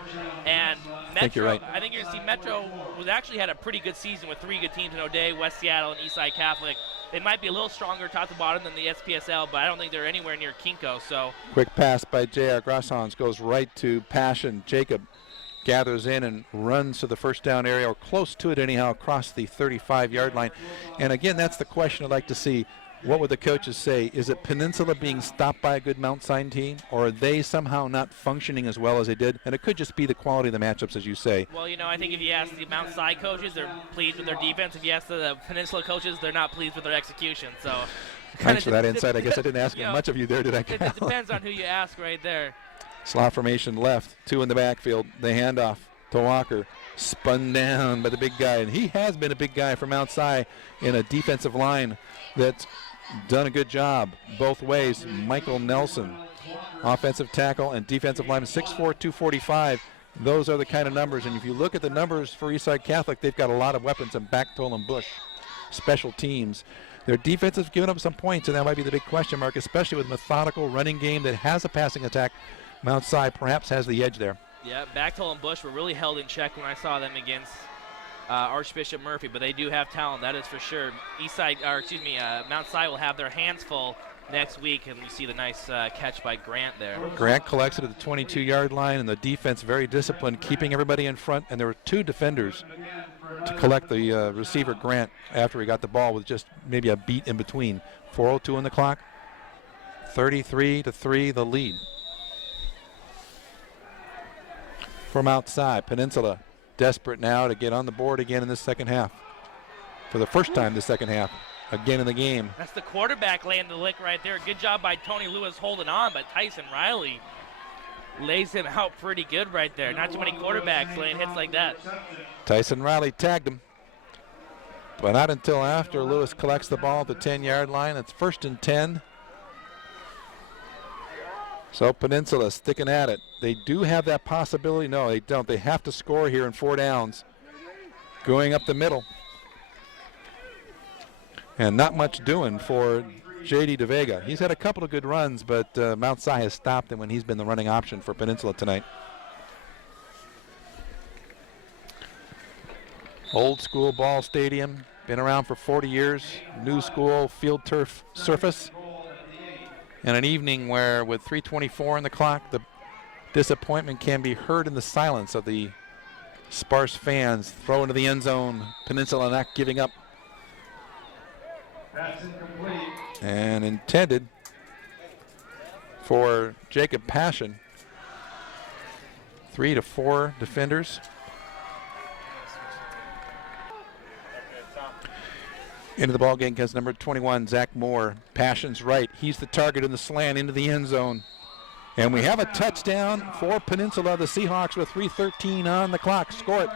And Metro, I think you're right. I think you're going to see Metro was actually had a pretty good season with 3 good teams in O'Day, West Seattle, and Eastside Catholic. They might be a little stronger top to bottom than the SPSL, but I don't think they're anywhere near Kinko. So quick pass by J.R. Grosshans goes right to Passion. Jacob gathers in and runs to the first down area, or close to it anyhow, across the 35-yard line. And again, that's the question I'd like to see. What would the coaches say? Is it Peninsula being stopped by a good Mount Si team, or are they somehow not functioning as well as they did? And it could just be the quality of the matchups, as you say. Well, you know, I think if you ask the Mount Si coaches, they're pleased with their defense. If you ask the Peninsula coaches, they're not pleased with their execution. So thanks for that insight. I guess I didn't ask much of you there, did I? It depends on who you ask right there. Slot formation left, 2 in the backfield. The handoff to Walker, spun down by the big guy. And he has been a big guy for Mount Si in a defensive line that's done a good job both ways. Michael Nelson, offensive tackle and defensive lineman, 6'4", 245. those are the kind of numbers. And if you look at the numbers for Eastside Catholic, they've got a lot of weapons in Bechtel and Bush, special teams. Their defense has given up some points, and that might be the big question mark, especially with a methodical running game that has a passing attack. Mount Si perhaps has the edge there. Yeah, Bechtel and Bush were really held in check when I saw them against Archbishop Murphy, but they do have talent, that is for sure. Mount Si will have their hands full next week, and we see the nice catch by Grant there. Grant collects it at the 22-yard line, and the defense very disciplined, keeping everybody in front, and there were two defenders to collect the receiver Grant after he got the ball with just maybe a beat in between. 4:02 on the clock, 33-3 the lead. From outside, Peninsula desperate now to get on the board again in the second half. For the first time this second half, again in the game. That's the quarterback laying the lick right there. Good job by Tony Lewis holding on, but Tyson Riley lays him out pretty good right there. Not too many quarterbacks laying hits like that. Tyson Riley tagged him, but not until after Lewis collects the ball at the 10-yard line. It's 1st and 10. So Peninsula sticking at it. They do have that possibility. No, they don't. They have to score here in 4 downs. Going up the middle. And not much doing for J.D. DeVega. He's had a couple of good runs, but Mount Si has stopped him when he's been the running option for Peninsula tonight. Old school ball stadium. Been around for 40 years. New school field turf surface. And an evening where with 3:24 on the clock, the disappointment can be heard in the silence of the sparse fans. Throw into the end zone. Peninsula not giving up. And intended for Jacob Passion. 3 to 4 defenders. Into the ball game against number 21, Zach Moore. Passion's right. He's the target in the slant into the end zone. And we have a touchdown for Peninsula. The Seahawks with 3:13 on the clock. Score it.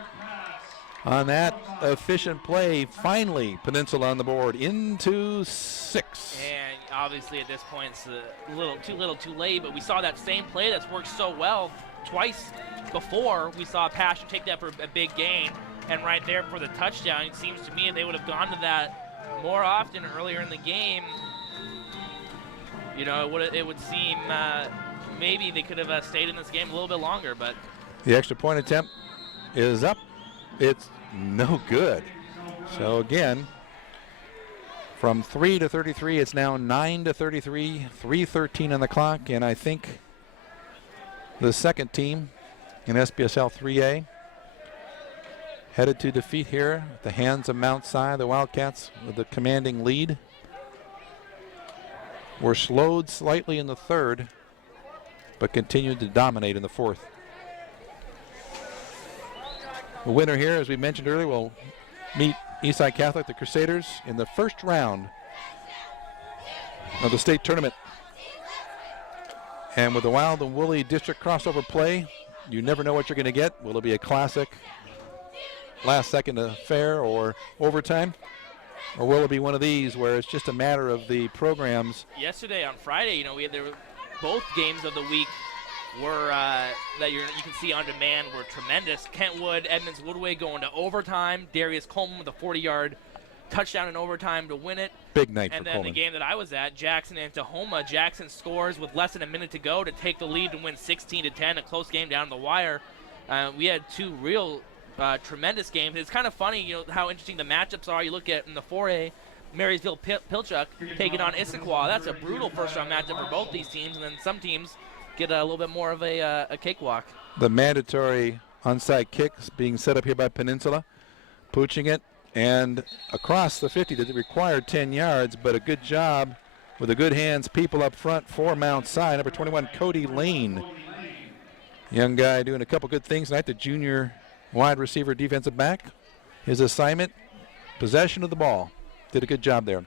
On that efficient play, finally Peninsula on the board into 6. And obviously at this point it's a little too late, but we saw that same play that's worked so well twice before. We saw Passion take that for a big gain, and right there for the touchdown. It seems to me they would have gone to that more often earlier in the game. You know, it would seem maybe they could have stayed in this game a little bit longer, but the extra point attempt is up. It's no good. So again, from 3 to 33, it's now 9 to 33, 3:13 on the clock, and I think the second team in SPSL 3A headed to defeat here at the hands of Mount Si. The Wildcats with the commanding lead were slowed slightly in the third, but continued to dominate in the fourth. The winner here, as we mentioned earlier, will meet Eastside Catholic, the Crusaders, in the first round of the state tournament. And with the Wild and Woolly district crossover play, you never know what you're going to get. Will it be a classic last-second affair or overtime? Or will it be one of these where it's just a matter of the programs? Yesterday on Friday, you know, there were both games of the week were that you can see on demand were tremendous. Kentwood, Edmonds Woodway going to overtime. Darius Coleman with a 40-yard touchdown in overtime to win it. Big night for Coleman. And then Coleman. the game that I was at, Jackson and Tahoma. Jackson scores with less than a minute to go to take the lead and win 16-10. A close game down the wire. We had two real tremendous games. It's kind of funny, you know, how interesting the matchups are. You look at in the 4A, Marysville Pilchuck taking on Issaquah. That's a brutal first-round matchup for both these teams, and then some teams get a little bit more of a cakewalk. The mandatory onside kicks being set up here by Peninsula, pooching it, and across the 50 that required 10 yards, but a good job with the good hands, people up front for Mount Si. Number 21, Cody Lane. Young guy doing a couple good things tonight, the junior wide receiver defensive back. His assignment, possession of the ball. Did a good job there.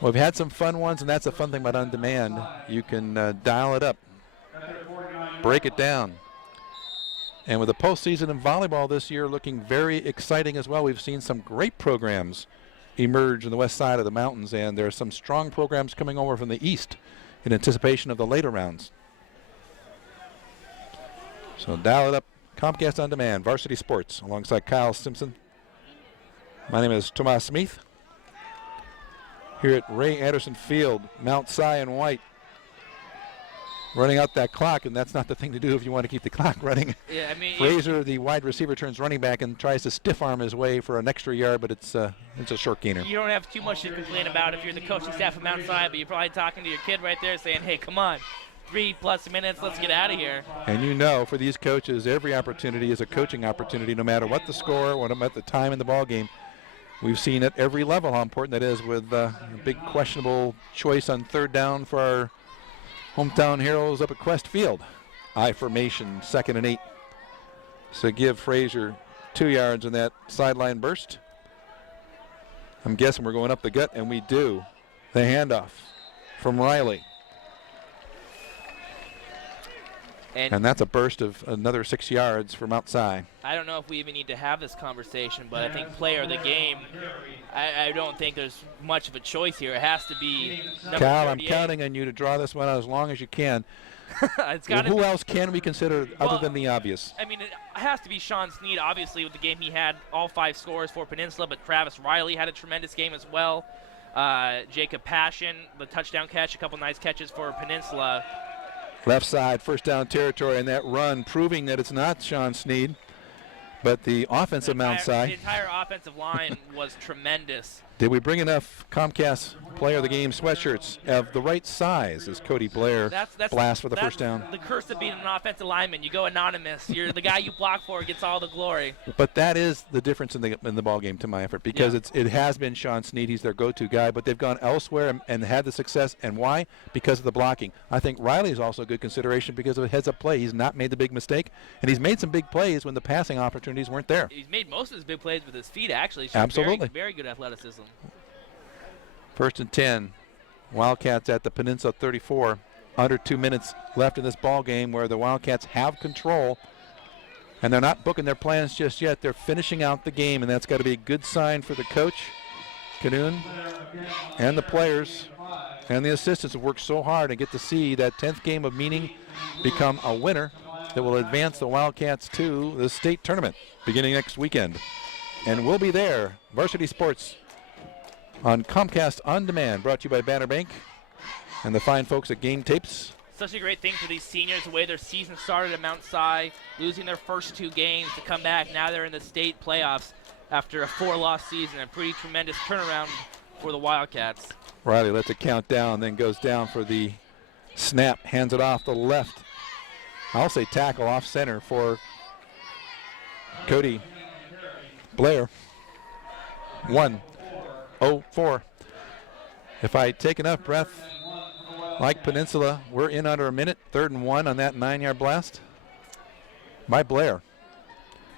Well, we've had some fun ones, and that's the fun thing about On Demand. You can dial it up, break it down. And with the postseason in volleyball this year looking very exciting as well, we've seen some great programs emerge on the west side of the mountains, and there are some strong programs coming over from the east in anticipation of the later rounds. So dial it up. Comcast On Demand, Varsity Sports, alongside Kyle Simpson. My name is Tomas Smith. Here at Ray Anderson Field, Mount Si and White. Running out that clock, and that's not the thing to do if you want to keep the clock running. Yeah, I mean, Frazier, the wide receiver, turns running back and tries to stiff arm his way for an extra yard, but it's a short gainer. You don't have too much to complain about if you're the coaching staff of Mount Si, but you're probably talking to your kid right there saying, hey, come on, 3+ minutes, let's get out of here. And you know, for these coaches, every opportunity is a coaching opportunity, no matter what the score, what at the time in the ball game. We've seen at every level how important that is, with a big questionable choice on third down for our hometown heroes up at Quest Field. I formation, 2nd and 8. So give Frazier 2 yards in that sideline burst. I'm guessing we're going up the gut, and we do. The handoff from Riley. And that's a burst of another 6 yards for Mount Si. I don't know if we even need to have this conversation, but I think player of the game, I don't think there's much of a choice here. It has to be number Cal, 38. I'm counting on you to draw this one out as long as you can. Who else can we consider other than the obvious? I mean, it has to be Sean Snead, obviously, with the game he had, all 5 scores for Peninsula, but Travis Riley had a tremendous game as well. Jacob Passion, the touchdown catch, a couple nice catches for Peninsula. Left side, first down territory, and that run proving that it's not Sean Snead, but the offensive Mount Si. The entire offensive line was tremendous. Did we bring enough Comcast Player of the Game sweatshirts of the right size as Cody Blair blasts for the first down? The curse of being an offensive lineman. You go anonymous. You're the guy you block for gets all the glory. But that is the difference in the ball game, to my effort, because it has been Sean Snead. He's their go-to guy, but they've gone elsewhere and had the success. And why? Because of the blocking. I think Riley is also a good consideration because of a heads-up play. He's not made the big mistake, and he's made some big plays when the passing opportunities weren't there. He's made most of his big plays with his feet, actually. Absolutely. Very good athleticism. 1st and 10. Wildcats at the Peninsula 34. Under 2 minutes left in this ball game, where the Wildcats have control, and they're not booking their plans just yet. They're finishing out the game, and that's got to be a good sign for the coach, Canoon, and the players and the assistants who worked so hard and get to see that 10th game of meaning become a winner that will advance the Wildcats to the state tournament beginning next weekend. And we'll be there. Varsity Sports on Comcast On Demand, brought to you by Banner Bank and the fine folks at Game Tapes. Such a great thing for these seniors, the way their season started at Mount Si, losing their first 2 games to come back. Now they're in the state playoffs after a 4-loss season. A pretty tremendous turnaround for the Wildcats. Riley lets it count down, then goes down for the snap, hands it off the left. I'll say tackle off center for Cody Blair. 1:04. If I take enough breath, like Peninsula, we're in under a minute. 3rd and 1 on that 9-yard blast by Blair.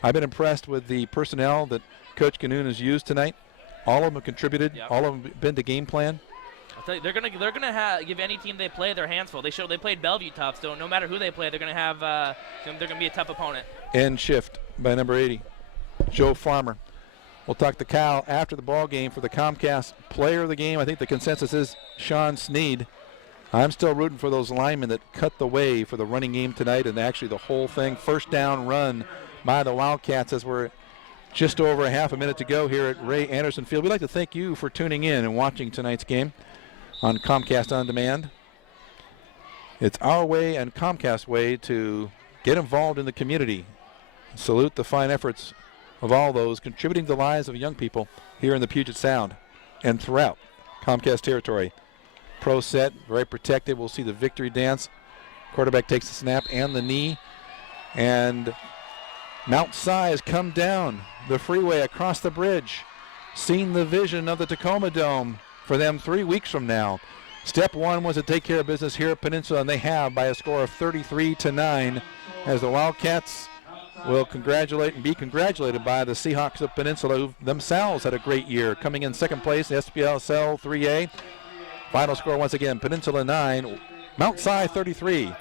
I've been impressed with the personnel that Coach Canoon has used tonight. All of them have contributed. Yep. All of them have been to game plan. I'll tell you, they're gonna give any team they play their hands full. They played Bellevue tough, so no matter who they play, they're gonna be a tough opponent. End shift by number 80, Joe Farmer. We'll talk to Cal after the ball game for the Comcast Player of the Game. I think the consensus is Sean Snead. I'm still rooting for those linemen that cut the way for the running game tonight, and actually the whole thing. First down run by the Wildcats as we're just over a half a minute to go here at Ray Anderson Field. We'd like to thank you for tuning in and watching tonight's game on Comcast On Demand. It's our way and Comcast way to get involved in the community. Salute the fine efforts of all those contributing to the lives of young people here in the Puget Sound and throughout Comcast territory. Pro set, very protected. We'll see the victory dance. Quarterback takes the snap and the knee. And Mount Si has come down the freeway across the bridge, seen the vision of the Tacoma Dome for them 3 weeks from now. Step one was to take care of business here at Peninsula, and they have by a score of 33-9, as the Wildcats will congratulate and be congratulated by the Seahawks of Peninsula, who themselves had a great year, coming in 2nd place, SPLSL 3A. Final score once again, Peninsula 9, Mount Si 33.